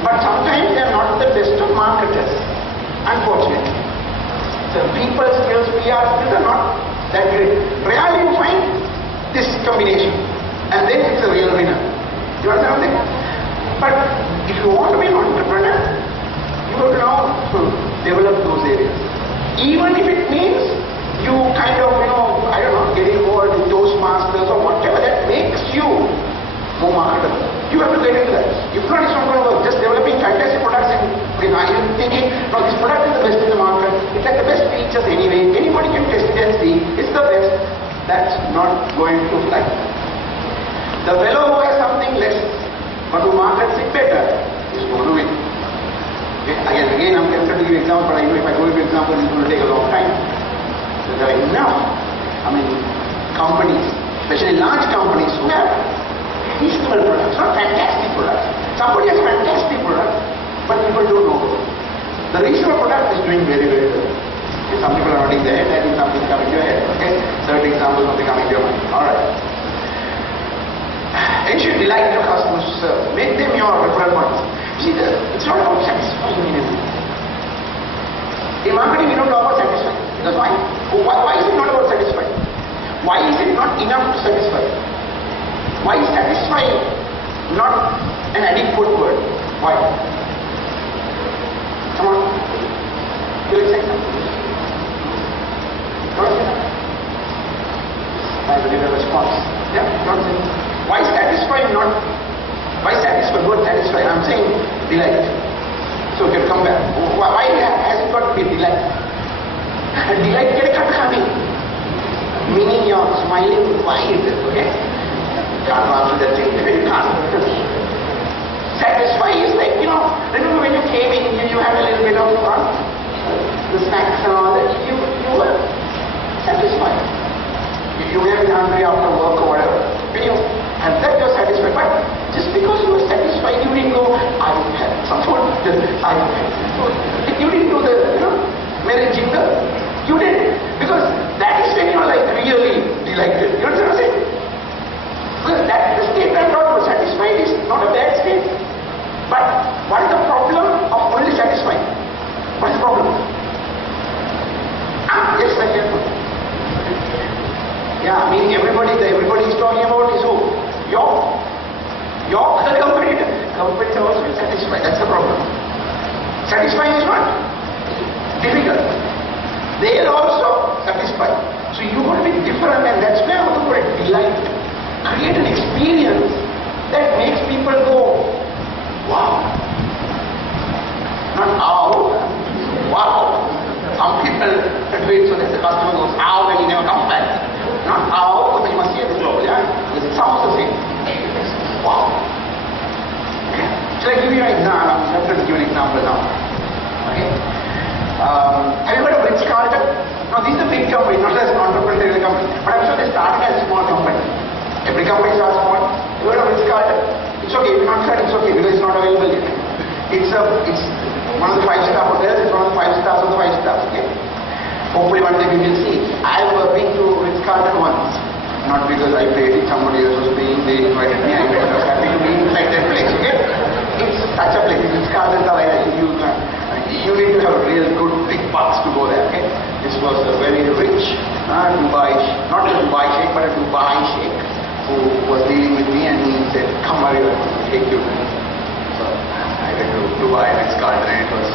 But sometimes they are not the best of marketers, unfortunately. So people skills, PR skills are not that great. Rarely you find this combination. And then it's a real winner. You understand what I'm saying? But if you want to be an entrepreneur, you have to now develop those areas. Even if it means you kind of, getting involved with those masters or whatever that makes you more marketable. You have to get into that. If not, it's not going to work. Just developing fantastic products and you're thinking, no, this product is the best in the market. It has the best features anyway. Anybody can test it and see. It's the best. That's not going to fly. The fellow who has something less, but who to give you example, but I know if I go give you example, it's going to take a long time. So there are enough, companies, especially large companies, who have reasonable products, not fantastic products. Somebody has a fantastic product, but people don't know. The reasonable product is doing very, very well. Okay, some people are nodding their head, I think something coming to your head. Okay, third example, something coming to your mind. Alright. Ensure delight your customers to serve. Make them your referral points. See, it's not about satisfying anyone. In marketing, we don't talk about satisfying. Because why? Why is it not about satisfying? Why is it not enough to satisfy? Why is satisfying not an adequate word? Why? Come on. Will you say something? Don't say that. I will give a response. Yeah, don't say that. Why satisfying not? Why satisfy? Word satisfy. I'm saying delight. So you can come back. Why has it got to be delight? And delight get coming. Meaning you're smiling. Why is it? Okay? Can't answer that thing. You can't. Satisfy is like, remember when you came in, you had a little bit of the snacks and all that. You were satisfied. You may have been hungry after work or whatever. When you had that, you're satisfied. But just because you were satisfied, you didn't go, I will have some food. I will have some food. You didn't do the, merry jingle. You didn't. Because that is when you're like really delighted. You know what I'm saying? Because that is the state I'm talking about. Satisfied is not a bad state. But what is the problem of only satisfying? What is the problem? Yes, I can. Yeah, meaning everybody is talking about is who? Your competitor. Competitor also will satisfy. That's the problem. Satisfying is not difficult. They are also satisfied. So you got to be different, and that's where I want to put a delight. Create an experience that makes people go, wow. Not ow. Wow. Some people do it so that the customer goes, ow, and he never comes back. Not ow, but you must hear this probably, yeah? Because it sounds the same. Wow. Okay. Shall I give you an example? I'm going to give you an example now. Okay. Have you heard of Ritz-Carlton? Now, this is a big company, not as an entrepreneurial company, but I'm sure they started as a small company. Every company starts small. You heard of Ritz-Carlton? It's okay, if you're not sure, it's okay, because it's not available yet. It's one of the 5-star hotels, it's one of the 5 stars of the 5 stars, okay? Hopefully one day we will see. I've been to Ritz-Carlton once. Not because I paid it, somebody else was paying, they invited me, I was happy to be inside that place, okay? It's such a place, Ritz-Carlton, you need to have real good big bucks to go there, okay? This was a very rich Dubai, not a Dubai sheikh, but a Dubai sheikh who was dealing with me, and he said, come Mario, I want to take you. So I went to Dubai, Ritz-Carlton, and it was,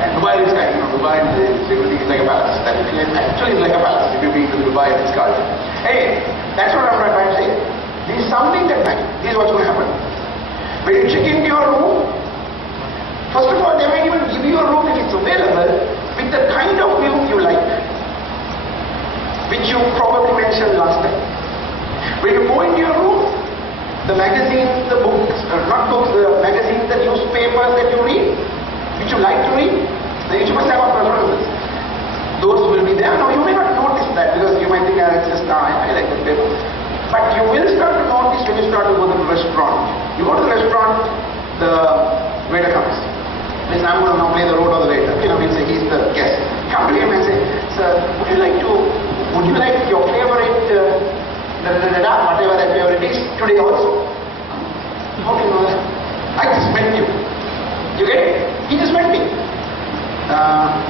and Dubai is kind of, Dubai everything is like a palace. Actually it's like a palace if you've been to Dubai, Ritz-Carlton. Hey, that's what I'm trying to say. This is something that this is what's going to happen. When you check into your room, first of all, they might even give you a room if it's available with the kind of view you like, which you probably mentioned last time. When you go into your room, the magazines, the books, not books, the magazines, the newspapers that you read, which you like to read, then you must have a preferences. Those will be there. Now, you may not notice that because you might think, it's just, I like the paper. But you will start to notice when you start to go to the restaurant. You go to the restaurant, the waiter comes. Listen, I'm going to now play the role of the waiter. We'll say he's the guest. Come to him and say, sir, would you like your favorite, whatever that favorite is, today also? How do you know that? I just met you. You get it? He just met me.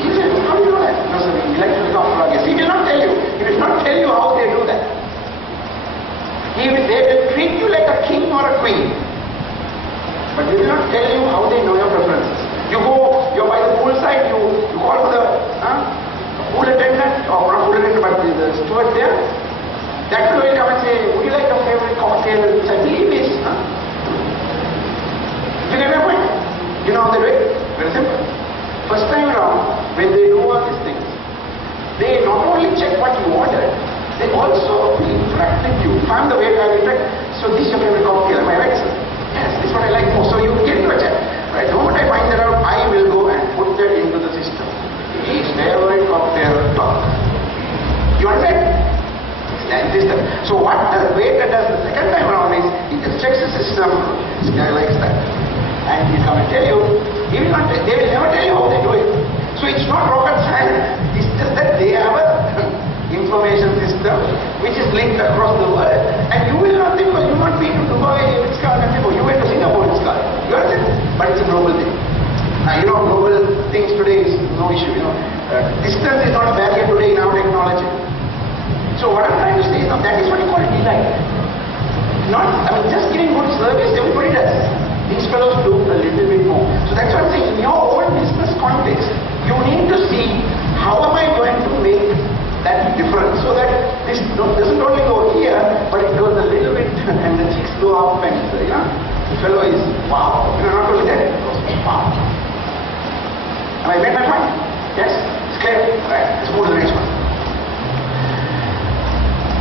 He said, how do you know that? No, sir, we like to look after our guests. He will not tell you. He will not tell you how they do that. They will treat you like a king or a queen. But they will not tell you how they know your preferences. You're by the poolside, you call for the pool attendant, or not pool attendant, but the steward there. That will come and say, would you like a favorite cocktail? I believe it's, you get my point? You know how they do it? Very simple. First time around, when they do all these things, they not only check what you ordered, they also interact with you. If I'm the waiter, I will interact. So this is your favorite cocktail, am I right, sir? Yes, this is what I like more. So you get into a chat. Right? The moment I find that out, I will go and put that into the system. this guy likes that. And he'll come and tell you, they will never tell you how they do it. So it's not rocket science, it's just that they have a information system which is linked across the world, and you will not think, because you will not be to Dubai, it's called, you went to Singapore, it's called. You understand? But it's a global thing. Now, global things today is no issue, distance is not a barrier today in our technology. So what I'm trying to say is, that is what you call delight. Just giving good service, everybody does. These fellows do a little bit more. So that's what I'm saying, in your own business context, you need to see, how am I going to make that difference, so that this doesn't only go here, but it goes a little bit, and the cheeks go up, and the fellow is, wow. Not only that, it goes, wow. Have I made my point? Yes? It's clear? Right, let's move to the next one.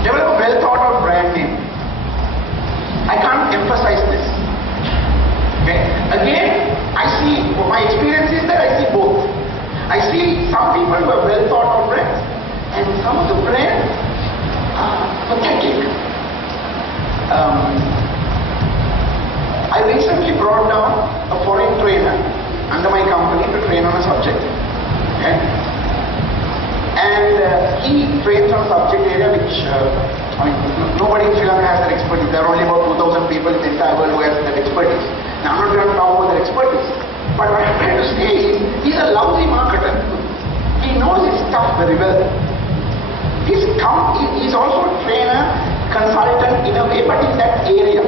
Develop a well thought out brand name. I can't emphasize this. Okay? Again, I see, my experience is that I see both. I see some people who have well thought out brands, and some of the brands are pathetic. I recently brought down a foreign trainer under my company to train on a subject. Okay? And he trains on a subject area which, nobody in Sri Lanka has that expertise. There are only about 2,000 people in the entire world who have that expertise. Now, I'm not going to talk about that expertise. But what I'm trying to say is, he's a lousy marketer. He knows his stuff very well. He's also a trainer, consultant in a way, but in that area.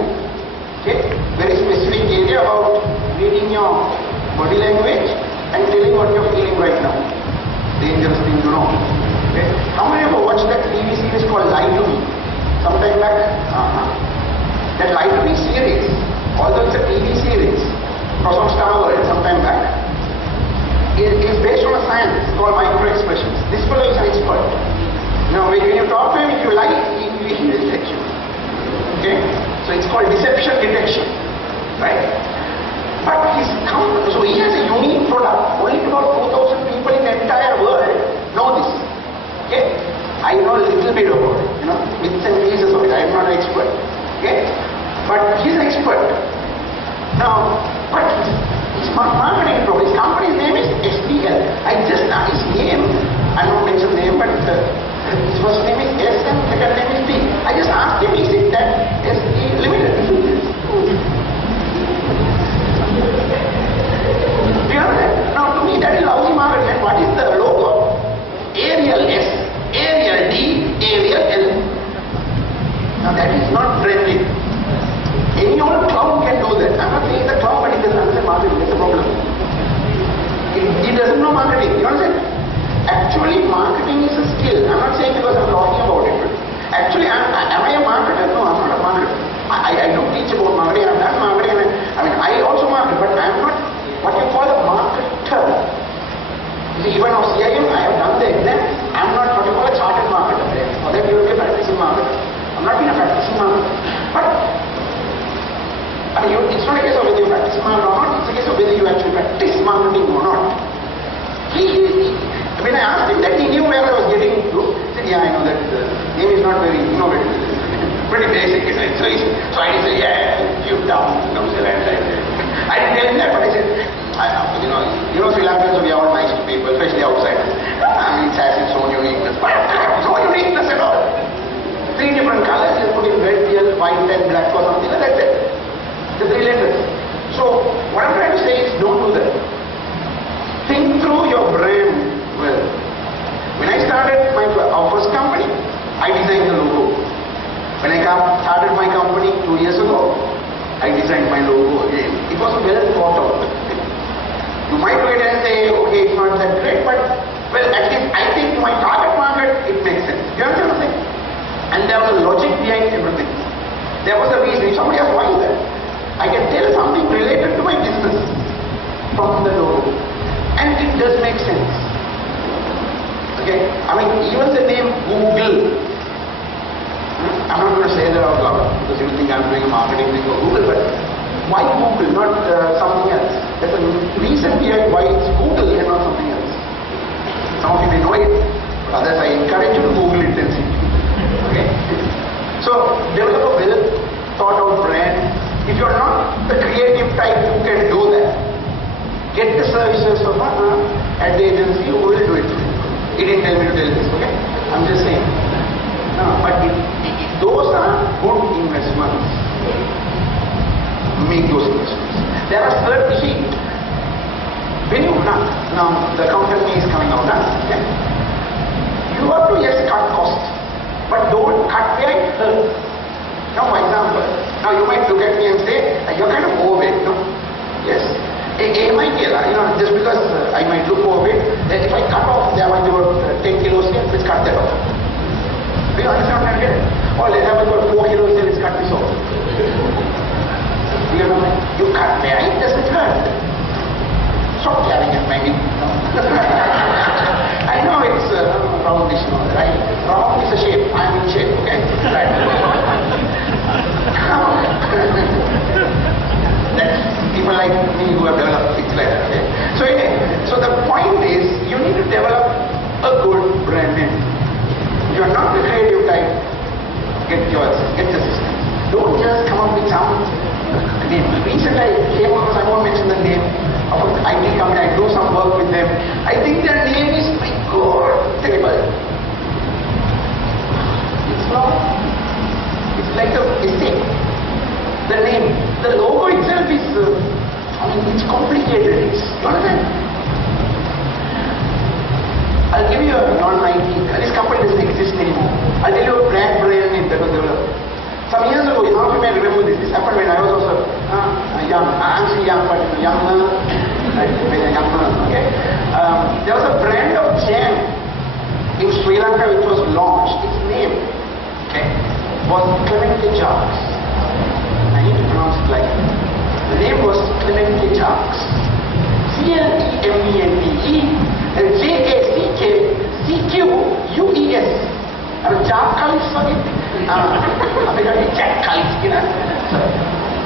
Okay? Very specific area about reading your body language and telling what you're feeling right now. Dangerous thing to know. Okay? How many of you watched that TV series called Lie to Me? Sometime back? That Lie to Me series, although it's a TV series, was on Star World sometime back, is based on a science called micro-expressions. This fellow is an expert. When you talk to him, if you lie, he will detect you. Okay? So it's called deception detection. Right? But so he has a unique product. Only about 4,000 people in the entire world know this. Okay? I know a little bit about it, bits and pieces of it. I am not an expert. Okay? But he's an expert. Now, but his marketing product, his company's name is SDL. His name, I don't mention the name, but his first name is S and second name is D. I just asked him, is it that SDL Limited? Do you understand? Now, to me, that is lousy marketing. What is the logo? Arial S, Arial D, Arial L. Now, that is not branding. Any old clown can do that. I'm not saying the clown, but he doesn't understand marketing. That's a problem. He doesn't know marketing. You understand? Actually, marketing is a skill. I'm not saying because I'm talking about it. Actually, am I a marketer? No, I'm not a marketer. I do teach about marketing. I've done marketing. I also market, but I'm not what you call a marketer. Even of CIM, I have done the exam. I'm not what you call a chartered marketer. For that, you will be a practicing marketer. I'm not being a practicing marketer. But it's not a case of whether you practice marketing or not, it's a case of whether you actually practice marketing or not. When I asked him that, he knew where I was getting to. He said, yeah, I know that the name is not very innovative. Pretty basic, right? So I said, yeah, you down, New Zealand. I didn't tell him that, but I said, Sri Lankans, we are all nice to people, especially outsiders. It has its own uniqueness, but no uniqueness at all. 3 different colors, you put in red, yellow, white, and black or something like that. The 3 letters. So, what I'm trying to say is, don't do that. Think through your brand well. When I started our first company, I designed the logo. When I started my company 2 years ago, I designed my logo again. It was well thought out. You might look at it and say, okay, it's not that great, but well, at least I think to my target market, it makes sense. You understand what I'm saying? And there was a logic behind everything. There was a reason. If somebody asks, why is that? I can tell something related to my business from the logo. And it does make sense. Okay? Even the name Google. I'm not going to say that out loud because you think I'm doing a marketing thing for Google, but why Google, not something else? There's a reason behind why it's Google and not something else. Some of you may know it, but others I encourage you to Google intensively. Okay? So, develop a well thought out brand. If the creative type who can do that. Get the services of at the agency who will do it. He didn't tell me to tell this, okay? I'm just saying. No, but those are good investments. Make those investments. There are certain, see, when you now the accountant is coming out, okay? You have to yes cut costs, but don't cut where it hurts. Now, for example, now you might look at me and say, you're kind of overweight, no? Yes. It might be, just because I might look overweight, if I cut off, there might be about 10 kilos here, let's cut that off. Do you understand what I'm getting? Or let's have about 4 kilos here, let's cut this off. You cut where it doesn't hurt. Stop carrying it, maybe. I know it's roundish, right? Round is a shape. I'm in shape, okay? Right. That's people like me who have developed things like that, okay? So anyway, so the point is, you need to develop a good brand name. If you're not the creative type, get the system. Don't just come up with some name. Recently I came across, I won't mention the name of an IT company, I do some work with them. I think their name is, my God, terrible. It's not, it's like a mistake. The name, the logo itself is, it's complicated. You understand? I'll give you a non-IT, this company doesn't exist anymore. I'll tell you a brand name that was developed. Some years ago, you may remember this happened when I was also young. I'm still young, but younger, okay? There was a brand of jam in Sri Lanka which was launched. Its name, okay, was Clemente Jacks. I need to pronounce it like that. The name was Clemente Jacks. C-L-E-M-E-N-T-E J-A-C-K-C-Q-U-E-S. Jack Kalis, sorry. Jack Kalis,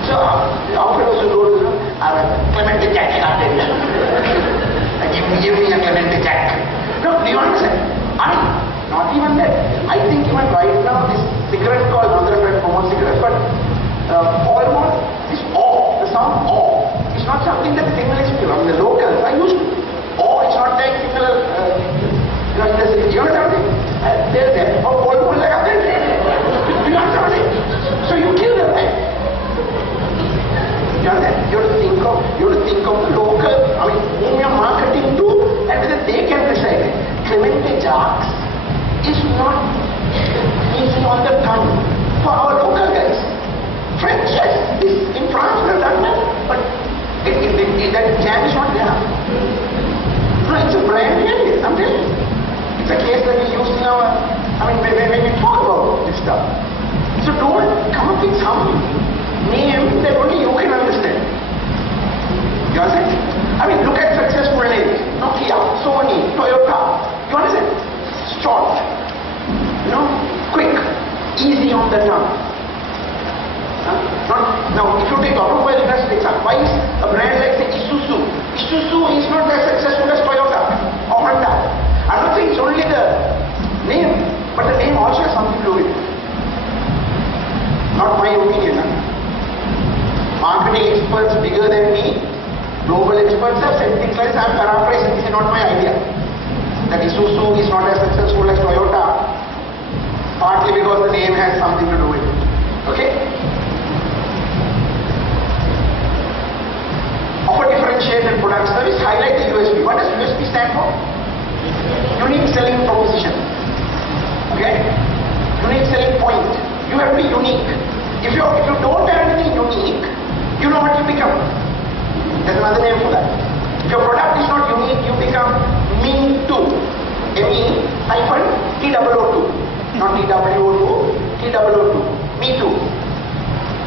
So, after those who go to Clemente Jack, give me a Clemente Jack. No, do you understand? Not even that. I think even right now, this cigarette called, not that I promote cigarettes, but almost this awe, the sound awe, is not something that stimulates people. The locals are used to. Awe is not like similar, you know something? They're there. Or almost like that. You know something? So you kill them, right? You have to think of the local, whom you're marketing to, and whether they can decide. Clemente Jacks is not easy on the tongue for our local guys. French, yes, in France we have done that, but that jam is not there. No, it's a brand really, I'm telling you. It's a case that we use in our, when we talk about this stuff. So don't come up with some name that only you can understand. You understand? Look at successful names. Nokia, Sony, Toyota. You understand? Short. Quick. Easy on the tongue. Now, if you take automobile industry, why is a brand like the Isuzu? Isuzu is not as successful as Toyota or Honda. I'm not saying it's only the name, but the name also has something to do with it. Not my opinion. Marketing experts bigger than me, global experts have said things like this. I'm paraphrasing, this is not my idea. That Isuzu is not as successful as Toyota, partly because the name has something to do with it. Okay? Offer differentiated product service, highlight the USP. What does USP stand for? Unique selling proposition. Okay? Unique selling point. You have to be unique. If you don't have anything unique, you know what you become. There's another name for that. If your product is not unique, you become me too. M-E-T-O-O-2. Not T-W-O-2, T-O-O-2. Me too.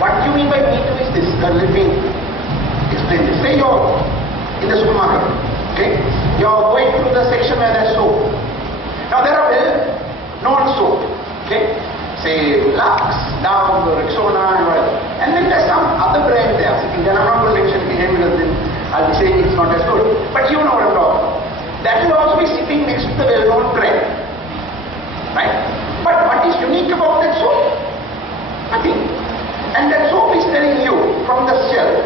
What you mean by me too is this. Let me explain this. Say you're in the supermarket. Okay? You're going through the section where there's soap. Now there are well-known soap. Okay? Say Lux, Dove, Rexona, and whatever. And then there's some other brand there. Then I'm not going to mention the name because then I'll be saying it's not as good. But you know what I'm talking about. That will also be sitting next to the well-known brand. Right? But what is unique about that soap? Nothing. And that soap is telling you from the shelf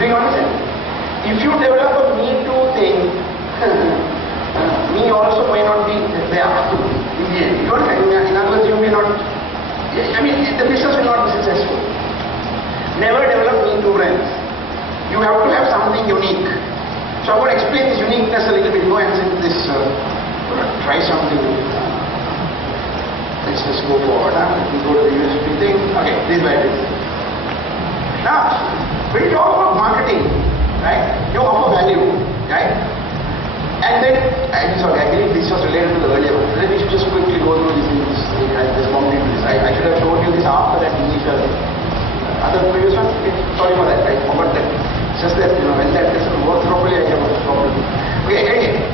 Do you understand? If you develop a Me Too thing, me also may not be there in the end. You understand? In other words, you may not, I mean, the business will not be successful. Never develop Me Too brands. You have to have something unique. So I'm going to explain this uniqueness a little bit more and since this, try something. Let's just go forward. We go to the USP thing. Okay, this is where it is. Now, when you talk about marketing, right, you offer value, right? And then, I'm sorry, I believe this was related to the earlier one. Let me just quickly go through this. I just bumped into this. I should have told you this after that initial. Other previous one, sorry for that, I forgot that. It's just that, when that doesn't work properly, I have a problem. Okay, anyway.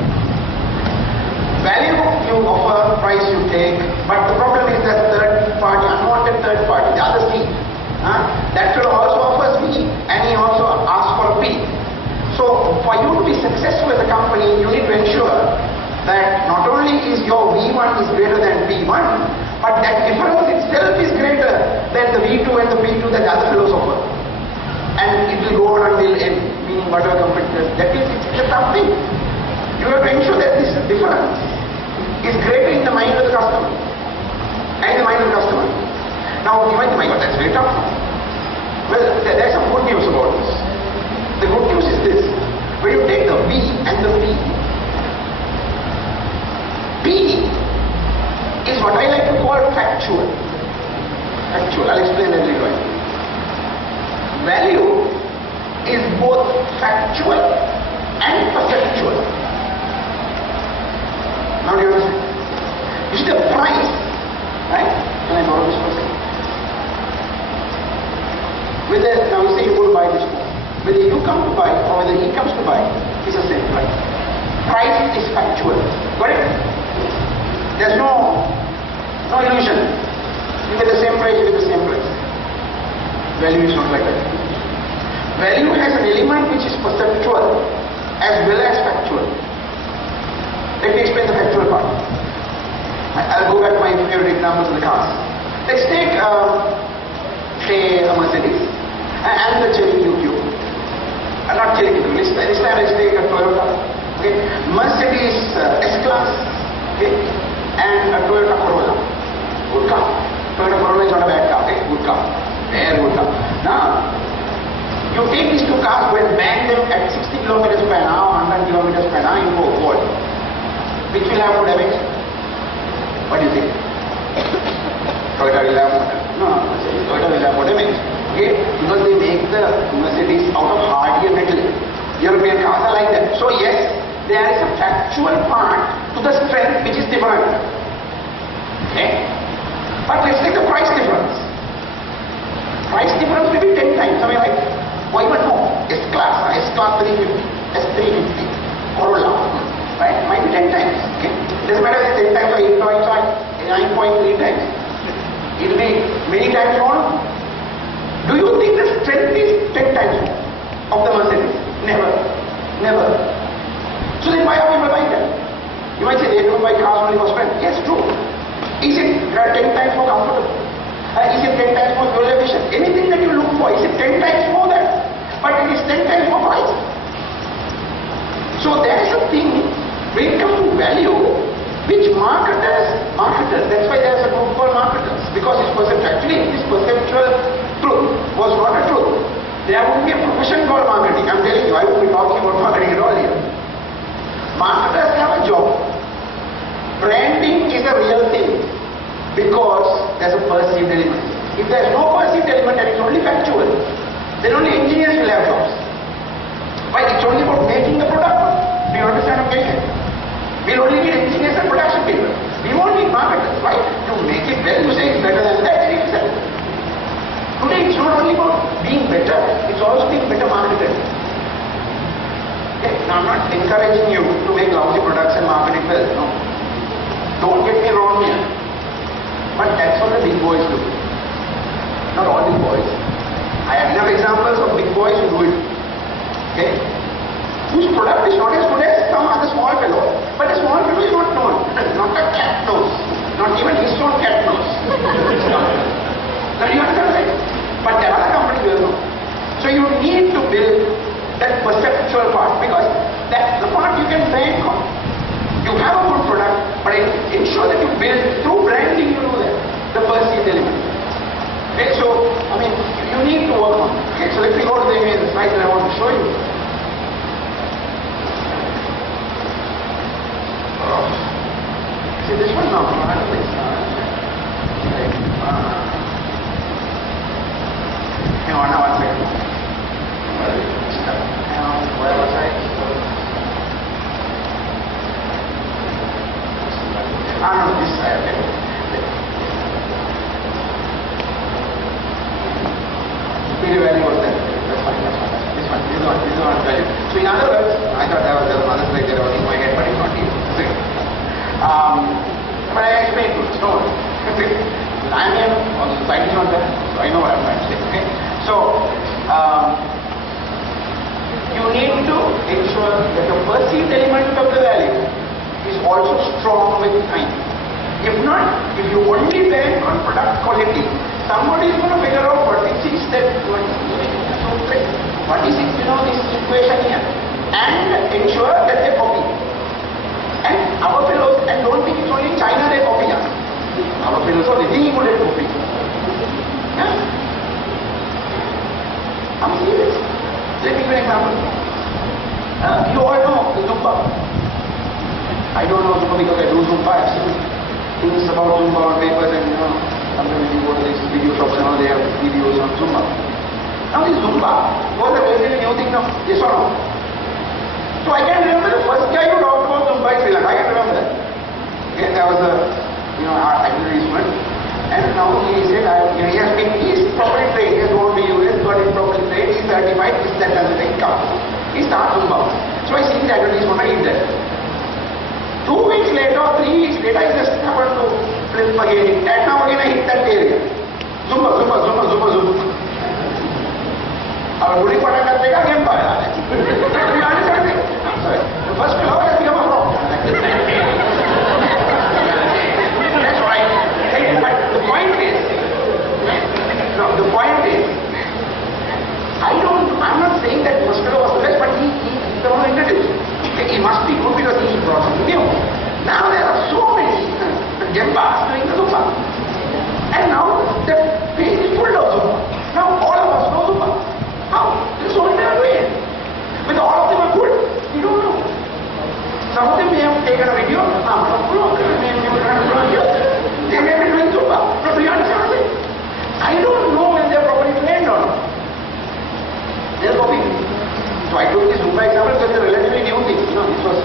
Value you offer, price you take, but the problem is that third party, unwanted third party, the other C. That fellow also offers B and he also asks for a P. So for you to be successful as a company, you need to ensure that not only is your V1 is greater than P1, but that difference itself is greater than the V2 and the P2 that the other fellows offer. And it will go on until end, meaning whatever competitors. That is, it's something. You have to ensure that this difference is greater in the mind of the customer and in the mind of the customer. Now you might think, that's very tough. Well, there's some good news about this. The good news is this. When you take the V and the P is what I like to call factual. Factual, I'll explain that later on. Value is both factual and perceptual. Now do you understand? You see the price, right? Can I borrow this for a second? Now you say you go to buy this phone. Whether you come to buy or whether he comes to buy, it's the same price. Price is factual. Got it? There's no illusion. You get the same price, you get the same price. Value is not like that. Value has an element which is perceptual as well as factual. Let me explain the factual part. I'll go back to my favorite examples of the cars. Let's take, say, a Mercedes and the Cherry YouTube. Not Cherry YouTube, this time let's take a Toyota. Okay? Mercedes S-Class, okay? And a Toyota Corolla. Good car. Toyota Corolla is not a bad car, okay? Good car. Very good car. Now, you take these two cars, go and bang them at 60 kilometers per hour, 100 kilometers per hour, you go forward. Which will have more damage? What do you think? Toyota will have more damage. No, Toyota will have more damage. Okay? Because they make the Mercedes out of hardier metal. European cars are like that. So yes, there is a factual part to the strength which is different. Okay? But let's take the price difference. Price difference may be 10 times. Something like, or even more. S-Class 350, S350, Corolla. Right? Might be 10 times. Okay? Doesn't matter if it's 10 times or 9.3 times. It will be many times more. Do you think the strength is 10 times more of the Mercedes? Never. Never. So then why are people buying them? You might say they don't buy cars only for strength. Yes, true. Is it 10 times more comfortable? Is it 10 times more fuel efficient? Anything that you look for, is it 10 times more than? But it is 10 times more price. So there is a thing, when it comes to value, which marketers, that's why there is a group called marketers, because it's perceptual. Actually, this perceptual truth was not a truth. There would be a profession called marketing. I'm telling you, I won't be talking about marketing at all here. Marketers have a job. Branding is a real thing because there's a perceived element. If there's no perceived element and it's only factual, then only engineers will have jobs. Why? It's only about making the product. Do you understand what I'm saying? We'll only need engineers and production people. We won't need marketers. Why? To make it well, you say it's better than that, and it's better. Today it's not only about being better, it's also being better marketed. Okay? Now I'm not encouraging you to make lousy products and market it well. No. Don't get me wrong here. But that's what the big boys do. Not all big boys. I have enough examples of big boys who do it. Okay? Whose product is not as good as some other small fellow, but the small fellow is not known. Not a cat knows. Not even his own cat knows. Now you understand, right? But there are other companies will know. So you need to build can bank on. You have a good product, but ensure that you build through branding, you know that, the perceived element. Okay, so, I mean, you need to work on. Okay, so let me go to the slide that I want to show you. See this one now, I don't think so. Hang on, now 1 second. Where was I? No, this side. Video value was there. That's fine. This one value. So in other words, I thought there was another slide there in my head, but it's not here. Okay. But I explained to you. So, I'm here, on the slide is not there, so I know what I'm trying to say. Okay. So, you need to ensure that the perceived element of the value is also strong with time. If not, if you only bank on product quality, somebody is going to figure out what is this equation here, and ensure that they copy. And our fellows, and don't think it's only China they copy us. Our fellows are really good at copying. Yeah? I'm serious. Let me give an example. You all know the Zumba. I don't know Zumba because I do Zumba. I've seen things about Zumba on papers, and sometimes you go to these video shops and all, they have videos on Zumba. Now this Zumba was a very new thing now. Yes or no? So I can remember the first guy who talked about Zumba in Sri Lanka. I can remember that. Okay, there was a advertisement, and now he said he's properly trained. He has gone to US, got it properly trained. He's certified. That doesn't income. He starts Zumba. So I see the advertisement. I eat that. 2 weeks later, 3 weeks later, I just happened to flip again, and now again I hit that area. Zumba. Our Guri Pata करते का game पाया है. The first floor has become a rock. That's right. But the point is, I'm not saying that Muscular was the best, but he's the one who introduced. He must be good because he brought something new. Now there are so many Jembas doing the Zumba. And now the page is full of Zumba. Now all of us know Zumba. How? This is what they are doing. With all of them are good, we don't know. Some of them may have taken a video, they may be doing Zumba. No, do you understand what I'm saying? I don't know when they are properly trained or not. They are copying. So I took this Zumba example because it's a relatively new thing. This was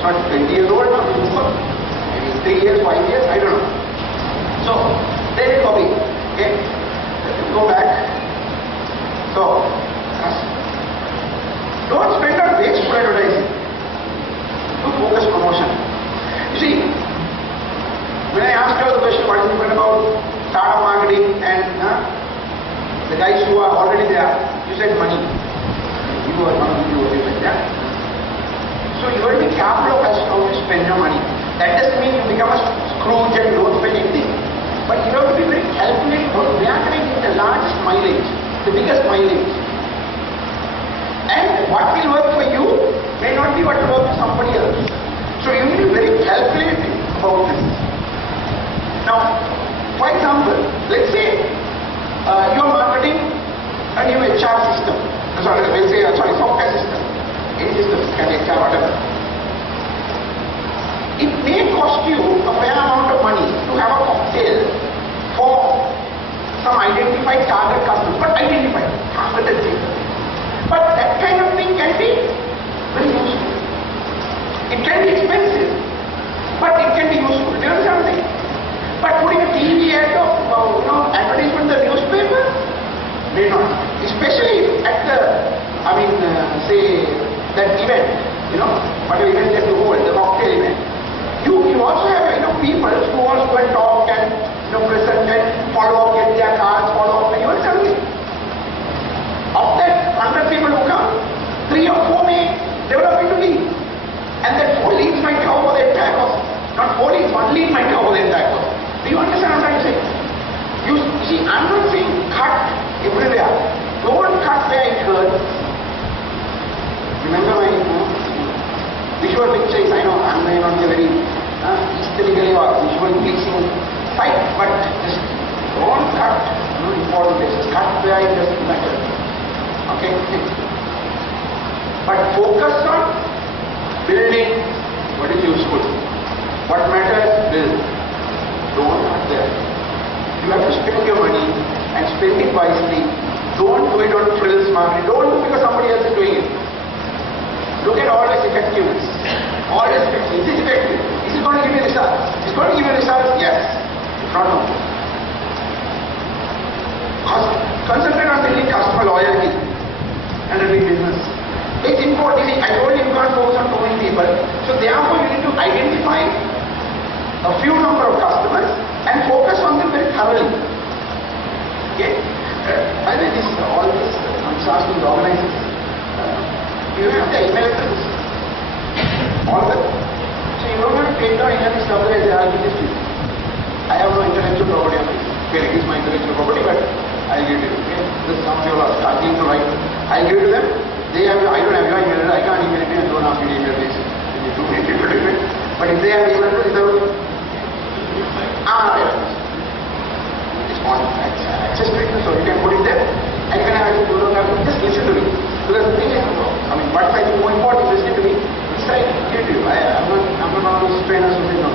not 20 years old now, Zumba. Maybe 3 years, 5 years, I don't know. So, they did copy. Okay? Let's go back. So, don't spend on wasteful advertising. Do focus promotion. You see, when I asked you the question, what is different about startup marketing and the guys who are already there, you said money. You are not you said that. So you have to be careful of how you spend your money. That doesn't mean you become a Scrooge and don't spend anything. But you have to be very calculated. They are going to get the largest mileage, the biggest mileage. And what will work for you may not be what will work for somebody else. So you need to be very calculated about this. Now, for example, let's say you are marketing a new HR system. Software system. Any system, can be HR, whatever. It may cost you a fair amount of money to have a cocktail for some identified target customers, but identified, targeted thing. But that kind of thing can be very useful. It can be expensive, but it can be useful. Do you understand what I'm saying? But putting a TV ad of advertisement in the newspaper may not. Especially at the, say that event, whatever event they have to hold, the cocktail event. You also have people who also go and talk and present and follow up, get their cards, follow up, and you understand something. Of that 100 people who come, 3 or 4 may develop into leads. And that 4 leads might cover the entire cost. Not 4 leads, 1 lead might cover the entire cost. Do you understand what I'm trying to say? You see, I'm not saying cut everywhere. Don't cut where it hurts. Remember my we visual picture is, I know, I may not be very aesthetically or visually pleasing site, but just don't cut important places. Cut where it doesn't matter. Okay? But focus on building what is useful. What matters, build. Don't cut there. You have to spend your money and spend it wisely. Don't do it on frills marketing. Don't do it because somebody else is doing it. Look at always effectiveness. Always effective. Is it effective? Is it going to give you results? Is it going to give you results? Yes. If not, no. Concentrate on building customer loyalty and repeat business. It's important. I told you can't focus on too many people. So therefore you need to identify a few number of customers and focus on them very thoroughly. Okay? I mean, all this, I'm asking the organizers, you have the email address. All that. So you don't have to take down internet server as I'll give this to you. I have no intellectual property on this. Okay, it is my intellectual property, but I'll give it to you. Okay? This some people are starting to write. I'll give it to them. They have, I don't have your email address. I can't email it to you and don't ask me to email this. You do need to do it. But if they have email address, they will. It's on access to it, so you can put it there. And you can have it, you don't have to just listen to me. Because the thing is, I mean, what I think more important is listen to me. It's like, give you. I'm not one of those trainers who say no.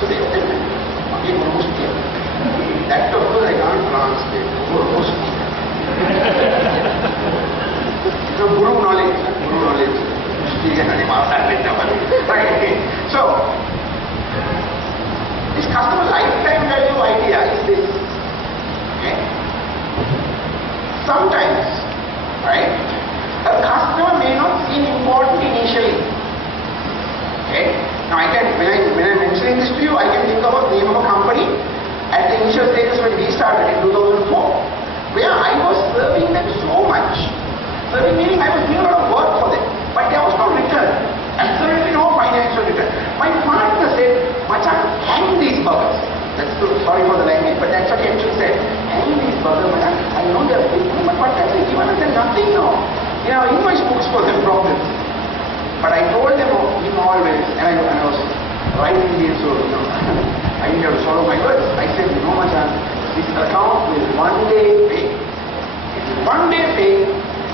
So they tell me, okay, almost clear. That of course I can't translate. Almost clear. So guru knowledge. Right, okay. So, this customer lifetime value idea is this. Okay? Sometimes, right, a customer may not seem important initially. Okay? Now I can, when I'm mentioning this to you, I can think about the name of a company at the initial stages when we started in 2004, where I was serving them so much. Serving meaning I was doing a lot of work for them, but there was no return. Absolutely no financial return. My partner said, Machan, hang these burgers. That's so, sorry for the language, but that's what he actually said. Hang these burgers, Machan. I know they're big, but what I say, given us nothing, no. You know, in my books for them problems. But I told them always, and I was writing these, so you know, I didn't have to swallow my words. I said, you know, Machan, this account will one day pay. It will one day pay,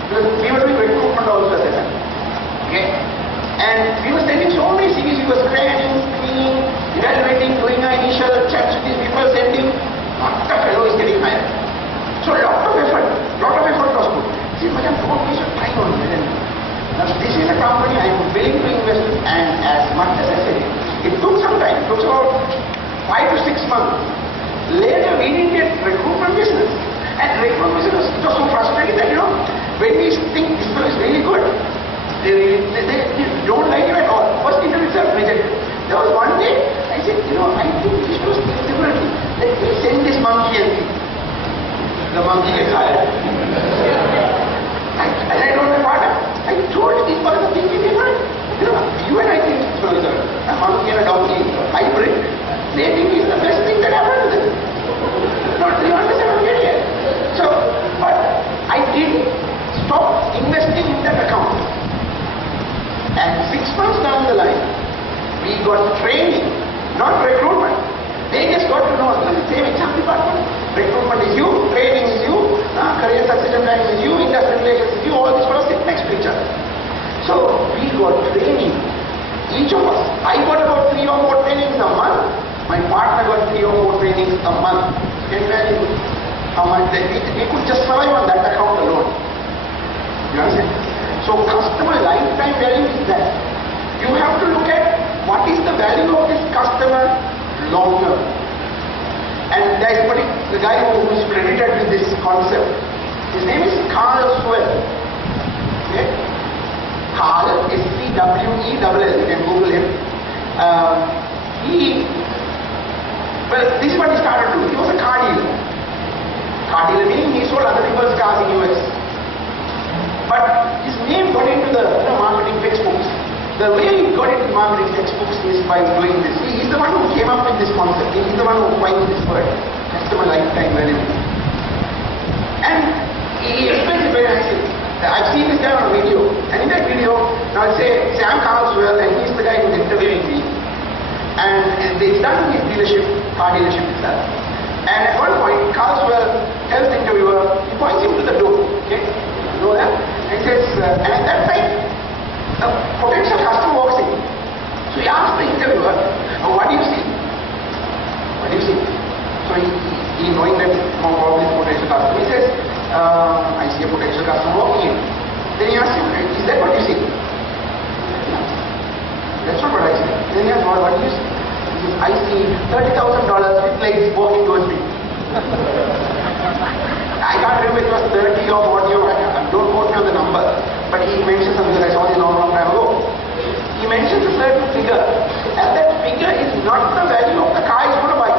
because we were doing recruitment also at that time. Okay? And we were sending so many CVs, we were scanning, screening, evaluating, doing our initial chats with these people, sending, not the fellow is getting hired. So a lot of effort was put. See, Madam, don't waste your time on it. Now this is a company I am willing to invest in, and as much as I said, it took some time, it took about 5 to 6 months. Later we didn't get recruitment business. And recruitment business was so frustrating that, you know, when we think this fellow is really good, they don't like him at all. First interview itself rejected. There was one day, I said, you know, I think we should think differently. Let me send this monkey and see. The monkey gets hired. And I told my partner, I told these fellows are thinking different. You know, you and I think this fellow is a monkey and a donkey hybrid. They think it's the best thing that happened to them. Not you understand what I'm getting at. So, but I didn't stop investing in that account. And 6 months down the line, we got training, not recruitment. They just got to know the same exam department. Recruitment is you, training is you, career succession planning is you, industrial relations is you, all these fellows sit next to each other. So we got training. Each of us. I got about 3 or 4 trainings a month. My partner got 3 or 4 trainings a month. Can you imagine how much that we could just survive on that account alone. You understand? So customer lifetime value is that. You have to look at what is the value of this customer long term. And there is the guy who is credited with this concept. His name is Carl Sewell. Okay? Carl, S-C-W-E-L-L. You can Google him. Well, this is what he started to do. He was a car dealer. Car dealer meaning he sold other people's cars in US. But his name got into the marketing textbooks. The way he got into marketing textbooks is by doing this. He is the one who came up with this concept. He is the one who coined this word, customer lifetime value. And he explains it very nicely. I've seen this guy on a video, and in that video, now I'll say I'm Carlswell, and he's the guy who's interviewing me. And it's done in his dealership, car dealership itself. And at one point, Carlswell tells the interviewer, he points him to the door, okay? You know that? And he says, and at that time, a potential customer walks in. So he asks the interviewer, what do you see? What do you see? So he knowing that probably potential customer, he says, I see a potential customer walking in. Then he asks him, is that what you see? That's not what I see. Then he asks, what do you see? He says, I see $30,000 with legs walking towards me. I can't remember if it was 30 or 40 or don't quote me on the number. But he mentions something that I saw this long time ago. He mentions a certain figure, and that figure is not the value of the car he's going to buy.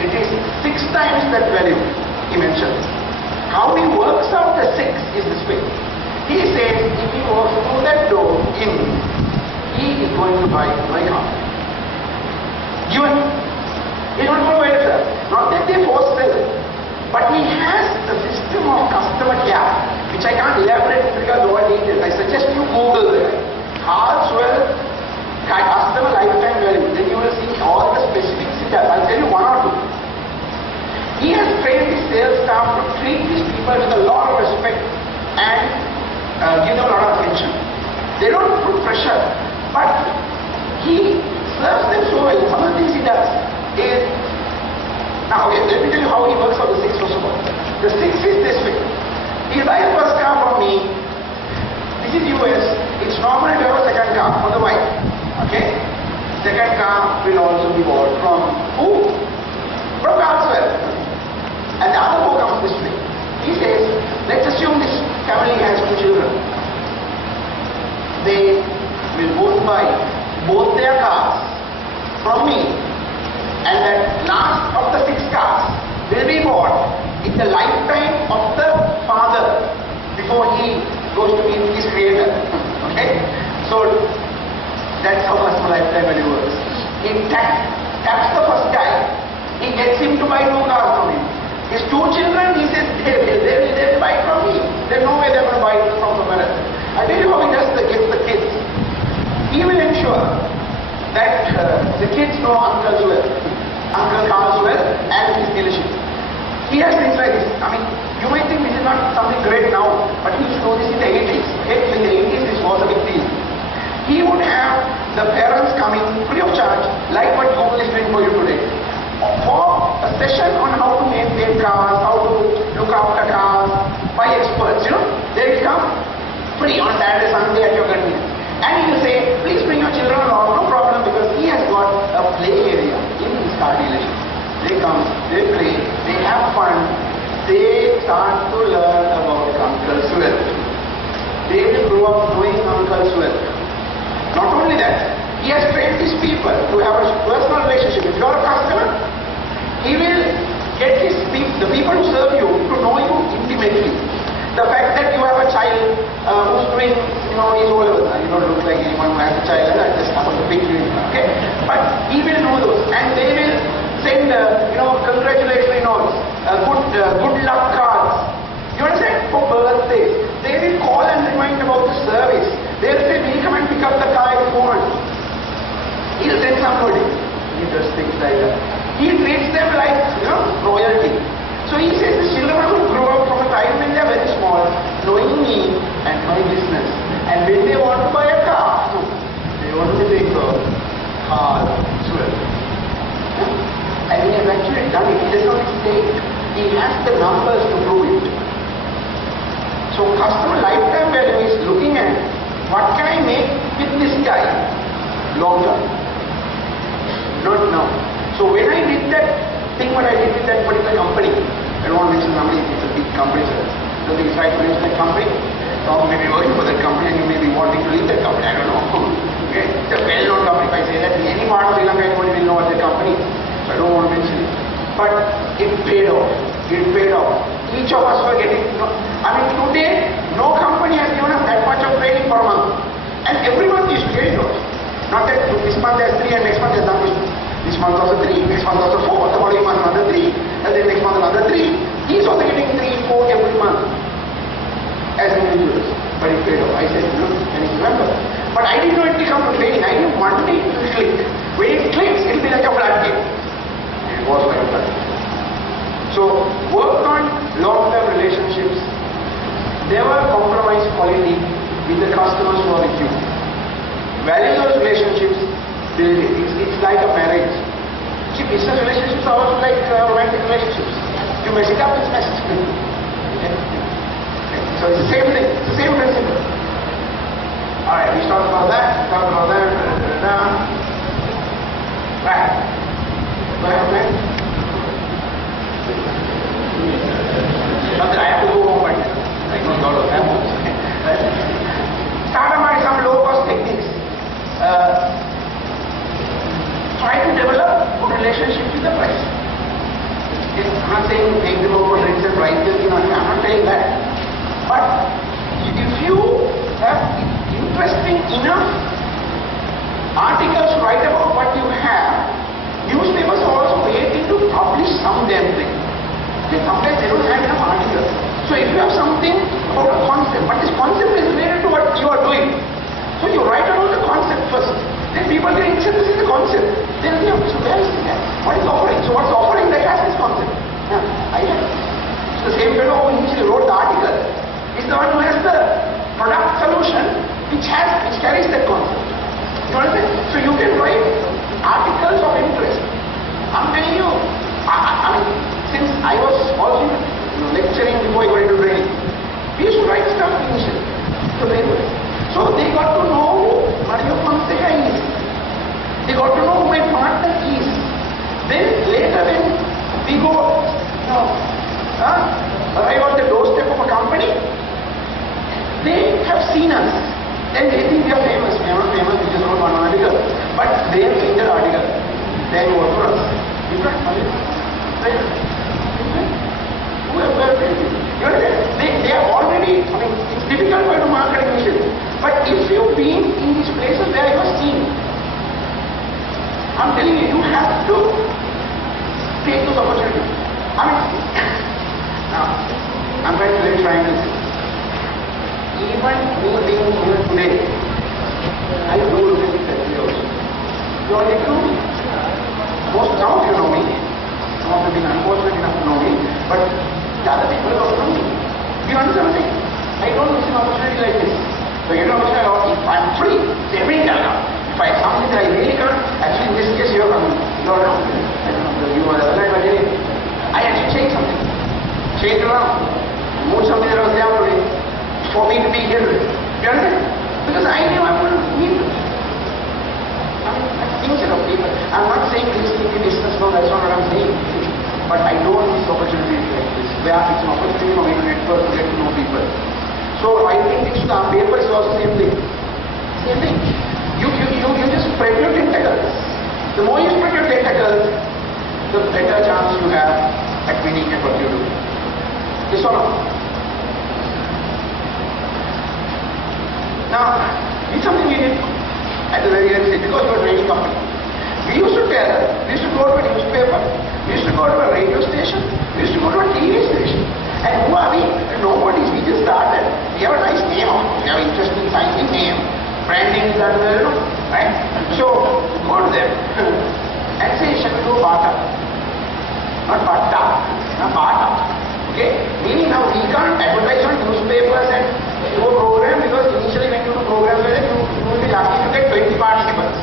It is 6 times that value, he mentions. How he works out the 6 is this way. He says, if he walks through that door in, he is going to buy my car. Given, he's not going to buy it, sir. Not that they force sell, but he has a system of customer care, which I can't elaborate because of all details. I suggest you Google it. Carlswell customer lifetime value. Then you will see all the specifics in that. I'll tell you 1 or 2. He has trained his sales staff to treat these people with a lot of respect and give them a lot of attention. They don't put pressure, but he serves them so well. Some of the things he does is, now okay, let me tell you how he works out the 6 first of all. The 6 is this way. He buys first car from me. This is US. It's normal to have a second car for the wife. Okay? Second car will also be bought from who? From Carlswell. And the other 4 comes this way. He says, let's assume this family has 2 children. They will both buy both their cars from me. And that last of the 6 cars will be bought in the lifetime of the father before he goes to meet his creator. Okay? So that's how customer lifetime value works. He taps the first guy. He gets him to buy 2 cars from him. His 2 children, he says, they will buy from me. There's no way they're going to buy it from somewhere else. I'll tell you how he does gets the kids. He will ensure that the kids know Uncle Carlswell and his dealership. He has things like this. I mean, you might think this is not something great now, but he used to know this in the 80s. In the 80s, this was a big deal. He would have the parents coming free of charge, like what Google is doing for you today, for a session on how to maintain cars, how to look after cars by experts. You know, they will come free on Saturday, Sunday at your convenience. And he will say, please bring your children along, no problem, because he has got a play area in his car dealership. They come, they play, they have fun, they start to learn about Uncle Swell. They will grow up knowing Uncle Swell. Not only that, he has trained these people to have a personal relationship. If you are a customer, he will get the people who serve you to know you intimately. The fact that you have a child who's doing, he's O-levels. You don't look like anyone who has a child, I just happen to pick you, okay? But he will know those, and they will send, congratulatory notes, good luck cards. You understand? For birthdays. They will call and remind about the service. They will say, will you come and pick up the car if you want? He'll send somebody. He does things like that. He treats them like, royalty. So he says the children will grow up from a time when they are very small, knowing me and my business. And when they want to buy a car, they want to think of Carlswell. And he has actually done it. He does not state. He has the numbers to prove it. So customer lifetime value is looking at what can I make with this guy long term. Not now. So when I did that thing, what I did with that particular company, I don't want to mention the company, it's a big company, so I don't think it's right to mention that company. Or maybe working for that company and you may be wanting to leave that company, I don't know. Okay? It's a well-known company. If I say that in any part of Sri Lanka, anybody will know what the company is. So I don't want to mention it. But it paid off. It paid off. Each of us were getting, today, no company has given us that much of training per month. And every month is getting those. Not that this month there's 3 and next month there's done this month also 3, next month also 4, the following month another 3, and then next month another 3. He's also getting 3, 4 every month. as individuals. But it paid off. I said, look, can you remember? But I didn't know it will come to training. I knew one day it will click. When it clicks, it will be like a floodgate. And it was like a floodgate. So work on long-term relationships. Never compromise quality with the customers who are with you. Value those relationships, build it. It's like a marriage. See, business relationships are also like romantic relationships. You mess it up, it's messed. Okay? So it's the same thing, it's the same principle. Alright, we talked about that, Right. Do I have plan? Not that I have to go home, but I know a lot of them. Start by some low-cost techniques. Try to develop good relationship with the price. I'm not saying make them over rates and prices, I'm not saying that. But if you have interesting enough articles to write about what you have, newspapers are also waiting to publish some damn thing. Okay, sometimes they don't have enough articles. So if you have something about a concept, but this concept is related to what you are doing, so you write about the concept first. Then people get interested in the concept. Then they so where is it? What is the offering? So what's the offering that has this concept? I have. So the same fellow who initially wrote the article is the one who has the product solution which carries that concept. You understand? So you can write articles of interest. I'm telling you, I mean, since I was also lecturing before I got into training, we used to write stuff initially. So they got to know who Mario Fonseca is. They got to know who my partner is. Then later when we go, arrive on the doorstep of a company, they have seen us. Then they think we are famous. We are not famous, we just wrote one article. But they have seen that article. Then you work for us. You can't find it. They are already, I mean, it's difficult for you to market initially. But if you've been in these places where I was seen, I'm telling you, you have to take those opportunities. I mean, now, I'm very trying to say, even me being here today, I do look at the also. You all get to know me. Some of you know me. Some of you have been unfortunate enough to know me. But the other people don't know me. You understand what I'm saying? I don't miss an opportunity like this. So you know, if I'm free, it's every time. If I have something that I really can't, actually in this case you are coming. No, I don't know, you are the other guy, I actually change something. Change around. Move something that was there already for me to be here. You understand? Because I knew I wouldn't need it. I mean, I'm thinking of people. I'm not saying this thing in business, no, that's not what I'm saying. But I don't miss opportunities like this. Where it's an opportunity for me to network, to get to know people. So I think it's the paper is also same thing. Same thing. You just spread your tentacles. The more you spread your tentacles, the better chance you have at winning at what you do. Yes or no? Now, it's something we did at the very early stage because we were a training company. We used to go to a newspaper, we used to go to a radio station, we used to go to a TV station. And who are we? Nobody. We just started. We have a nice name. We have an interesting, fancy name. Branding is done well, right? So, go to them and say, shall we do Bata? Not Bata, not Bata. Okay? Meaning now we can't advertise on newspapers and do a program because initially when you do programs like that, you will be lucky to get 20 participants.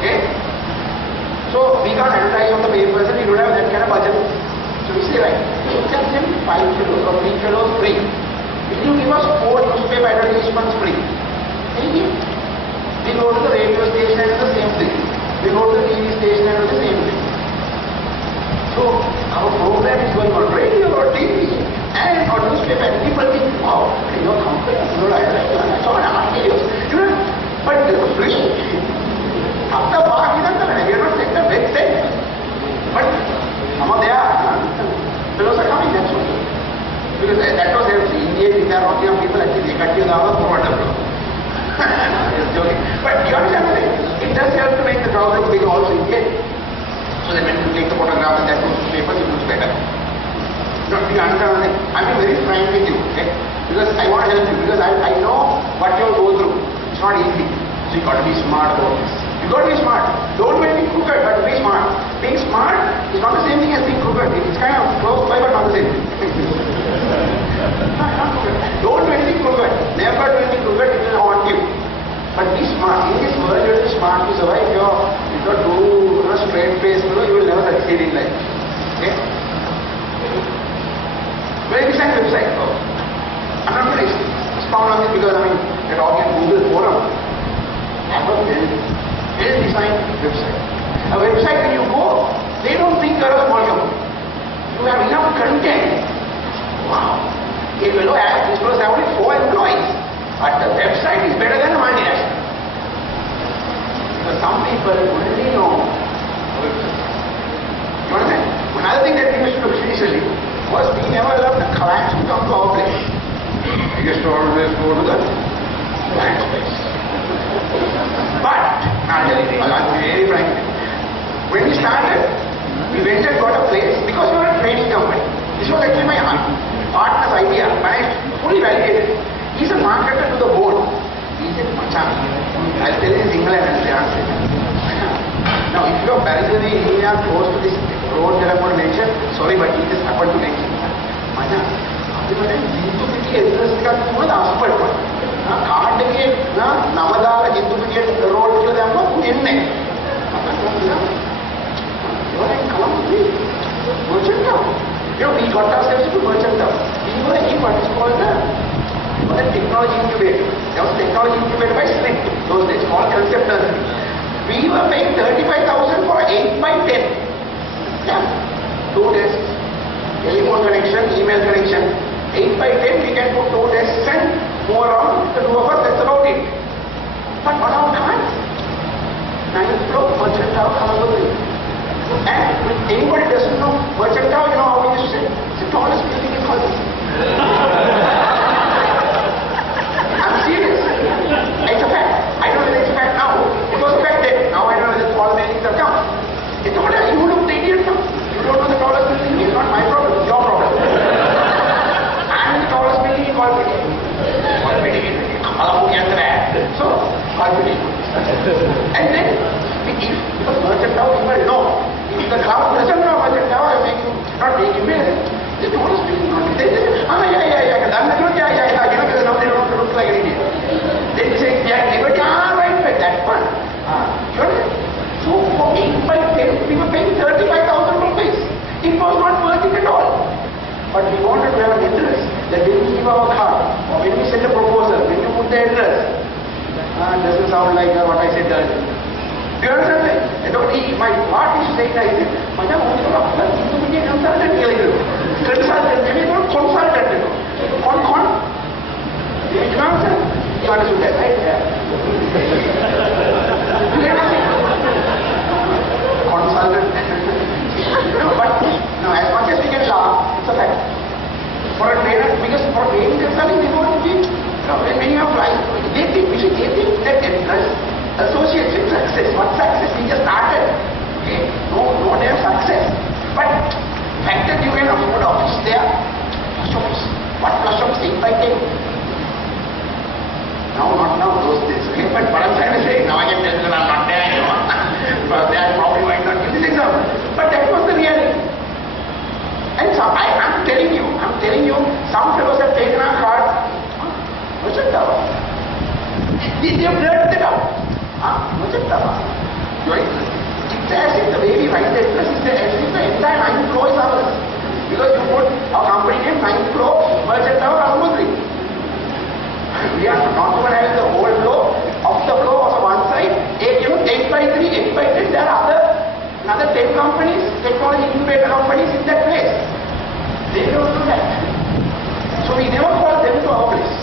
Okay? So, we can't advertise on the papers and we don't have that kind of budget. So we say, right, we can give 5 kilos or 3 kilos free. If you give us 4 newspaper advertisements free, maybe we go to the radio station and do the same thing. We go to the TV station and do the same thing. So our program is going on radio or TV and on newspaper and people think, wow, your company, your advertisement, so on, I'm serious. But this is free. After park, we are not taking the big thing. But some of their fellows are coming, that's okay. Because that was their Indian, if they are not young people, actually they cut you the hours for whatever. Just joking. But you understand what I'm saying? It does help to make the crowd look big also in India. So that when you take the photograph and that goes to paper, it looks better. You understand what I'm saying? I'm being very frank with you, okay? Because I want to help you, because I know what you'll go through. It's not easy. So you got to be smart about this. You got to be smart. Don't be crooked, but be smart. Being smart is not the same thing as being crooked. It's kind of close by, but not the same thing. Don't do anything crooked. Never do anything crooked. It will haunt you. But be smart. In this world, you have to be smart to survive. If you're too straight face, you will never succeed in life. Okay? Where is that website? I'm not going to expound on this because we're talking Google forum. Have a well-designed website. A website, when you go, they don't think you're a small company. You have enough content. Wow. A fellow has, this fellow has only 4 employees. But the website is better than a multinational. Because some people only know website. You understand? Another thing that we used to do initially was we never allowed the clients to come to our place. We used to always go to the client's place. But, I'll tell you, I'll be very frank. When we started, we went and got a place because we were a training company. This was actually my partner's idea, but I fully validated. He's a marketer to the board. He said, Machan, I'll tell you in English and I'll answer. Now, if you're parallelly here close to this road that I'm going to mention, sorry, but he just happened to mention. Machan, address got full aspect. Card ke Namadala Hindu road ke damo inne. You're in Columbia. Merchant town. We got ourselves to merchant town. We were in what is called the technology incubator. There was technology incubator by Sri Lanka. Those days called concept nursery. We were paying 35,000 for 8 by 10. Yeah. 2 desks. Telephone connection, email connection. 8 by 10 we can put 2 desks and move around the 2 of us, that's about it. But one of can't. 9th floor, merchant town, and if anybody doesn't know merchant town, you know how we used to say? It's the tallest building in Kolkata. I'm serious. It's a fact. I don't know if it's a fact now. It was a fact then. Now I don't know if all buildings have come. It's not that you look the idiot now. You don't know the tallest building. It's not my problem. It's your problem. I'm the tallest building in Kolkata. So, Kolkata. And then, because merchant town people know. If the crowd doesn't know merchant town, not making millions. They don't want to speak. They say, yeah. Because now they don't look like an idiot. They say, yeah, but right, that one. So for 8 by 10, we were paying 35,000 rupees. It was not worth it at all. But we wanted to have an address that when we give our card, or when we send a proposal, when you put the address, doesn't sound like what I said earlier. Do you understand? My part is saying like this. Madam, consultant ಹೇಳಿದ್ರು. Consultant, maybe not consultant. You understand? You understood that, right? Consultant. But as much as we can laugh, it's a fact. For a trainer, because for training consulting, they want to be, when you have life, they think that interest associates with success. What success? We just started. Okay? No damn success. But fact that you can afford office there, shops. What shops? 8 by 10. Now, not now, those days. Okay? But what I'm trying to say, now I can tell that I'm not there, but that probably might not give this example. But that was the reality. And so I'm telling you, some fellows have taken our card. Merchant tower. They have blurred it out. Merchant tower. It's as if the way we write the address is as if the entire 9th floor is ours. Because you put our company name 9th floor, merchant tower, Almudri. We are not even having the whole floor. Of the floor on one side, 8 by 3, 8 by 10, there are another 10 companies, technology incubator companies in that place. They don't do that. So we never call them to our place.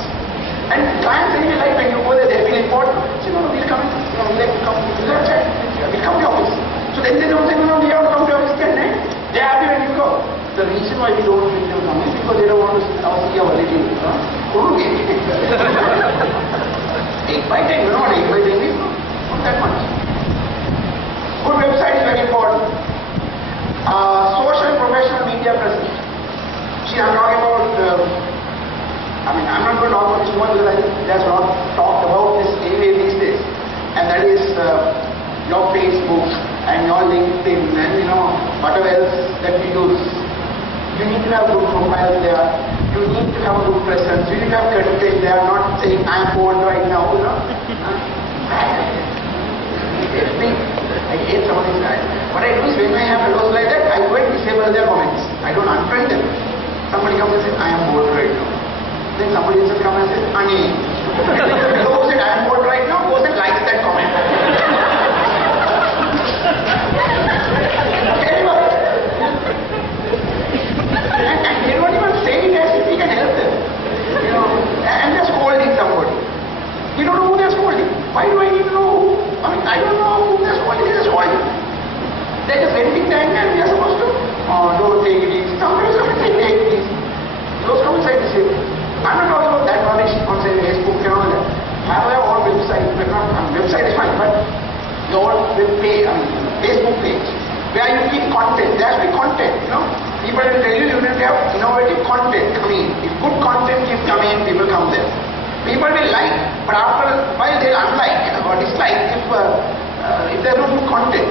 And clients really like when you go there, they feel important. Say, no, we'll come, we'll like to come, we'll come to your office. So then they don't say, no, we have to come to your office, can they? They're happy when you go. The reason why we don't make them come is because they don't want to see our little. 8 by 10, you know what 8 by 10 is? Not that much. Good website is very important. Social and professional media presence. See, I'm talking about I mean, I'm not going to talk about this one because I think there's a lot talked about this anyway these days. And that is your Facebook and your LinkedIn and whatever else that we use. You need to have good profiles there. You need to have a good presence. You need to have content. They are not saying I'm bored right now. I hate some of these guys. What I do is when I have fellows like that, I go and disable their comments. I don't unfriend them. Somebody comes and says, I am bored right now. Then somebody else will come and say, Ani. Who said I am bored right now, goes and likes that comment. Anyway. And they don't even say it as if we can help them. And they're scolding somebody. We don't know who they're scolding. Why do I need to know who? I mean, I don't know who they're scolding. They're scolding. They're just ending the anger and we are supposed to, don't take it easy. Sometimes take it easy. Those comments I disable. I'm not talking about that rubbish on say Facebook and all that. Have your own website. Website is fine, but your web page, Facebook page, where you keep content. There has to be content, People will tell you you need to have innovative content coming in. If good content keeps coming in, people come there. People will like, but after a while they'll unlike or dislike if there's no good content.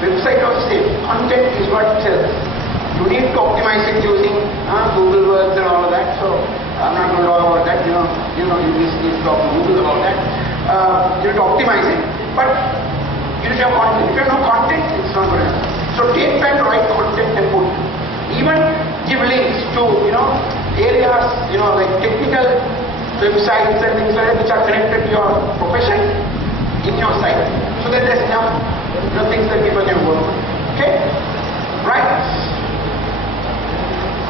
Website also same. Content is what sells. You need to optimize it using Google words and all of that. So I'm not going to talk about that. You need to talk to Google about that. You need to optimize it, but you need to have content. If you have no content, it's not going to happen. So take time to write content and put. Even give links to areas like technical websites and things like that which are connected to your profession in your site, so that there's enough things that people can work on. Okay, right?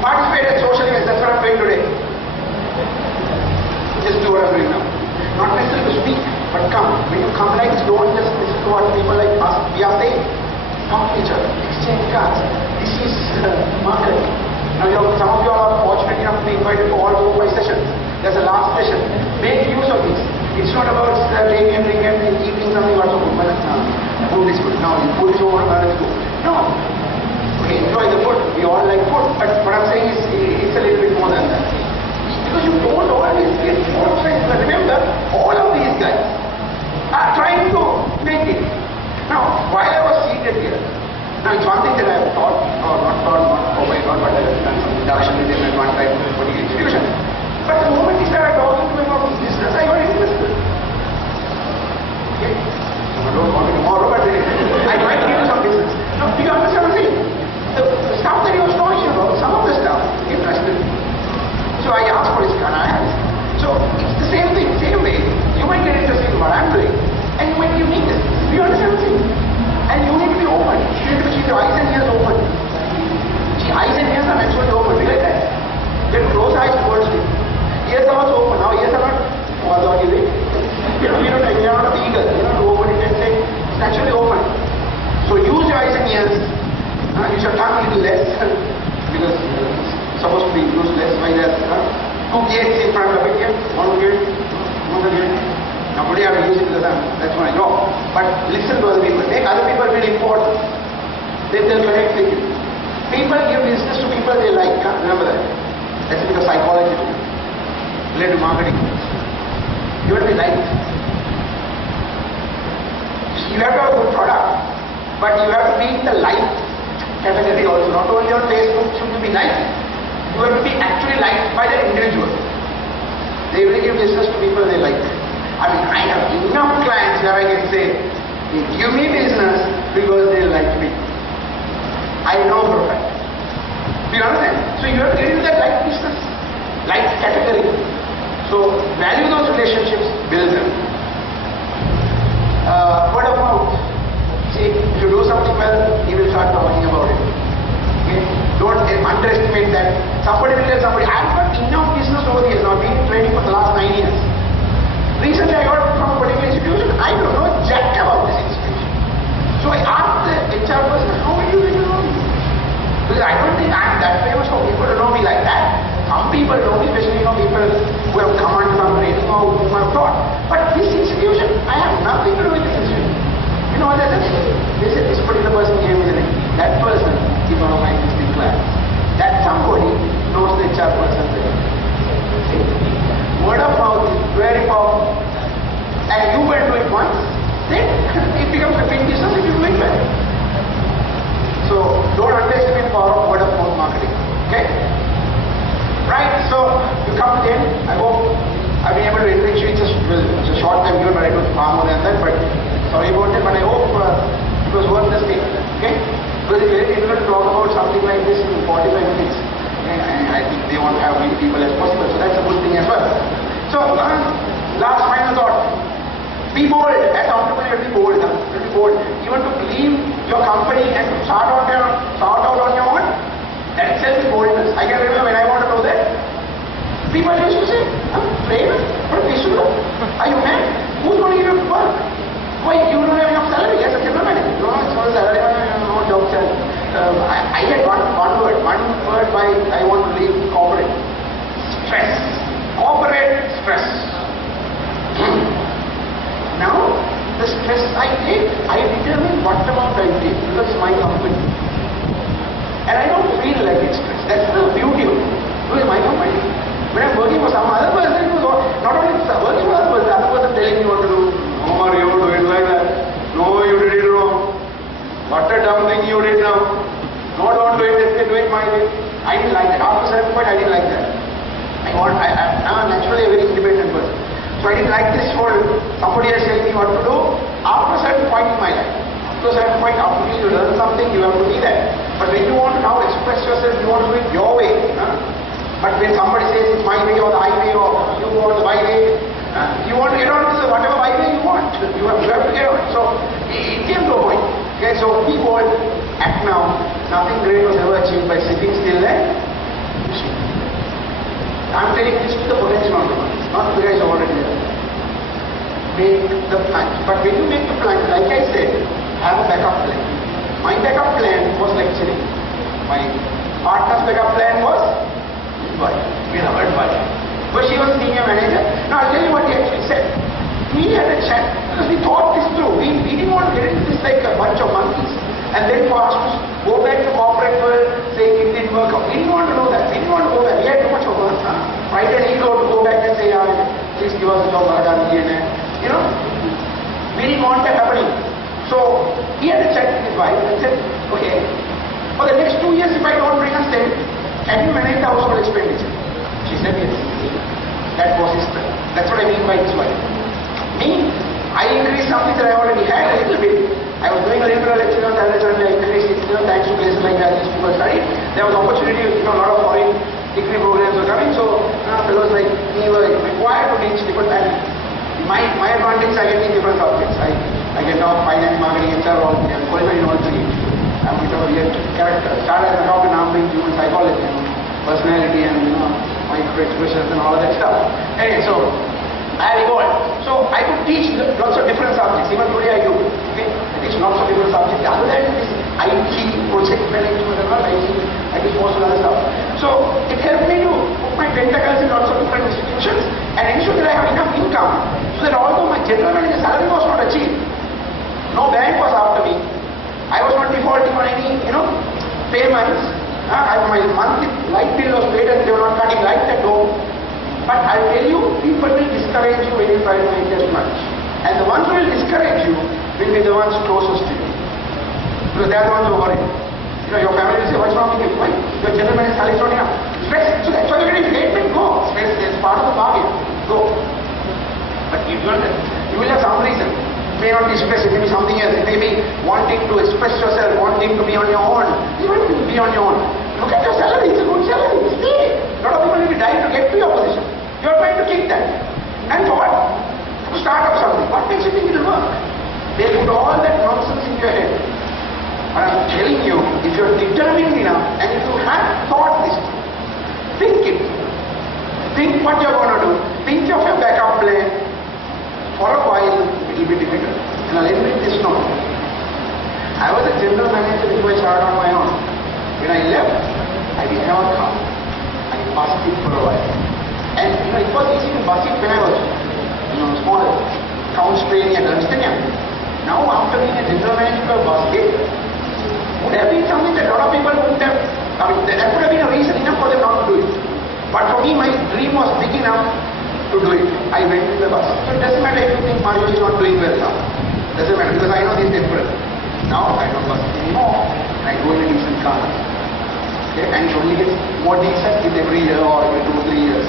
Participate in social events. That's what I'm doing today. Just do what I'm doing now. Not necessarily to speak, but come. When you come like this, don't just listen to what people like us we are saying. Talk to each other, exchange cards. This is marketing. Now some of you are fortunate enough to be invited for all 4 sessions. There's a last session. Make use of this. It's not about taking and drinking and eating something or something. Food is good. No, food is over, it's good. No. Okay, enjoy the food. We all like food. But what I'm saying is it's a little bit more than that. Because you don't always get more friends. But remember, all of these guys are trying to make it. Now, while I was seated here, now it's one thing that I have taught, or not taught, not oh my God, but I have done some induction with him at one time in a particular institution. But the moment he started talking to me about business, I got interested. Okay? So I don't want to tomorrow, but I might give you some business. Now, do you understand what I'm saying? The stuff that he was talking about, some of the stuff interested me. So I asked for his canal. So it's the same thing, same way. You might get interested in what I'm doing, and you might give me this. Do you understand what I'm saying? And you need to be open. You need to keep your eyes and ears open. See, eyes and ears are actually open. Be like that. You have to close eyes towards me. Ears are also open. Now ears are not you are not a eagle. You have to open it and say, it's actually open. So use your eyes and ears. Use your tongue a little less because it's supposed to be used less by that. 2 gates in front of it here. 1 gate, 1 gate. Now today I will use it because that's my job. But listen to other people. Make other people feel important. Then they'll connect with you. People give business to people they like. Remember that. That's a bit of psychology too. Related to marketing. You have to be liked. You have to have a good product, but you have to be in the liked category also. Not only on Facebook should you be liked, you have to be actually liked by the individual. They will give business to people they like. I mean, I have enough clients where I can say, they give me business because they like me. I know for a fact. Do you understand? So you have to get into that like business, like category. So value those relationships, build them. Word of mouth. See, if you do something well, he will start talking about it. Okay? Don't underestimate that. Somebody will tell somebody, I've got enough business over the years. Now I've been training for the last 9 years. Recently I got from a particular institution, I don't know jack about this institution. So I asked the HR person, how are you going to know me? Because I don't think I'm that famous for people to know me like that. Some people know me, especially people who have come under some training or whom I've taught. But this institution, I have nothing to do with this institution. You know what that is? They said this particular person gave me the name. That person is one of my existing clients. That somebody knows the HR person there. See? on the end. I hope I've been able to enrich you. It's a short time here, but I do far more than that. But sorry about it. But I hope it was worth the stay. Okay? Because it's very difficult to talk about something like this in 45 minutes. Okay? And I think they want to have many people as possible. So that's a good thing as well. So last final thought. Be bold. As an entrepreneur, be bold. Be bold. You want to leave your company and start out on your own. That itself is boldness. I can remember when I want to know that. People used to say, brave, what we should do? Are you mad? Who's going to give you work? Why, you don't have enough salary as a general manager? No, it's not salary, no job salary. I get one word why I want to leave corporate. Stress. Corporate stress. Now, the stress I take, I determine what amount I take because it's my company. And I don't feel like it's stress. That's the beauty of it. Because it's my company. When I'm working for some other person, it was not only working for other person, the other person telling me what to do. No, Mario, do it like that. No, you did it wrong. What a dumb thing you did now. No, don't do it, do it my way. I didn't like that. After a certain point, I didn't like that. I'm naturally a very independent person. So I didn't like this whole, somebody else telling me what to do. After a certain point in my life. After a certain point, after you learn something, you have to be that. But when you want to now express yourself, you want to do it your way. But when somebody says it's my way or the highway or you want the byway, you want to get on with whatever byway you want. You have to get on. So it came to a point. Okay, so be bold, act now. Nothing great was ever achieved by sitting still and pushing. I'm telling this to the potential entrepreneurs, not the guys who are already there. Make the plan. But when you make the plan, like I said, have a backup plan. My backup plan was lecturing. My partner's backup plan was we have advice. But she was senior manager. Now I'll tell you what he actually said. We had a chat because we thought this through. We didn't want to get into this like a bunch of monkeys. And then for us to go back to corporate world saying it didn't work out. We didn't want to know that. We didn't want to go back. We had too much of work. Right and ego to go back and say, please give us a job, you know. We didn't want that happening. So he had a chat with his wife and said, okay, for the next 2 years if I don't bring us then, can you manage the household expenditure? She said yes. That was his plan. That's what I mean by his wife. Me, I increased something that I already had a little bit. I was doing a little bit of lecture on Saturday, Sunday, I increased it, thanks to places like that, these people studied. There was opportunity, a lot of foreign degree programs were coming, so fellows like me were required to teach different times. My advantage, I get in different subjects. I get now finance, marketing, HR, all qualified in all three. I'm with our character. Started as a doctor, now I'm doing human psychology, personality and micro expressions and all of that stuff. Anyway, so I evolved. So I could teach lots of different subjects. Even today I do. Okay? I teach lots of different subjects. Other than this IT, project management and all, I teach most of the other stuff. So it helped me to put my tentacles in lots of different institutions and ensure that I have enough income so that although my general manager salary was not achieved, no bank was after me. I was not defaulting on any, payments. My monthly light bill was paid and they were not cutting light at home. But I'll tell you, people will discourage you when you try to make that much. And the ones who will discourage you will be the ones closest to you. Because they are the ones who are worried. Your family will say, what's wrong with you? Why? Your general manager salary is not enough. Stress. So that's why you're getting statement. Go. Stress is part of the bargain. Go. But you will have some reason. It may not be stress, it may be something else. It may be wanting to express yourself, wanting to be on your own. Even if you be on your own. Look at your salary, it's a good salary. Stay. A lot of people will be dying to get to your position. You're trying to kick that. And for what? To start up something. What makes you think it will work? They put all that nonsense in your head. But I'm telling you, if you're determined enough and if you have thought this, think it. Think what you're going to do. Think of your backup plan. For a while, it will be difficult. And I'll end with this note. I was a general manager before I started on my own. When I left, I didn't have a car. I bussed it for a while. And it was easy to bus it when I was small accounts training at Ernst & Young. Now after being a general manager of basket, would have been something that a lot of people wouldn't have, that would have been a reason enough for them not to do it. But for me, my dream was big enough to do it. I went to the bus. So it doesn't matter if you think Mario is not doing well now. It doesn't matter because I know this different. Now I don't bus anymore. I go in a decent car. Okay? And it only gets more decent with every year or every 2 or 3 years.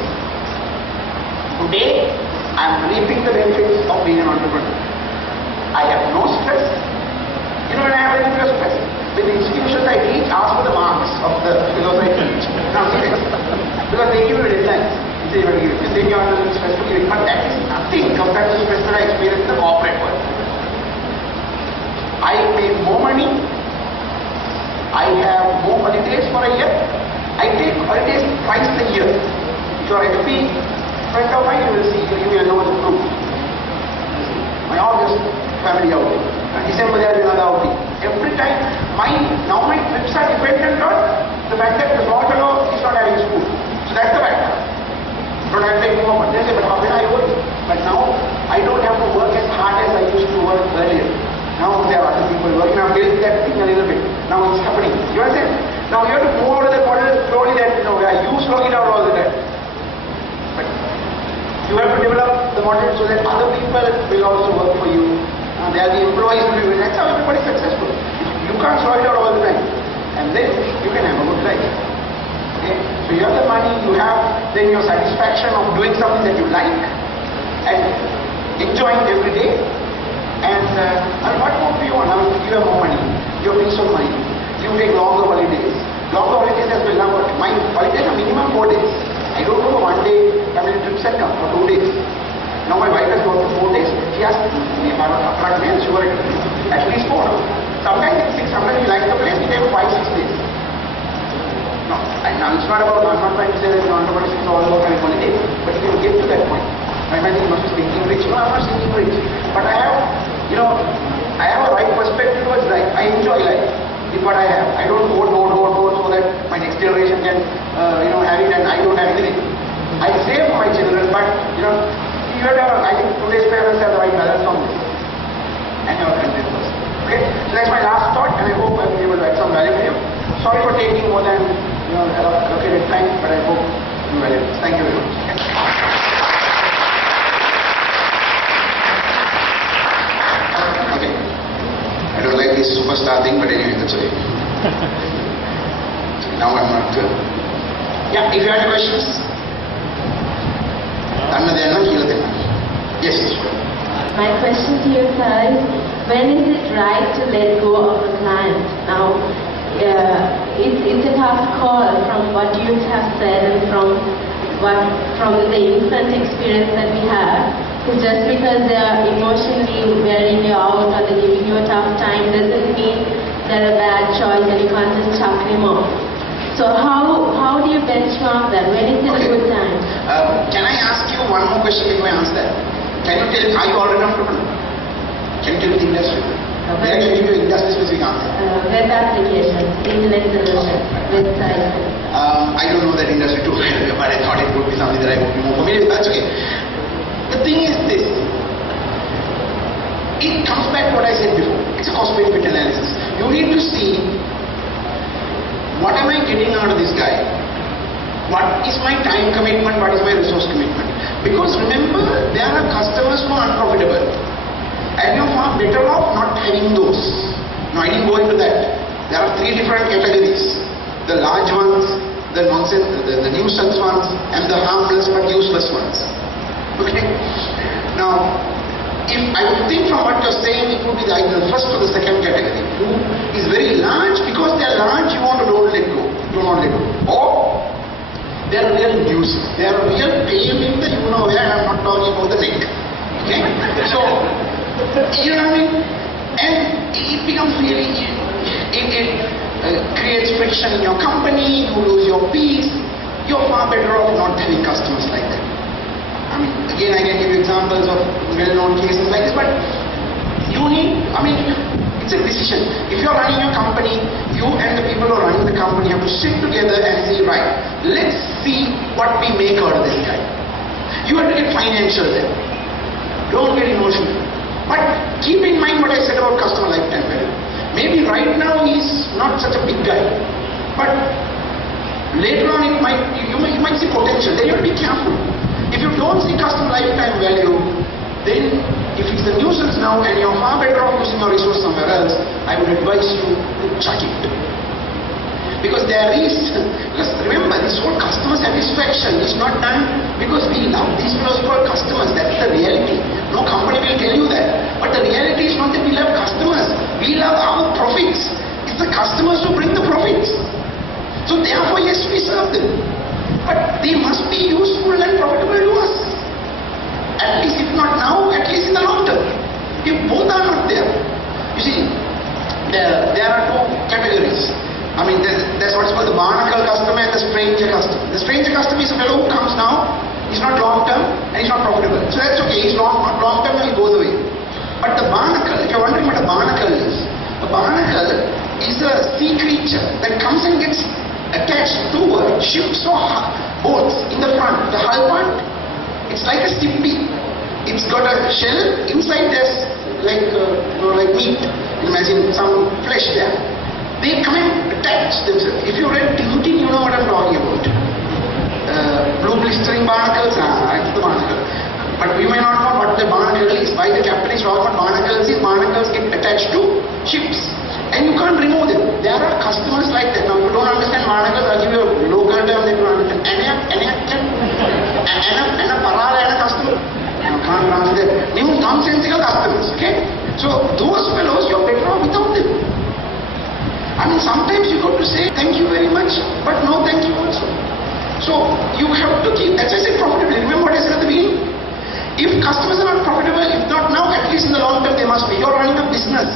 Today, I'm reaping the benefits of being an entrepreneur. I have no stress. You know, when I have a little stress, with the institutions I teach, ask for the marks of the philosophy I teach. Now, because they give you deadlines. They will give you. Then you are under stress to give it. But that is nothing compared to the stress that I experience in the corporate world. I make more money. I have more holidays for a year. I take holidays twice a year. If you are a FP friend of mine, you will see, you will know the proof. My August family outing. December there is another outing. Every time, now my trips are dependent on the fact that the daughter is not having school. So that's the factor. Don't have to take more money. They say, but how can I work? But now, I don't have to work as hard as I used to work earlier. Now there are other people working. I've built that thing a little bit. Now it's happening. You understand? Now you have to move out of that model slowly that, where you slog it out all the time. But you have to develop the model so that other people will also work for you. They are the employees will be. That's how everybody is successful. You can't slog it out all the time. And then you can have a good life. Okay? So you have the money, you have then your satisfaction of doing something that you like and enjoying every day. And what more do you want? You have more money, you have peace of mind, you take longer holidays. Longer holidays as well. Now, my holidays are minimum 4 days. I don't go for 1 day family trip center for 2 days. Now my wife has gone for 4 days. She has at least 4. Sometimes it's 6, sometimes we like the place, we take 5, 6 days. No, and now it's not about, I'm not trying to say that entrepreneurship is all about having holidays, but you can get to that point. I might think you must be thinking rich. No, I'm not thinking rich. But I have, I have a right perspective towards life. I enjoy life with what I have. I don't hoard so that my next generation can, have it and I don't have anything. I save for my children, but, you have to, I think today's parents have the right balance on this. And your country first. Okay? So that's my last thought, and I hope I've been able to add some value to you. Sorry for taking more than, allocated time, but I hope you value it. Thank you very much. I don't like this superstar thing, but anyway, that's okay. Now I'm not good. Yeah, if you have questions. Yes. My question to you, sir, is when is it right to let go of a client? Now, it's a tough call from what you have said and from the infant experience that we have. Just because they are emotionally wearing you out or they're giving you a tough time doesn't mean they're a bad choice and you can't just chuck them off. So how do you benchmark that? When is it a good time? Can I ask you one more question before I answer that? Can you tell, are you already entrepreneur? Can you tell me the industry? They actually give you industry specific answer. Web applications, internet solutions, websites. I don't know that industry too, but I thought it would be something that I would be more familiar with. That's okay. The thing is this, it comes back to what I said before. It's a cost benefit analysis. You need to see, what am I getting out of this guy? What is my time commitment? What is my resource commitment? Because remember, there are customers who are unprofitable. And you're far better off not having those. Now I didn't go into that. There are 3 different categories. The large ones, the nonsense, the nuisance ones, and the harmless but useless ones. Okay. Now, if I would think from what you're saying, it would be either the first or the second category, who is very large. Because they are large, you want to don't let go. Or they are real nuisance. They are real pain in the where, and I'm not talking about the neck. Okay. So, you know what I mean? And it becomes really, it creates friction in your company. You lose your peace. You're far better off not having customers like that. I mean, again, I can give you examples of well-known cases like this, but you need, it's a decision. If you're running your company, you and the people who are running the company have to sit together and say, right, let's see what we make out of this guy. You have to get financial then. Don't get emotional. But keep in mind what I said about customer lifetime value. Maybe right now he's not such a big guy, but later on you might see potential. Then you have to be careful. If you don't see customer lifetime value, then if it's a nuisance now and you're far better off using your resource somewhere else, I would advise you to chuck it. Because there is, remember, this whole customer satisfaction is not done Because we love these fellows for customers. That's the reality. No company will tell you that. But the reality is not that we love customers. We love our profits. It's the customers who bring the profits. So therefore, yes, we serve them. But they must be useful and profitable to us. At least if not now, at least in the long term. If both are not there, you see, there are two categories. I mean, there's what's called the barnacle customer and the stranger customer. The stranger customer is a fellow who comes now, he's not long term and he's not profitable. So that's okay, he's not long term and he goes away. But the barnacle, if you're wondering what a barnacle is a sea creature that comes and gets attached to ships or boats in the front. The hull part, it's like a stimpy. It's got a shell, inside there's like meat. Imagine some flesh there. They come and attach themselves. If you read Tintin, you know what I'm talking about. Blue blistering barnacles, that's the barnacle. But we may not know what the barnacle is. Why the captain is talking about barnacles is barnacles get attached to ships. And you can't remove them. There are customers like that. Now, if you don't understand barnacles, I'll give you a local term that you understand. And a parada and a customer. You can't translate that. New nonsensical customers. Okay? So, those fellows, you're better off without them. I mean, sometimes you got to say thank you very much, but no thank you also. So, you have to keep, as I said, profitable. Remember what I said at the beginning? If customers are not profitable, if not now, at least in the long term they must be. You're running a business.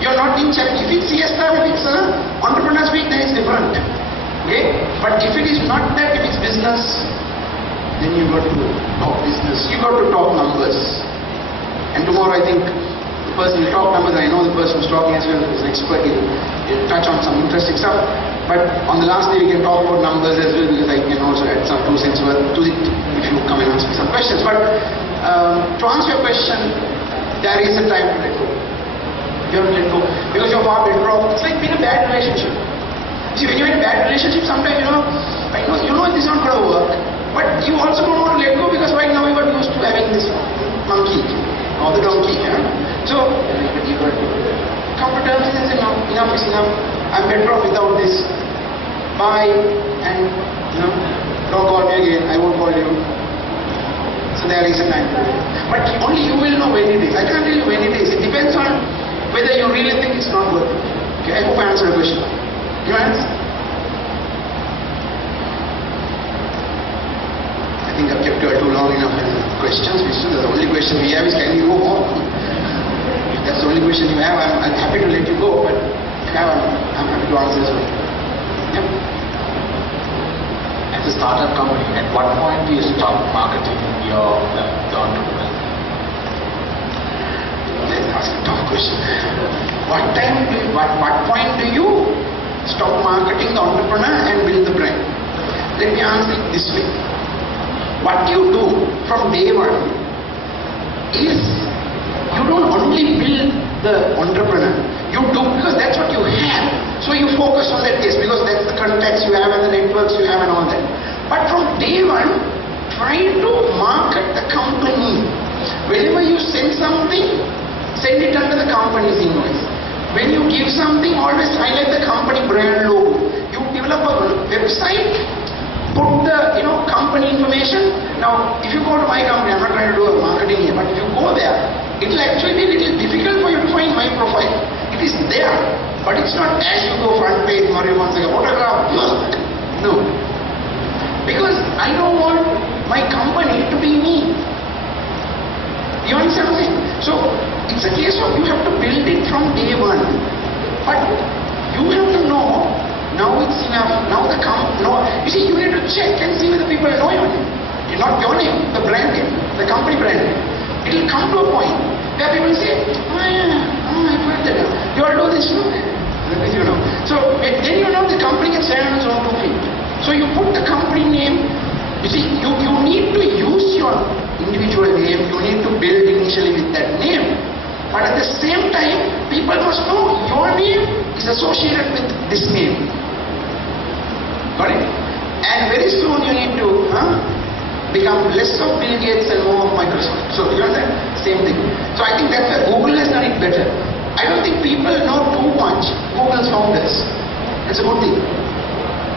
You're not in check. If it's siesta, if it's entrepreneurs week, then it's different. Okay? But if it is not that, if it's business, then you got to talk business. You got to talk numbers. And tomorrow I think the person will talk numbers. I know the person who's talking as well is an expert. He'll touch on some interesting stuff. But on the last day we can talk about numbers as well, because I can also add some 2 cents worth to it if you come and ask me some questions. But to answer your question, there is a time to let go. You have to let go because you're far better off. It's like being in a bad relationship. See, when you're in a bad relationship, sometimes you know this is not going to work, but you also don't want to let go because right now you got used to having this monkey or the donkey. So you got to come to terms and say, no, enough is enough. I'm better off without this. Bye, and don't call me again. I won't call you. So there is a time. But only you will know when it is. I can't tell you when it is. It depends on whether you really think it's not worth it. Okay, I hope I answered the question. You answer? I think I've kept you too long enough in questions. The only question we have is, can you go home? If that's the only question you have, I'm happy to let you go, but if you have, I'm happy to answer as well. Yep. As a startup company, at what point do you stop marketing the entrepreneur? That's a tough question. What point do you stop marketing the entrepreneur and build the brand? Let me answer it this way. What you do from day one is you don't only build the entrepreneur. You do because that's what you have. So you focus on that, yes, because that's the contacts you have and the networks you have and all that. But from day one, try to market the company. Whenever you send something, send it under the company's invoice. When you give something, always highlight the company brand logo. You develop a website, put the company information. Now, if you go to my company, I'm not trying to do a marketing here, but if you go there, it will actually be a little difficult for you to find my profile. It is there, but it's not as you go front page, Mario wants a photograph. No. Because I don't want my company to be me. You understand what I'm saying? So, it's a case of you have to build it from day one. But you have to know, now it's enough. Now you see, you need to check and see whether people know your name. Not your name, the brand name, the company brand name. It will come to a point where people say, I've heard that. You all do this, no? So, then the company can stand on its own 2 feet. So, you put the company name. You see, you need to use your individual name, you need to build initially with that name. But at the same time, people must know your name is associated with this name. Got it? And very soon you need to become less of Bill Gates and more of Microsoft. So you understand? Same thing. So I think that's where Google has done it better. I don't think people know too much Google's founders. That's a good thing.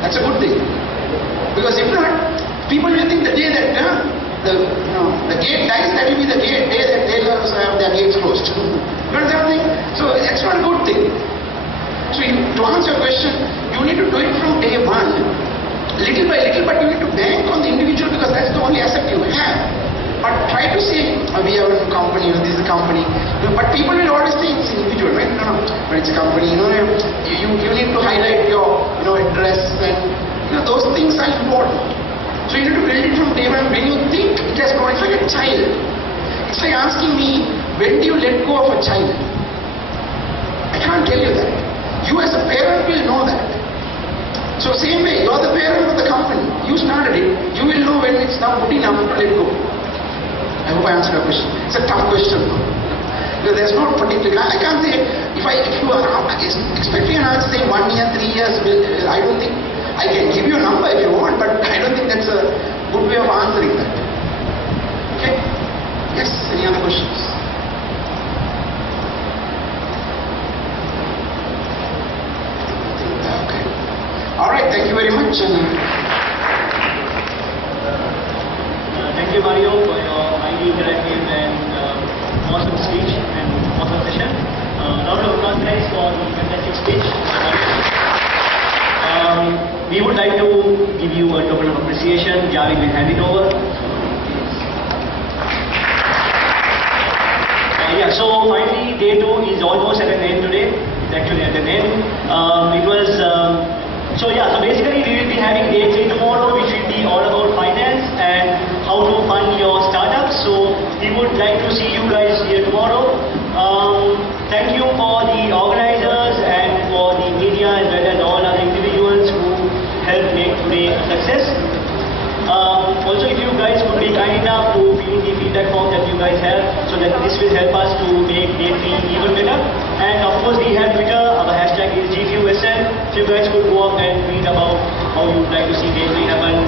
That's a good thing. Because if not, People will think the day that the gate dies, that will be the day that they have their gates closed. You understand what I'm saying? So that's not a good thing. So to answer your question, you need to do it from day one, little by little, but you need to bank on the individual because that's the only asset you have. But try to say, we have a company, this is a company. But people will always think it's individual, right? No, but it's a company. You need to highlight your address and those things are important. So you need to build it from day one. When you think it has grown, it's like a child. It's like asking me, when do you let go of a child? I can't tell you that. You as a parent will know that. So same way, you're the parent of the company. You started it. You will know when it's now good enough to let go. I hope I answered your question. It's a tough question though. Because there's no particular, I can't say, if you are expecting an answer saying 1 year, 3 years, I don't think, I can give you a number if you want, but I don't think that's a good way of answering that. Okay? Yes, any other questions? Okay. Alright, thank you very much. Thank you, Mario, for your highly interactive and awesome speech and awesome session. Round of applause, guys, for the fantastic speech. We would like to give you a token of appreciation. Javed will hand it over. So finally, day 2 is almost at an end today. It's actually at an end. So basically we will be having day 3 tomorrow, which will be all about finance and how to fund your startups. So we would like to see you guys here tomorrow. Thank you for the organizers and for the media as well as all other individuals who helped make today a success. Also, if you guys could be kind enough to fill in the feedback form that you guys have, so that this will help us to make day 3 even better. And of course, we have Twitter. Our hashtag is GFUSL. So you guys could go up and read about how you would like to see day 3 happen,